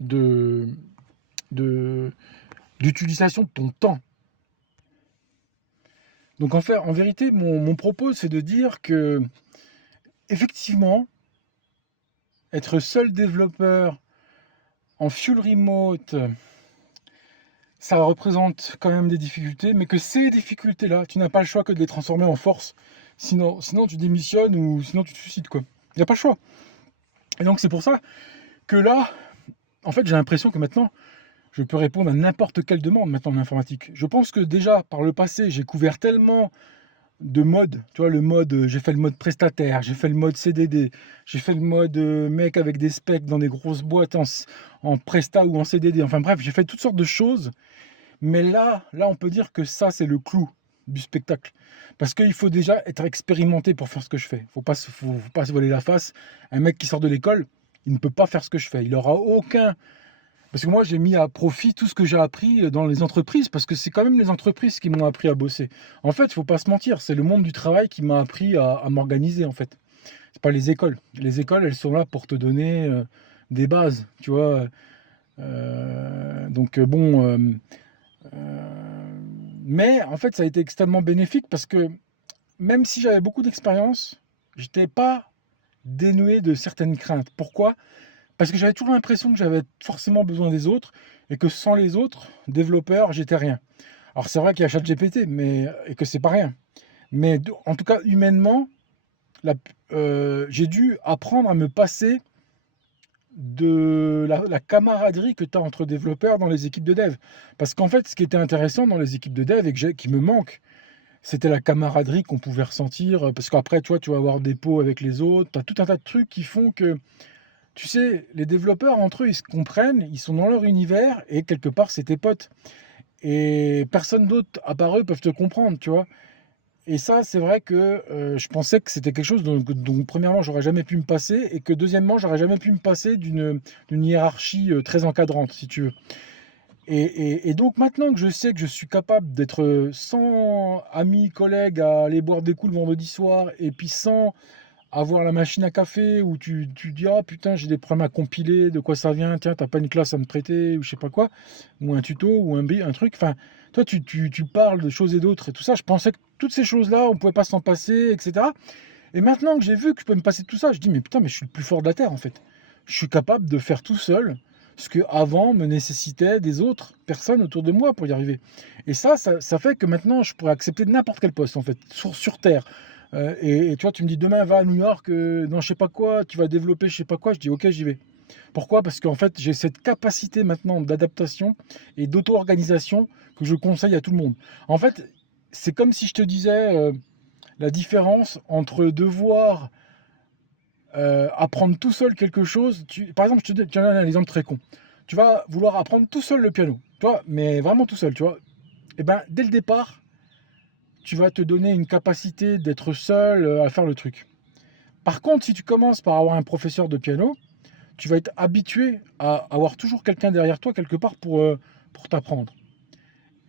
de, de, d'utilisation de ton temps. Donc en vérité, mon propos, c'est de dire que, effectivement, être seul développeur en full remote, ça représente quand même des difficultés, mais que ces difficultés-là, tu n'as pas le choix que de les transformer en force. Sinon tu démissionnes ou sinon tu te suicides, quoi. Il n'y a pas le choix. Et donc c'est pour ça que là, en fait, j'ai l'impression que maintenant, je peux répondre à n'importe quelle demande maintenant en informatique. Je pense que déjà, par le passé, j'ai couvert tellement de modes. Tu vois, le mode, j'ai fait le mode prestataire, j'ai fait le mode CDD, j'ai fait le mode mec avec des specs dans des grosses boîtes en presta ou en CDD. Enfin bref, j'ai fait toutes sortes de choses. Mais là, on peut dire que ça, c'est le clou du spectacle. Parce qu'il faut déjà être expérimenté pour faire ce que je fais. Faut pas se voiler la face. Un mec qui sort de l'école, il ne peut pas faire ce que je fais. Il n'aura aucun... Parce que moi, j'ai mis à profit tout ce que j'ai appris dans les entreprises, parce que c'est quand même les entreprises qui m'ont appris à bosser. En fait, il ne faut pas se mentir, c'est le monde du travail qui m'a appris à m'organiser, en fait. C'est pas les écoles. Les écoles, elles sont là pour te donner des bases, tu vois. Donc, bon... mais en fait, ça a été extrêmement bénéfique parce que même si j'avais beaucoup d'expérience, j'étais pas dénué de certaines craintes. Pourquoi? Parce que j'avais toujours l'impression que j'avais forcément besoin des autres et que sans les autres développeurs, j'étais rien. Alors c'est vrai qu'il y a ChatGPT, et que c'est pas rien. Mais en tout cas, humainement, j'ai dû apprendre à me passer de la camaraderie que tu as entre développeurs dans les équipes de dev. Parce qu'en fait, ce qui était intéressant dans les équipes de dev et qui me manque, c'était la camaraderie qu'on pouvait ressentir. Parce qu'après, toi, tu vas avoir des pots avec les autres. Tu as tout un tas de trucs qui font que, tu sais, les développeurs, entre eux, ils se comprennent, ils sont dans leur univers et quelque part, c'est tes potes. Et personne d'autre, à part eux, peuvent te comprendre, tu vois. Et ça, c'est vrai que je pensais que c'était quelque chose dont premièrement, j'aurais jamais pu me passer et que deuxièmement, j'aurais jamais pu me passer d'une hiérarchie très encadrante, si tu veux. Et donc maintenant que je sais que je suis capable d'être sans amis, collègues à aller boire des coups le vendredi soir et puis sans avoir la machine à café où tu dis ah putain j'ai des problèmes à compiler, de quoi ça vient, tiens t'as pas une classe à me prêter ou je sais pas quoi, ou un tuto ou un truc, enfin toi tu parles de choses et d'autres et tout ça, je pensais que toutes ces choses-là on pouvait pas s'en passer, etc. Et maintenant que j'ai vu que je peux me passer de tout ça, je dis mais putain mais je suis le plus fort de la Terre en fait. Je suis capable de faire tout seul ce que avant me nécessitait des autres personnes autour de moi pour y arriver. Et ça fait que maintenant je pourrais accepter n'importe quel poste en fait, sur Terre. Et tu vois, tu me dis demain va à New York, dans je sais pas quoi, tu vas développer je sais pas quoi, je dis ok j'y vais. Pourquoi? Parce qu'en fait j'ai cette capacité maintenant d'adaptation et d'auto-organisation que je conseille à tout le monde. En fait, c'est comme si je te disais la différence entre devoir apprendre tout seul quelque chose. Par exemple, je te donne un exemple très con. Tu vas vouloir apprendre tout seul le piano, tu vois, mais vraiment tout seul, tu vois. Et ben, dès le départ, tu vas te donner une capacité d'être seul à faire le truc. Par contre, si tu commences par avoir un professeur de piano, tu vas être habitué à avoir toujours quelqu'un derrière toi quelque part pour t'apprendre.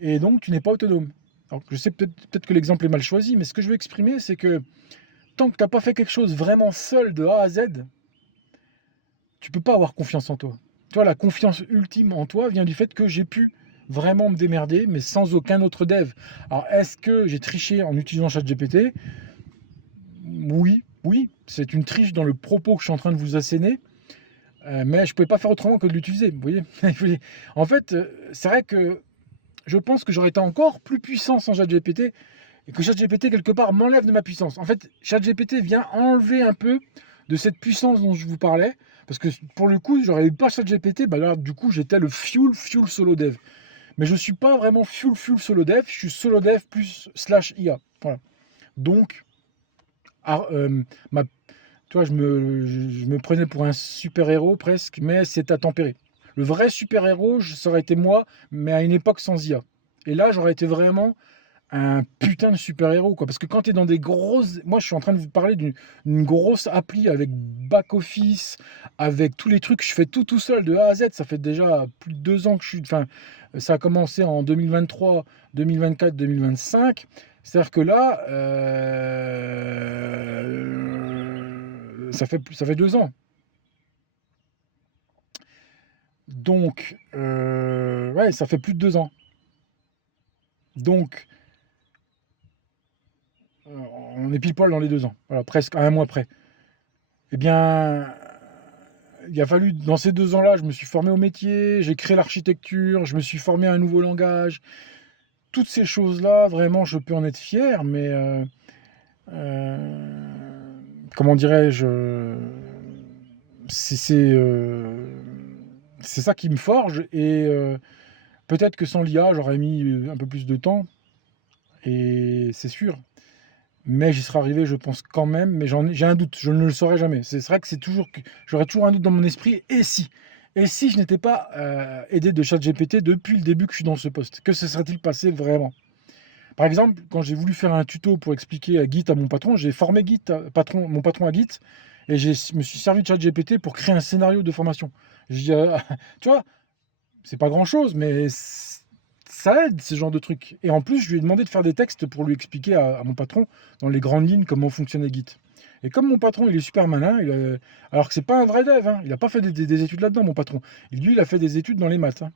Et donc, tu n'es pas autonome. Alors, je sais peut-être que l'exemple est mal choisi, mais ce que je veux exprimer, c'est que tant que tu n'as pas fait quelque chose vraiment seul de A à Z, tu peux pas avoir confiance en toi. Tu vois, la confiance ultime en toi vient du fait que j'ai pu vraiment me démerder, mais sans aucun autre dev. Alors, est-ce que j'ai triché en utilisant ChatGPT? Oui, oui, c'est une triche dans le propos que je suis en train de vous asséner, mais je ne pouvais pas faire autrement que de l'utiliser, vous voyez. En fait, c'est vrai que je pense que j'aurais été encore plus puissant sans ChatGPT, et que ChatGPT, quelque part, m'enlève de ma puissance. En fait, ChatGPT vient enlever un peu de cette puissance dont je vous parlais, parce que pour le coup, j'aurais eu pas ChatGPT, bah là, du coup, j'étais le fuel solo dev. Mais je suis pas vraiment fuel solo dev, je suis solo dev plus slash IA. Voilà. Donc, ah, tu vois, je me prenais pour un super-héros presque, mais c'est à tempérer. Le vrai super-héros, ça aurait été moi, mais à une époque sans IA. Et là, j'aurais été vraiment un putain de super-héros, quoi. Parce que quand tu es dans des grosses... Moi, je suis en train de vous parler d'une grosse appli avec back-office, avec tous les trucs. Je fais tout seul, de A à Z. Ça fait déjà plus de 2 ans que je suis... Enfin, ça a commencé en 2023, 2024, 2025. C'est-à-dire que là, ça fait 2 ans. Donc, ouais, ça fait plus de 2 ans. Donc, on est pile poil dans les 2 ans. Voilà, presque à un mois près. Eh bien, il a fallu, dans ces 2 ans-là, je me suis formé au métier, j'ai créé l'architecture, je me suis formé à un nouveau langage. Toutes ces choses-là, vraiment, je peux en être fier, mais euh, comment dirais-je, c'est c'est ça qui me forge et peut-être que sans l'IA, j'aurais mis un peu plus de temps et c'est sûr. Mais j'y serais arrivé, je pense quand même, mais j'ai un doute, je ne le saurais jamais. C'est vrai que j'aurais toujours un doute dans mon esprit. Et si je n'étais pas aidé de ChatGPT depuis le début que je suis dans ce poste, que se serait-il passé vraiment? Par exemple, quand j'ai voulu faire un tuto pour expliquer à Git à mon patron, j'ai formé mon patron à Git, et me suis servi de ChatGPT pour créer un scénario de formation. Je dis, tu vois, c'est pas grand-chose, mais ça aide, ce genre de trucs. Et en plus, je lui ai demandé de faire des textes pour lui expliquer à mon patron, dans les grandes lignes, comment fonctionnait Git. Et comme mon patron, il est super malin, alors que c'est pas un vrai dev, hein, il n'a pas fait des études là-dedans, mon patron. Lui, il a fait des études dans les maths, hein.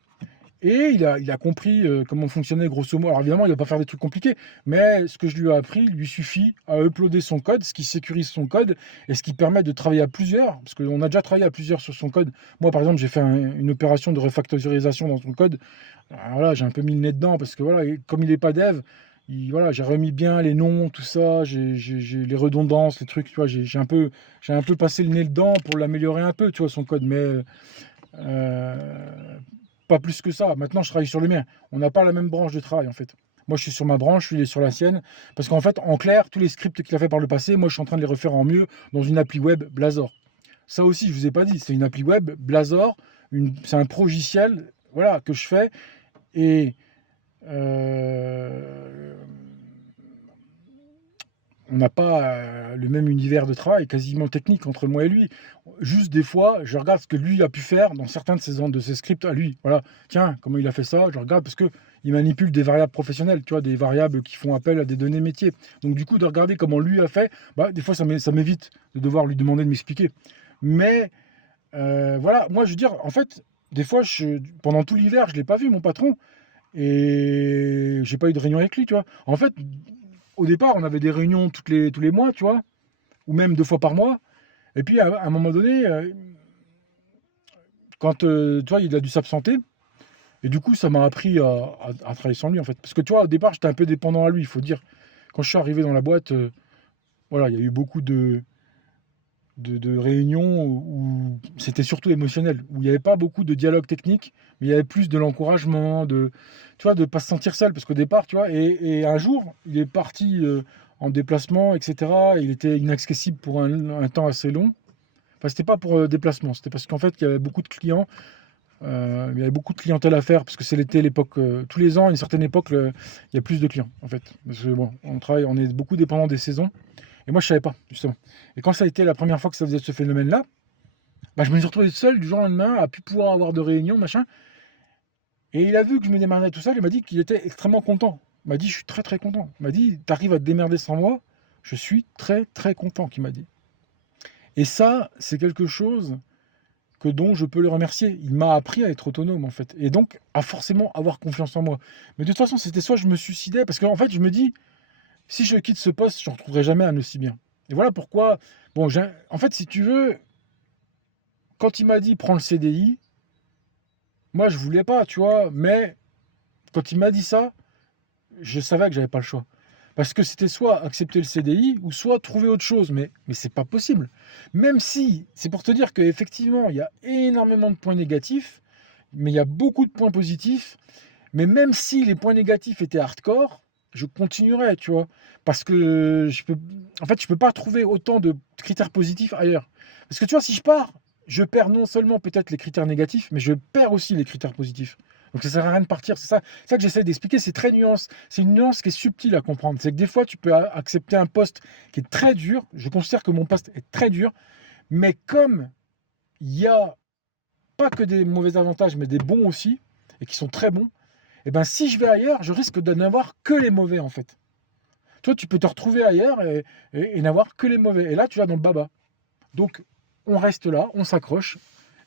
Et il a compris comment fonctionnait grosso modo. Alors évidemment, il ne va pas faire des trucs compliqués, mais ce que je lui ai appris, il lui suffit à uploader son code, ce qui sécurise son code et ce qui permet de travailler à plusieurs, parce qu'on a déjà travaillé à plusieurs sur son code. Moi, par exemple, j'ai fait une opération de refactorisation dans son code. Alors voilà, j'ai un peu mis le nez dedans, parce que voilà, comme il n'est pas dev, voilà, j'ai remis bien les noms, tout ça, j'ai les redondances, les trucs, tu vois, j'ai un peu passé le nez dedans pour l'améliorer un peu, tu vois, son code, mais euh, pas plus que ça. Maintenant, je travaille sur le mien. On n'a pas la même branche de travail, en fait. Moi, je suis sur ma branche, lui, il est sur la sienne. Parce qu'en fait, en clair, tous les scripts qu'il a fait par le passé, moi, je suis en train de les refaire en mieux dans une appli web Blazor. Ça aussi, je vous ai pas dit, c'est une appli web Blazor. C'est un progiciel, voilà, que je fais. Et euh, on n'a pas le même univers de travail, quasiment technique entre moi et lui. Juste des fois, je regarde ce que lui a pu faire dans certains de ses scripts à lui. Voilà, tiens, comment il a fait ça, je regarde parce que il manipule des variables professionnelles, tu vois, des variables qui font appel à des données métiers. Donc du coup, de regarder comment lui a fait, bah, des fois, ça m'évite de devoir lui demander de m'expliquer. Mais voilà, moi, je veux dire, en fait, des fois, pendant tout l'hiver, je ne l'ai pas vu, mon patron, et j'ai pas eu de réunion avec lui, tu vois. En fait, au départ, on avait des réunions tous les mois, tu vois, ou même 2 fois par mois. Et puis, à un moment donné, quand tu vois, il a dû s'absenter. Et du coup, ça m'a appris à travailler sans lui, en fait. Parce que tu vois, au départ, j'étais un peu dépendant à lui, il faut dire. Quand je suis arrivé dans la boîte, voilà, il y a eu beaucoup de réunions où c'était surtout émotionnel, où il n'y avait pas beaucoup de dialogue technique, mais il y avait plus de l'encouragement, tu vois, de ne pas se sentir seul, parce qu'au départ, tu vois, et un jour, il est parti en déplacement, etc. Et il était inaccessible pour un temps assez long. Enfin, c'était pas pour déplacement, c'était parce qu'en fait, il y avait beaucoup de clients, il y avait beaucoup de clientèle à faire, parce que c'est l'époque, tous les ans, à une certaine époque, il y a plus de clients, en fait. Parce que bon, on est beaucoup dépendant des saisons. Et moi, je savais pas, justement. Et quand ça a été la première fois que ça faisait ce phénomène-là, bah, je me suis retrouvé seul du jour au lendemain, à plus pouvoir avoir de réunions, machin. Et il a vu que je me démerdais tout seul, il m'a dit qu'il était extrêmement content. Il m'a dit, je suis très très content. Il m'a dit, t'arrives à te démerder sans moi, je suis très très content, qu'il m'a dit. Et ça, c'est quelque chose dont je peux le remercier. Il m'a appris à être autonome, en fait. Et donc, à forcément avoir confiance en moi. Mais de toute façon, c'était soit je me suicidais, parce qu'en fait, je me dis, si je quitte ce poste, je ne retrouverai jamais un aussi bien. Et voilà pourquoi. Bon, en fait, si tu veux, quand il m'a dit prends le CDI, moi je voulais pas, tu vois, mais quand il m'a dit ça, je savais que j'avais pas le choix. Parce que c'était soit accepter le CDI ou soit trouver autre chose. Mais c'est pas possible. Même si, c'est pour te dire qu'effectivement, il y a énormément de points négatifs, mais il y a beaucoup de points positifs. Mais même si les points négatifs étaient hardcore, je continuerais, tu vois. Parce que en fait, je peux pas trouver autant de critères positifs ailleurs. Parce que tu vois, si je pars, je perds non seulement peut-être les critères négatifs, mais je perds aussi les critères positifs. Donc ça sert à rien de partir. C'est ça que j'essaie d'expliquer. C'est très nuance. C'est une nuance qui est subtile à comprendre. C'est que des fois, tu peux accepter un poste qui est très dur. Je considère que mon poste est très dur. Mais comme il y a pas que des mauvais avantages, mais des bons aussi, et qui sont très bons, et ben si je vais ailleurs, je risque de n'avoir que les mauvais en fait. Toi, tu peux te retrouver ailleurs et n'avoir que les mauvais. Et là, tu vas dans le baba. Donc, on reste là, on s'accroche,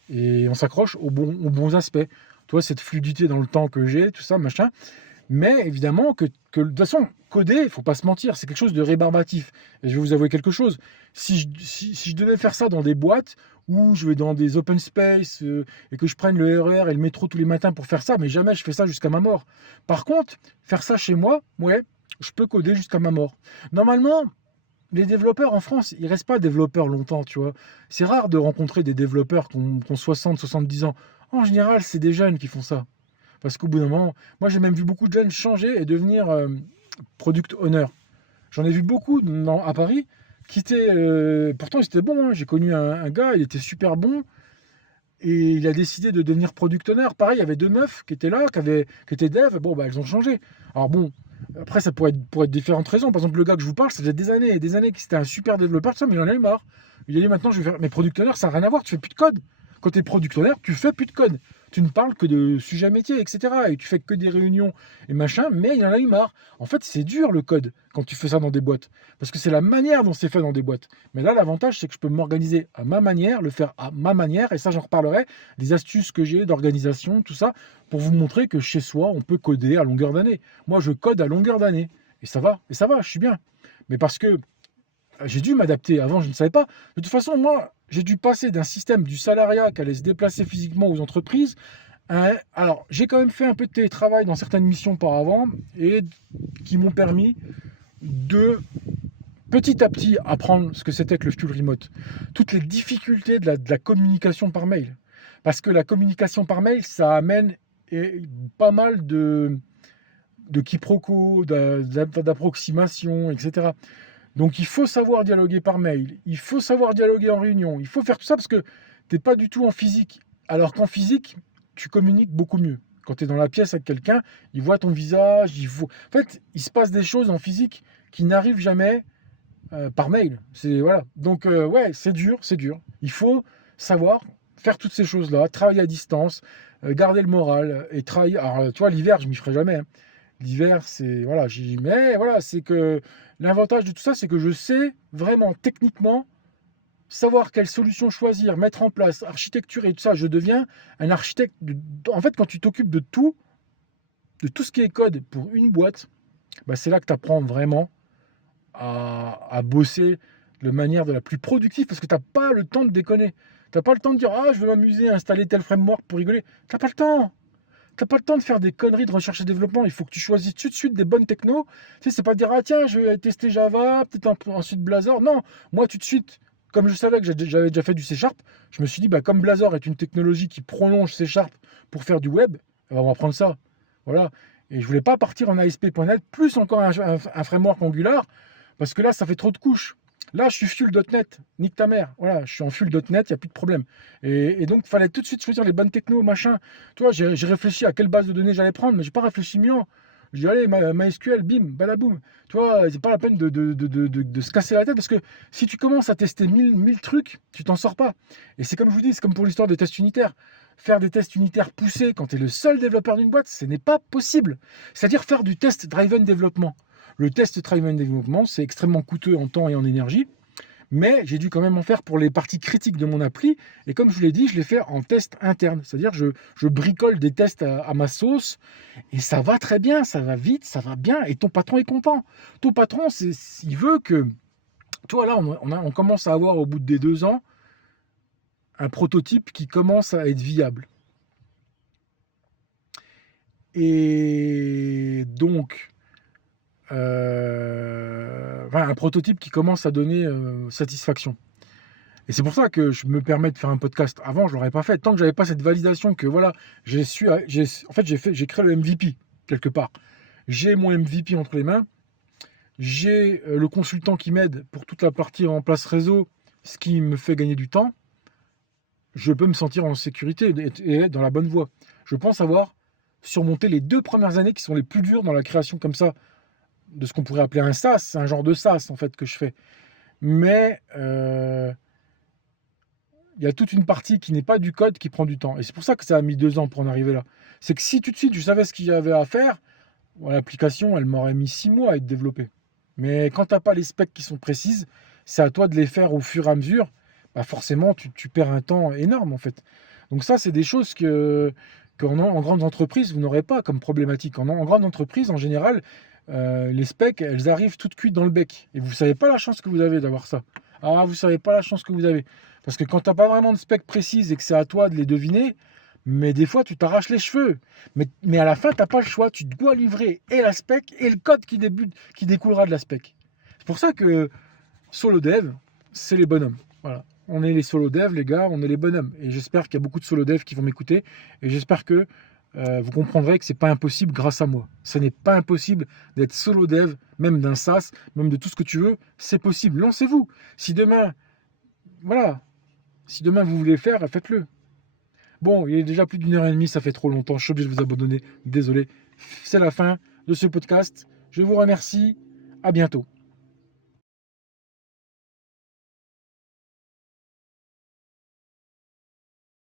et on s'accroche aux bons aspects. Toi, cette fluidité dans le temps que j'ai, tout ça, machin. Mais évidemment que de toute façon, coder, il ne faut pas se mentir, c'est quelque chose de rébarbatif. Et je vais vous avouer quelque chose. Si je devais faire ça dans des boîtes où je vais dans des open space et que je prenne le RER et le métro tous les matins pour faire ça, mais jamais je fais ça jusqu'à ma mort. Par contre, faire ça chez moi, ouais, je peux coder jusqu'à ma mort. Normalement, les développeurs en France, ils restent pas développeurs longtemps, tu vois. C'est rare de rencontrer des développeurs qui ont 60, 70 ans. En général, c'est des jeunes qui font ça. Parce qu'au bout d'un moment, moi j'ai même vu beaucoup de jeunes changer et devenir product owner. J'en ai vu beaucoup à Paris qui étaient. Pourtant, ils étaient bons, hein. J'ai connu un gars, il était super bon. Et il a décidé de devenir product owner. Pareil, il y avait deux meufs qui étaient là, qui étaient dev. Bon, bah, elles ont changé. Alors bon, après, ça pourrait être pour différentes raisons. Par exemple, le gars que je vous parle, ça faisait des années et des années qu'il était un super développeur, tout ça, mais il en a eu marre. Il a dit maintenant, je vais faire. Mais product owner, ça n'a rien à voir. Tu fais plus de code. Quand tu es product owner, tu fais plus de code. Tu ne parles que de sujets métiers, etc. Et tu fais que des réunions et machin, mais il en a eu marre. En fait, c'est dur le code quand tu fais ça dans des boîtes. Parce que c'est la manière dont c'est fait dans des boîtes. Mais là, l'avantage, c'est que je peux m'organiser à ma manière, le faire à ma manière, et ça, j'en reparlerai, des astuces que j'ai d'organisation, tout ça, pour vous montrer que chez soi, on peut coder à longueur d'année. Moi, je code à longueur d'année, et ça va, je suis bien. Mais parce que j'ai dû m'adapter. Avant, je ne savais pas. De toute façon, moi, j'ai dû passer d'un système du salariat qui allait se déplacer physiquement aux entreprises. Alors, j'ai quand même fait un peu de télétravail dans certaines missions auparavant et qui m'ont permis de petit à petit apprendre ce que c'était que le full remote. Toutes les difficultés de la communication par mail. Parce que la communication par mail, ça amène pas mal de quiproquos, d'approximations, etc. Donc il faut savoir dialoguer par mail, il faut savoir dialoguer en réunion, il faut faire tout ça parce que tu n'es pas du tout en physique. Alors qu'en physique, tu communiques beaucoup mieux. Quand tu es dans la pièce avec quelqu'un, il voit ton visage, En fait, il se passe des choses en physique qui n'arrivent jamais par mail. Voilà. Donc ouais, c'est dur, c'est dur. Il faut savoir faire toutes ces choses-là, travailler à distance, garder le moral et travailler. Alors tu vois, l'hiver, je m'y ferai jamais, hein. L'hiver, c'est voilà, mais voilà, c'est que l'avantage de tout ça, c'est que je sais vraiment techniquement savoir quelle solution choisir, mettre en place, architecture et tout ça. Je deviens un architecte. En fait, quand tu t'occupes de tout ce qui est code pour une boîte, bah, c'est là que tu apprends vraiment à bosser de manière de la plus productive parce que tu n'as pas le temps de déconner. Tu n'as pas le temps de dire ah, je vais m'amuser à installer tel framework pour rigoler. Tu n'as pas le temps. T'as pas le temps de faire des conneries de recherche et développement. Il faut que tu choisisses tout de suite des bonnes technos. Tu sais, c'est pas dire, ah tiens, je vais tester Java, peut-être ensuite Blazor. Non, moi tout de suite, comme je savais que j'avais déjà fait du C Sharp, je me suis dit, bah, comme Blazor est une technologie qui prolonge C Sharp pour faire du web, on va prendre ça. Voilà. Et je voulais pas partir en ASP.NET, plus encore un framework Angular, parce que là, ça fait trop de couches. Là, je suis full.NET, nique ta mère. Voilà, je suis en full.NET, il n'y a plus de problème. Et donc, il fallait tout de suite choisir les bonnes technos, machin. Tu vois, j'ai réfléchi à quelle base de données j'allais prendre, mais j'ai pas réfléchi mieux. J'ai dit, allez, MySQL, bim, badaboum. Tu vois, c'est pas la peine de se casser la tête, parce que si tu commences à tester 1000 trucs, tu t'en sors pas. Et c'est comme je vous dis, c'est comme pour l'histoire des tests unitaires. Faire des tests unitaires poussés quand tu es le seul développeur d'une boîte, ce n'est pas possible. C'est-à-dire faire du test driven développement. Le test driven développement, c'est extrêmement coûteux en temps et en énergie, mais j'ai dû quand même en faire pour les parties critiques de mon appli. Et comme je vous l'ai dit, je l'ai fait en test interne. C'est-à-dire que je bricole des tests à ma sauce et ça va très bien, ça va vite, ça va bien et ton patron est content. Ton patron, il veut que... Toi, là, on commence à avoir au bout des 2 ans un prototype qui commence à être viable. Et donc... un prototype qui commence à donner satisfaction. Et c'est pour ça que je me permets de faire un podcast. Avant, je l'aurais pas fait. Tant que j'avais pas cette validation que voilà, j'ai créé le MVP quelque part. J'ai mon MVP entre les mains. J'ai le consultant qui m'aide pour toute la partie en place réseau, ce qui me fait gagner du temps. Je peux me sentir en sécurité et être dans la bonne voie. Je pense avoir surmonté les 2 premières années qui sont les plus dures dans la création comme ça de ce qu'on pourrait appeler un SaaS. C'est un genre de SaaS en fait que je fais. Mais il y a toute une partie qui n'est pas du code qui prend du temps. Et c'est pour ça que ça a mis 2 ans pour en arriver là. C'est que si tout de suite je savais ce qu'il y avait à faire, l'application elle m'aurait mis 6 mois à être développée. Mais quand tu n'as pas les specs qui sont précises, c'est à toi de les faire au fur et à mesure. Bah forcément tu perds un temps énorme en fait. Donc ça c'est des choses qu'en grande entreprise vous n'aurez pas comme problématique. En grande entreprise en général, les specs, elles arrivent toutes cuites dans le bec. Et vous ne savez pas la chance que vous avez d'avoir ça. Ah, vous ne savez pas la chance que vous avez. Parce que quand tu n'as pas vraiment de specs précises et que c'est à toi de les deviner, mais des fois, tu t'arraches les cheveux. Mais à la fin, tu n'as pas le choix. Tu dois livrer et la spec et le code qui découlera de la spec. C'est pour ça que solo dev, c'est les bonhommes. Voilà. on est les solo devs, les gars, on est les bonhommes. Et j'espère qu'il y a beaucoup de solo devs qui vont m'écouter. Et j'espère que vous comprendrez que c'est pas impossible grâce à moi. Ce n'est pas impossible d'être solo dev, même d'un SaaS, même de tout ce que tu veux. C'est possible. Lancez-vous. Si demain, voilà, si demain vous voulez le faire, faites-le. Bon, il est déjà plus d'1 heure et demie, ça fait trop longtemps. Je suis obligé de vous abandonner. Désolé. C'est la fin de ce podcast. Je vous remercie. À bientôt.